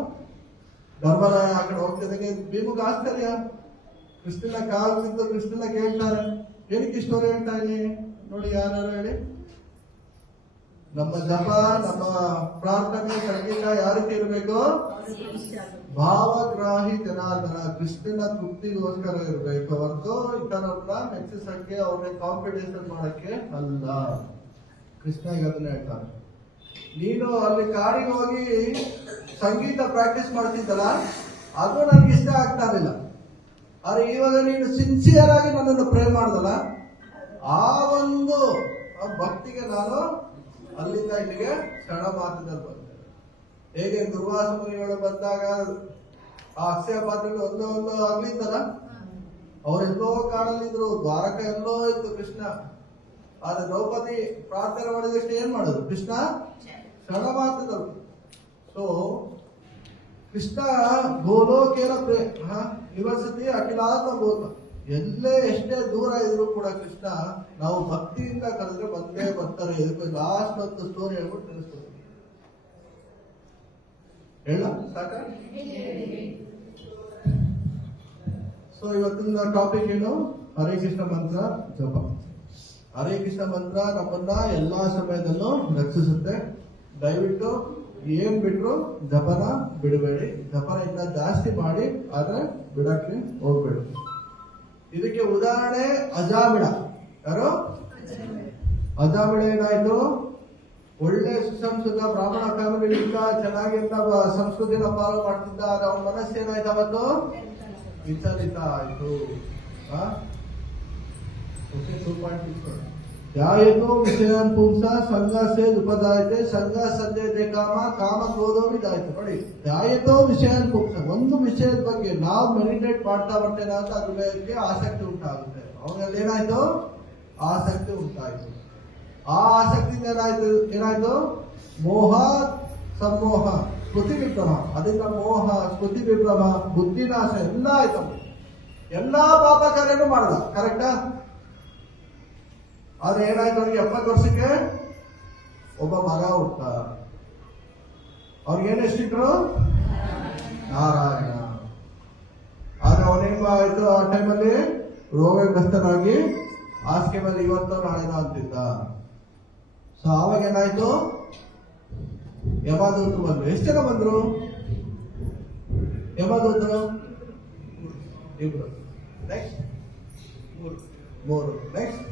ಧರ್ಮರಾಯ ಆ ಕಡೆ ಹೋಗ್ತಿದ್ದಾಗೆ ಭೀಮಗ್ ಆಶ್ಚರ್ಯ. ಕೃಷ್ಣನ ಕಾಲದಿಂದ ಕೃಷ್ಣನ ಕೇಳ್ತಾರೆ, ಏನಕ್ಕೆ ಇಷ್ಟೋರು ಹೇಳ್ತಾ ಇದೀನಿ ನೋಡಿ, ಯಾರು ಹೇಳಿ. ನಮ್ಮ ಜಪ, ನಮ್ಮ ಪ್ರಾರ್ಥನೆ, ಸಂಗೀತ ಯಾರಿಗೆ ಇರಬೇಕು? ಭಾವಗ್ರಾಹಿ ಜನಾರ್ದನ, ಕೃಷ್ಣನ ತೃಪ್ತಿಗೋಸ್ಕರ ಇರಬೇಕು ಹೊರತು ಇತರನ್ನ ಮೆಚ್ಚಿಸಕ್ಕೆ, ಅವ್ರನ್ನ ಕಾಂಪಿಟೇಷನ್ ಮಾಡಕ್ಕೆ ಅಲ್ಲ. ಕೃಷ್ಣ ಈಗ ಅದನ್ನ ಹೇಳ್ತಾನೆ. ನೀನು ಅಲ್ಲಿ ಕಾಡಿಗೆ ಹೋಗಿ ಸಂಗೀತ ಪ್ರಾಕ್ಟೀಸ್ ಮಾಡ್ತಿದ್ದಲ್ಲ, ಅದು ನನ್ಗೆ ಇಷ್ಟ ಆಗ್ತಾ ಇರಲಿಲ್ಲ. ಆದ್ರೆ ಇವಾಗ ನೀನು ಸಿನ್ಸಿಯರ್ ಆಗಿ ನನ್ನನ್ನು ಪ್ರೇ ಮಾಡ್ದಲ್ಲ, ಆ ಒಂದು ಭಕ್ತಿಗೆ ನಾನು ಅಲ್ಲಿಂದ ಇಲ್ಲಿಗೆ ಕ್ಷಣ ಮಾತ್ರದಲ್ಲಿ ಬಂದೆ. ಹೇಗೆ ದುರ್ವಾಸ ಮುನಿಗಳು ಬಂದಾಗ ಆ ಅಕ್ಷಯ ಪಾತ್ರೆಗೆ ಒಂದು ಆಗ್ಲಿತ್ತಲ್ಲ, ಅವರೆಲ್ಲೋ ಕಾಡಲ್ಲಿದ್ರು, ದ್ವಾರಕ ಎಲ್ಲೋ ಇತ್ತು ಕೃಷ್ಣ. ಆದ್ರೆ ದ್ರೌಪದಿ ಪ್ರಾರ್ಥನೆ ಮಾಡಿದಷ್ಟು ಏನ್ ಮಾಡೋದು? ಕೃಷ್ಣ ಕ್ಷಣ ಮಾತ್ರದಲ್ಲಿ. ಸೊ ಕೃಷ್ಣ ಗೋಲೋಕೇನ ನಿವಸತಿ ಅಖಿಲಾತ್ಮ ಗೋಲ, ಎಲ್ಲೇ ಎಷ್ಟೇ ದೂರ ಇದ್ರು ಕೂಡ ಕೃಷ್ಣ ನಾವು ಭಕ್ತಿಯಿಂದ ಕರೆದ್ರೆ ಬಂದೇ ಬರ್ತಾರೆ. ಇದಕ್ಕೆ ಲಾಸ್ಟ್ ಒಂದು ಸ್ಟೋರಿ ಹೇಳ್ಬಿಟ್ಟು ತಿಳಿಸ್ಬೋದು. ಹೇಳ ಸಾಕ? ಸೊ ಇವತ್ತಿನ ಟಾಪಿಕ್ ಏನು? ಹರೇ ಕೃಷ್ಣ ಮಂತ್ರ ಜಪ. ಹರೇ ಕೃಷ್ಣ ಮಂತ್ರ ನಮ್ಮನ್ನ ಎಲ್ಲಾ ಸಮಯದಲ್ಲೂ ರಕ್ಷಿಸುತ್ತೆ. ದಯವಿಟ್ಟು ಏನ್ ಬಿಟ್ರು ಜಪನ ಬಿಡಬೇಡಿ. ಜಪನ ಇನ್ನ ಜಾಸ್ತಿ ಮಾಡಿ, ಆದ್ರೆ ಬಿಡಕ್ಕೆ ಹೋಗ್ಬೇಡಿ. ಇದಕ್ಕೆ ಉದಾಹರಣೆ ಅಜಾಮಿಳ. ಯಾರು? ಅಜಾಮಿಳ ಏನಾಯ್ತು? ಒಳ್ಳೆ ಸುಸಂಸ್ಕೃತ ಬ್ರಾಹ್ಮಣ ಫ್ಯಾಮಿಲಿಯಿಂದ ಚೆನ್ನಾಗಿಂತ ಸಂಸ್ಕೃತಿನ ಫಾಲೋ ಮಾಡ್ತಿದ್ದ. ಅವನ ಮನಸ್ಸೇನಾಯ್ತು ಅವತ್ತು? ವಿಚಲಿತ ಆಯ್ತು. ಧ್ಯಾಯತೋ ವಿಷಯಾನ್ ಪುಂಸ ಸಂಘ ಸೇ ಉಪದಾಯತೆ ಸಂಘ ಸಂಜಯತೆ ಕಾಮ ಕಾಮ ಕ್ರೋಧೋ ವಿದಾಯತೆ. ನೋಡಿ, ಧ್ಯಾಯತೋ ವಿಷಯಾನ್ ಪುಂಸ, ಒಂದು ವಿಷಯದ ಬಗ್ಗೆ ನಾವು ಮೆಡಿಟೇಟ್ ಮಾಡ್ತಾ ಬರ್ತೇನೆ ಅಂತ ಅದ್ರ ಬಗ್ಗೆ ಆಸಕ್ತಿ ಉಂಟಾಗುತ್ತೆ. ಅವಾಗಲ್ಲಿ ಏನಾಯ್ತು? ಆಸಕ್ತಿ ಉಂಟಾಯ್ತು. ಆ ಆಸಕ್ತಿಯಿಂದ ಏನಾಯ್ತು ಮೋಹ ಸಮೋಹ ಸ್ಮೃತಿ ವಿಭ್ರಮ, ಅದರಿಂದ ಮೋಹ ಸ್ಮೃತಿ ವಿಭ್ರಮ ಬುದ್ಧಿನಾಶ ಎಲ್ಲ ಆಯ್ತು. ಎಲ್ಲಾ ಪಾಪ ಕಾರ್ಯನೂ ಮಾಡಲ್ಲ, ಕರೆಕ್ಟಾ? ಆದ್ರೆ ಏನಾಯ್ತು, ಅವ್ರಿಗೆ 70 ವರ್ಷಕ್ಕೆ ಒಬ್ಬ ಮಗ ಹುಟ್ಟ. ಅವ್ರಿಗೇನು ಎಷ್ಟಿಟ್ರು? ನಾರಾಯಣ. ಆದ್ರೆ ಅವನೇನ್ ಆಯ್ತು, ಆ ಟೈಮಲ್ಲಿ ರೋಗಗ್ರಸ್ತನಾಗಿ ಹಾಸಿಗೆ ಮೇಲೆ ಇವತ್ತು ನಾಳೆನ ಅಂತಿದ್ದ. ಸೊ ಆವಾಗ ಏನಾಯ್ತು, ಯಮದೂತರು ಬಂದ್ರು. ಎಷ್ಟು ಜನ ಬಂದ್ರು ಯಮದೂತರು? ಇಬ್ರು. ನೆಕ್ಸ್ಟ್ ಮೂರು. ನೆಕ್ಸ್ಟ್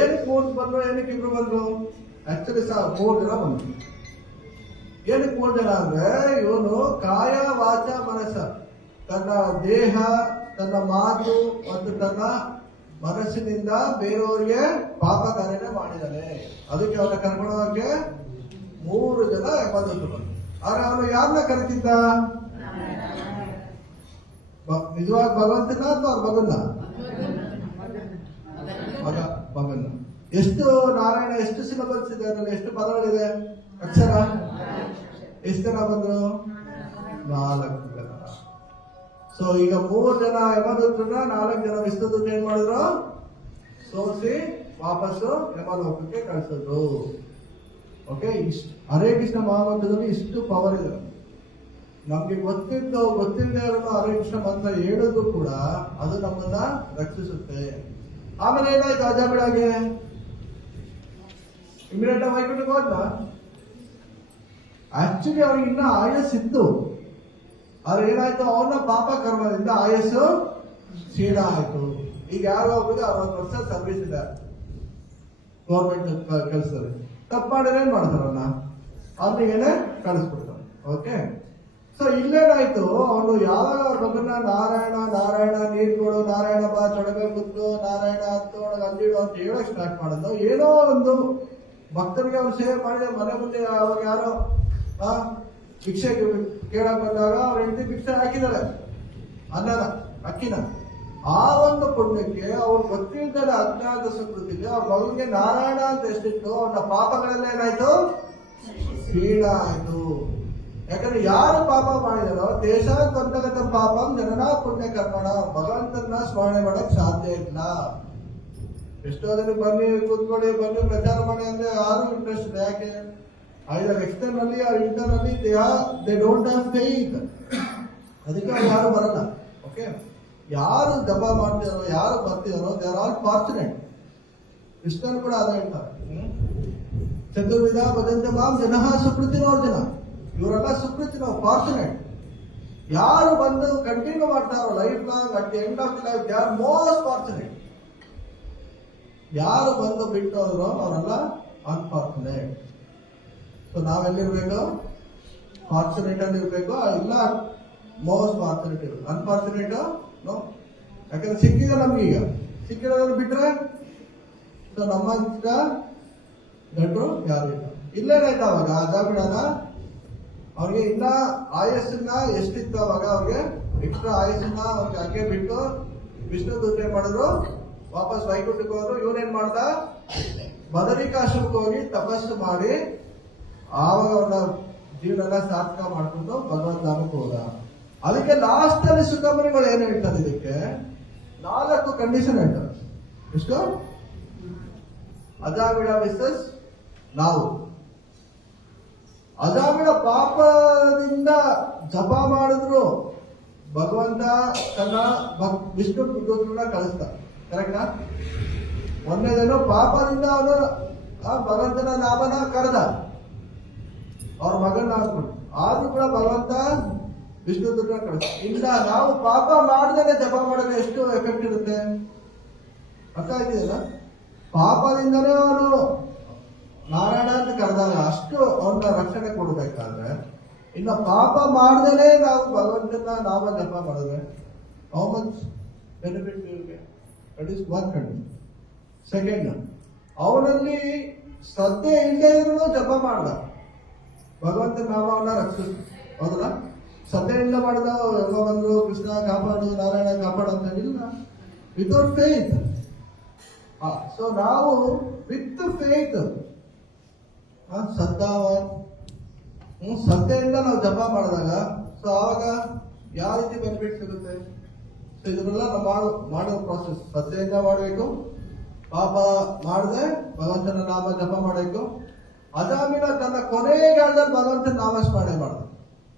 ಏನಕ್ಕೆ 3 ಬಂದ್ರು, ಏನಕ್ಕೆ 2 ಬಂದ್ರು? ಆಕ್ಚುಲಿ 3 ಜನ ಬಂದ್ರು. ಏನಕ್ಕೆ 3 ಜನ ಅಂದ್ರೆ, ಇವನು ಕಾಯ ವಾಚ ಮನಸ್ಸ, ತನ್ನ ದೇಹ, ತನ್ನ ಮಾತು ಮತ್ತು ತನ್ನ ಮನಸ್ಸಿನಿಂದ ಬೇರೆಯವರಿಗೆ ಪಾಪ ಕಾರ್ಯನೇ ಮಾಡಿದ್ದಾನೆ. ಅದಕ್ಕೆ ಅವನ ಕರ್ಕೊಂಡೋಗಕ್ಕೆ 3 ಜನ ಯಮದೂತರು ಬಂದ್ರು. ಆದ್ರೆ ಅವನು ಯಾರನ್ನ ಕರಿತಿದ್ದ? ನಿಜವಾಗಿ ಭಗವಂತನ ಅಥವಾ ಅವ್ರ ಮಗನ್ನ? ಮಗನ್ನ. ಎಷ್ಟು ನಾರಾಯಣ, ಎಷ್ಟು ಸಿಲಬಸ್ ಇದೆ ಅದರಲ್ಲಿ, ಎಷ್ಟು ಪದಗಳಿದೆ, ಅಕ್ಷರ? ಎಷ್ಟು ಜನ ಬಂದ್ರು? 4 ಜನ. ಸೊ ಈಗ 3 ಜನ ಯಮದೂತರನ್ನ 4 ಜನ ವಿಷ್ಣುದೂತ ಏನ್ ಮಾಡಿದ್ರು? ಸೋಸಿ ವಾಪಸ್ಸು ಯಮಲೋಕಕ್ಕೆ ಕಳಿಸಿದ್ರು. ಓಕೆ, ಇಷ್ಟು ಹರೇ ಕೃಷ್ಣ ಮಹಾಮಂತ್ರದಲ್ಲಿ ಇಷ್ಟು ಪವರ್ ಇದೆ. ನಮ್ಗೆ ಗೊತ್ತಿಲ್ಲದೆ ಹರೇ ಕೃಷ್ಣ ಮಂತ್ರ ಹೇಳೋದು ಕೂಡ ಅದು ನಮ್ಮನ್ನ ರಕ್ಷಿಸುತ್ತೆ. ಆಮೇಲೆ ಏನಾಯ್ತು, ಅಜಾಬಿಳಾಗೆ ಇಮಿಡಿಯೇಟ್ ವೈಕುಂಠಕ್ಕೆ ಹೋದ್ನ. ಆಕ್ಚುಲಿ ಅವ್ರಿಗೆ ಇನ್ನ ಆಯಸ್ಸಿತ್ತು, ಆದ್ರೆ ಏನಾಯ್ತು, ಅವನ ಪಾಪ ಕರ್ಮದಿಂದ ಆಯಸ್ಸು ಕ್ಷೀಣ ಆಯ್ತು. ಈಗ ಯಾರು ಹೋಗುದು 60 ವರ್ಷ ಸರ್ವಿಸ್ ಇದೆ ಗೌರ್ಮೆಂಟ್ ಕೆಲಸದಲ್ಲಿ. ತಪ್ಪು ಮಾಡಿದ್ರೆ ಏನ್ ಮಾಡ್ತಾರ ಅವ್ನಿಗೇನೆ ಕಳಿಸ್ಬಿಡ್ತಾರೆ. ಓಕೆ, ಸೊ ಇಲ್ಲೇನಾಯ್ತು, ಅವನು ಯಾವಾಗ ಮಗನ ನಾರಾಯಣ ನಾರಾಯಣ ನೀರ್ ಕೊಡು, ನಾರಾಯಣ ಬಾ ಚೊಡಗ ಕುತ್ತು, ನಾರಾಯಣ ಹತ್ತೊಳಗ ಅಲ್ಲಿಡು ಅಂತ ಹೇಳಕ್ ಸ್ಟಾರ್ಟ್ ಮಾಡೋದು. ಏನೋ ಒಂದು ಭಕ್ತರಿಗೆ ಅವ್ರು ಸೇವೆ ಮಾಡಿದ್ರೆ, ಮನೆ ಮುಂದೆ ಅವಾಗ ಯಾರೋ ಭಿಕ್ಷೆ ಕೇಳಕ್ ಬಂದಾಗ ಅವ್ರ ಹೆಂಡತಿ ಭಿಕ್ಷೆ ಹಾಕಿದಾರೆ, ಅನ್ನದ ಅಕ್ಕಿನ. ಆ ಒಂದು ಪುಣ್ಯಕ್ಕೆ ಅವ್ರು ಗೊತ್ತಿಲ್ಲದ ಅಜ್ಞಾನದ ಸುಕೃತಿಗೆ ಅವ್ರ ಮಗನಿಗೆ ನಾರಾಯಣ ಅಂತ ಎಷ್ಟಿತ್ತು, ಅವನ ಪಾಪಗಳೆಲ್ಲ ಏನಾಯ್ತು, ಕ್ಷೀಣ ಆಯ್ತು. ಯಾಕಂದ್ರೆ ಯಾರು ಪಾಪ ಮಾಡಿದಾರೋ ದೇಶಾಂತರ್ಗತ ಪಾಪಂ ಜನನಾ ಪುಣ್ಯ ಕರ್ಮಣ, ಭಗವಂತನ ಸ್ಮರಣೆ ಮಾಡಕ್ ಸಾಧ್ಯ ಇಲ್ಲ. ಎಷ್ಟೋ ಜನ ಬನ್ನಿ ಕೂತ್ಕೊಳ್ಳಿ, ಬನ್ನಿ ಪ್ರಚಾರ ಮಾಡಿ ಅಂದ್ರೆ ಯಾರು ಇಂಟ್ರೆಸ್ಟ್ ಇದೆ. ಯಾಕೆ? either externally or internally they don't have faith. ಅದಕ್ಕೆ ಅವ್ರು ಯಾರು ಬರಲ್ಲ. ಓಕೆ, ಯಾರು ಜಪ ಮಾಡ್ತಿದಾರೋ, ಯಾರು ಬರ್ತಿದಾರೋ ದೇ ಆರ್ ಆಲ್ ಫಾರ್ಚುನೇಟ್. ಕೃಷ್ಣನ್ ಕೂಡ ಅದೇ ಹೇಳ್ತಾರೆ, ಚತುರ್ವಿಧ ಭಜಂತೆ ಮಾಂ ಜನಃ ಸುಕೃತಿನೋರ್ಜನ. ಇವರೆಲ್ಲ ಸುಕೃತಿನೋ, ಫಾರ್ಚುನೇಟ್. ಯಾರು ಬಂದು ಕಂಟಿನ್ಯೂ ಮಾಡ್ತಾರೋ life long, at the end of the life they are most fortunate. ಯಾರು ಬಂದು ಬಿಟ್ಟು ಹೋದ್ರು ಅವರೆಲ್ಲ ಅನ್ಫಾರ್ಚುನೇಟ್. ಸೊ ನಾವೆಲ್ಲಿರ್ಬೇಕು? ಫಾರ್ಚುನೇಟ್ ಅಲ್ಲಿ ಇರ್ಬೇಕು, ಇಲ್ಲ ಮೋಸ್ಟ್ ಫಾರ್ಚುನೇಟ್ ಇರ್ಬೇಕು. Unfortunate no. ಯಾಕಂದ್ರೆ ಸಿಕ್ಕಿದೆ ನಮ್ಗೆ, ಈಗ ಸಿಕ್ಕಿರೋದನ್ನು ಬಿಟ್ರೆ ಸೊ ನಮ್ಮ ದೊಡ್ಡರು ಯಾರು ಇಲ್ಲ. ಇಲ್ಲೇನಾಯ್ತು ಅವಾಗ ಅಜಾಬಿಡನ ಅವ್ರಿಗೆ ಇನ್ನ ಆಯಸ್ಸನ್ನ ಎಷ್ಟಿತ್ತು ಅವಾಗ ಅವ್ರಿಗೆ ಎಕ್ಸ್ಟ್ರಾ ಆಯಸ್ಸನ್ನ ಅವ್ರಿಗೆ ಹಂಗೆ ಬಿಟ್ಟು ವಿಷ್ಣು ದೂತ ಏನ್ ಮಾಡಿದ್ರು, ವಾಪಸ್ ವೈಕುಂಠಕ್ಕೆ ಹೋದ್ರು. ಇವನೇನ್ ಮಾಡ್ದ, ಬದರಿಕಾಶ್ರಮಕ್ಕೆ ಹೋಗಿ ತಪಸ್ಸು ಮಾಡಿ ಆವಾಗ ಅವನ ಜೀವನ ಸಾರ್ಥಕ ಮಾಡ್ಕೊಂಡು ಭಗವಂತ ಧಾಮಕ್ಕೆ ಹೋದ. ಅದಕ್ಕೆ ಲಾಸ್ಟ್ ಅಲ್ಲಿ ಸುಖಮನಿಗಳು ಏನ್ ಹೇಳ್ತಾರೆ, ಇದಕ್ಕೆ 4 ಕಂಡೀಷನ್ ಹೇಳ್ತಾರೆ. ಎಷ್ಟು? ಅಜಾಮಿಳ ಮಿಸ್ಸಸ್ ನಾವು ಅಜಾಮಿಳ ಪಾಪದಿಂದ ಜಪ ಮಾಡಿದ್ರು ಭಗವಂತ ತನ್ನ ವಿಷ್ಣು ದೂತರನ್ನ ಕಳಿಸ್ತಾರೆ. ಕರೆಕ್ಟಾ? ಒಂದನೇದೇನು, ಪಾಪದಿಂದ ಅವನು ಭಗವಂತನ ನಾಮನ ಕರೆದ, ಅವ್ರ ಮಗನ ಹಾಕ್ಬಿಟ್ಟು. ಆದ್ರೂ ಕೂಡ ಭಗವಂತ ವಿಷ್ಣು ದೂತರನ್ನ ಕಳಿಸ್ತ. ಇಲ್ಲ, ನಾವು ಪಾಪ ಮಾಡ್ದೇನೆ ಜಪ ಮಾಡಿದ್ರೆ ಎಷ್ಟು ಎಫೆಕ್ಟ್ ಇರುತ್ತೆ, ಅರ್ಥ ಆಯ್ತಿದೆಯಲ್ಲ? ಪಾಪದಿಂದನೇ ಅವನು ನಾರಾಯಣ ಅಂತ ಕರೆದಾಗ ಅಷ್ಟು ಅವನ ರಕ್ಷಣೆ ಕೊಡ್ಬೇಕಾದ್ರೆ, ಇನ್ನು ಪಾಪ ಮಾಡ್ದೇನೆ ನಾವು ಭಗವಂತನ ನಾಮ ಜಪ ಮಾಡಿದ್ರೆ ಹೌ ಮಚ್ ಬೆನಿಫಿಟ್ ಇರುತ್ತೆ? That is one condition. Second, ಅವನಲ್ಲಿ ಶ್ರದ್ಧೆ ಇಲ್ಲದೆ ಇದ್ರೂ ಜಪ ಮಾಡ್ದ, ಭಗವಂತನ ನಾಮವನ್ನ ರಕ್ಷಿಸ್. ಹೌದಲ್ಲ? ಶ್ರದ್ಧೆಯಿಂದ ಮಾಡಿದ ಎಲ್ಲ ಬಂದ್ರು ಕೃಷ್ಣ ಕಾಪಾಡು, ನಾರಾಯಣ ಕಾಪಾಡು ಅಂತ ಇಲ್ಲ. ವಿತೌಟ್ ಫೇತ್ ಸೊ ನಾವು ವಿತ್ ಫೇತ್ ಶ್ರದ್ಧಾವ ಶ್ರದ್ಧೆಯಿಂದ ನಾವು ಜಪ ಮಾಡಿದಾಗ ಸೊ ಆವಾಗ ಯಾವ ರೀತಿ ಬೆನಿಫಿಟ್ ಸಿಗುತ್ತೆ. ಸೊ ಇದನ್ನೆಲ್ಲ ನಾವು ಮಾಡೋ ಪ್ರಾಸೆಸ್ ಶ್ರದ್ಧೆಯಿಂದ ಮಾಡಬೇಕು. ಪಾಪ ಮಾಡದೆ ಭಗವಂತನ ನಾಮ ಜಪ ಮಾಡಬೇಕು. ಅದಾದ್ಮೇಲೆ ತನ್ನ ಕೊನೆಗಾಲದಲ್ಲಿ ಭಗವಂತನ ನಾಮ ಸ್ಮರಣೆ ಮಾಡೋದು,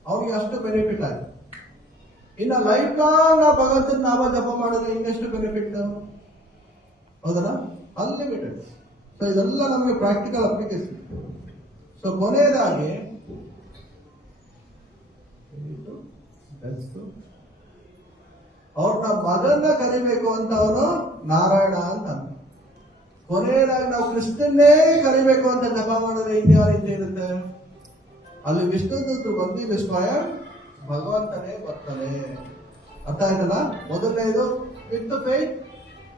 ಅವ್ರಿಗೆ ಅಷ್ಟು ಬೆನಿಫಿಟ್ ಆಗಿದೆ. ಇನ್ನು ಲೈಫ್ ಲಾಂಗ್ ನಾವು ಭಗವಂತನ ನಾಮ ಜಪ ಮಾಡಿದ್ರೆ ಇನ್ನೆಷ್ಟು ಬೆನಿಫಿಟ್, ಹೌದಲ್ಲ, ಅನ್ಲಿಮಿಟೆಡ್. ಸೊ ಇದೆಲ್ಲ ನಮಗೆ ಪ್ರಾಕ್ಟಿಕಲ್ ಅಪ್ಲಿಕೇಶನ್. ಸೊ ಕೊನೆಯದಾಗಿ ಅವ್ರನ್ನ ಮಗನ್ನ ಕರಿಬೇಕು ಅಂತ ಅವನು ನಾರಾಯಣ ಅಂತ. ಕೊನೆಯದಾಗಿ ನಾವು ಕೃಷ್ಣನ್ನೇ ಕರಿಬೇಕು ಅಂತ ಜಪ ಮಾಡಿದ್ರೆ ಇನ್ಯಾವ ರೀತಿ ಇರುತ್ತೆ. ಅಲ್ಲಿ ವಿಷ್ಣು ದೂತರು ಬಂದು ಇಲ್ಲಿ ಸ್ವಯಂ ಭಗವಂತನೇ ಬರ್ತಾನೆ. ಅರ್ಥ ಆಯ್ತಲ್ಲ. ಮೊದಲನೇದು ವಿತ್ ಫೇತ್,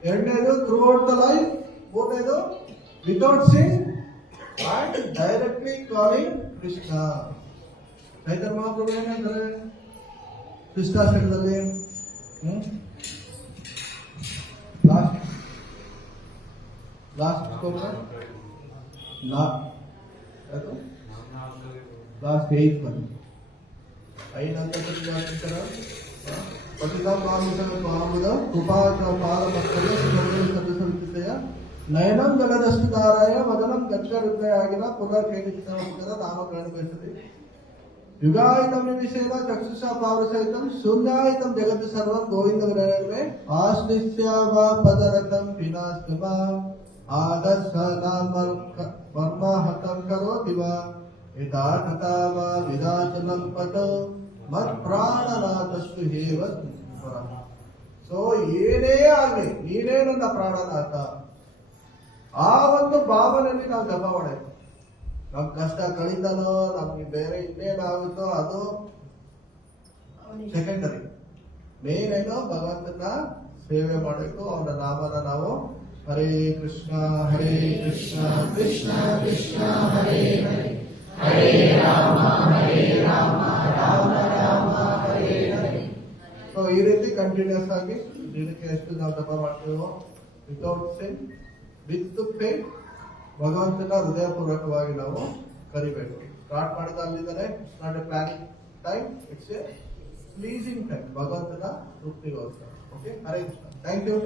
ಎರಡನೇದು ಥ್ರೂ ಔಟ್ ದ ಲೈಫ್, ಮೂರನೇದು without sin and directly calling Krishna. Chaitanya Mahaprabhu ಏನಂದ್ರೆ ಕೃಷ್ಣಾಷ್ಟಕದಲ್ಲಿ ಲಾಸ್ಟ್ ಏಟ್ ಬಂದು ನಯನಂ ಜಗದಷ್ಟು ಧಾರಾಯ ಮದನಂ ಗಚ್ಚರುದ್ರಯಾಗಿನ ಪುನರ್ ಕೇಳಿದ ನಾಮಕರಣ ಬಯಸದೆ ಯುಗಾಯಿತಂ ನಿಮಿಷೇನ ಚಕ್ಷುಷಾ ಪಾವಸಹಿತಂ ಶೂನ್ಯಾಯಿತಂ ಜಗತ್ ಸರ್ವಂ ಗೋವಿಂದ ವಿರೇ ಆಶ್ಲಿಷ್ಯ ವಾ ಪದರತಂ ವಿನಾಸ್ತಮ ಆದರ್ಶ ನಾಮ ವರ್ಮ ಹತಂ ಕರೋತಿ ವಾ ಯಥಾ ಕಥಾ ವಾ ವಿದಾಚನಂ ಪತೋ ಮತ್ ಪ್ರಾಣನಾಥಸ್ತು ಹೇವ. ಸೊ ಏನೇ ಆಗಲಿ ನೀನೇ ನನ್ನ ಪ್ರಾಣನಾಥ, ಆ ಒಂದು ಭಾವನೆಯಲ್ಲಿ ನಾವು ಜಪ ಮಾಡಬೇಕು. ನಮ್ ಕಷ್ಟ ಕಳಿತನೋ ನಮ್ಗೆ ಬೇರೆ ಇನ್ನೇನಾಗುತ್ತೋ ಅದು ಸೆಕೆಂಡರಿ. ಮೇನ್ ಏನೋ ಭಗವಂತನ ಸೇವೆ ಮಾಡಬೇಕು. ಅವನ ನಾಮನ ನಾವು ಹರೇ ಕೃಷ್ಣ ಕೃಷ್ಣ ಕೃಷ್ಣ ಹರೇ ಹರೇ, ಹರೇ ರಾಮ ರಾಮ ರಾಮ ಹರೇ ಹರೇ. ಸೊ ಈ ರೀತಿ ಕಂಟಿನ್ಯೂಸ್ ಆಗಿ ದಿನಕ್ಕೆ ಎಷ್ಟು ನಾವು ಜಪ ಮಾಡ್ತೀವೋ ವಿತೌಟ್ ಸಿನ್ ವಿತ್ ಫೇತ್ ಭಗವಂತನ ಹೃದಯಪೂರ್ವಕವಾಗಿ ನಾವು ಕರಿಬೇಕು. ಸ್ಟಾರ್ಟ್ ಮಾಡಿದ ಅಲ್ಲಿಂದಲೇ not a planning time, it's a pleasing time ಭಗವಂತನ ತೃಪ್ತಿಗೋಸ್ಕರ. Okay, Hare Krishna. Thank you.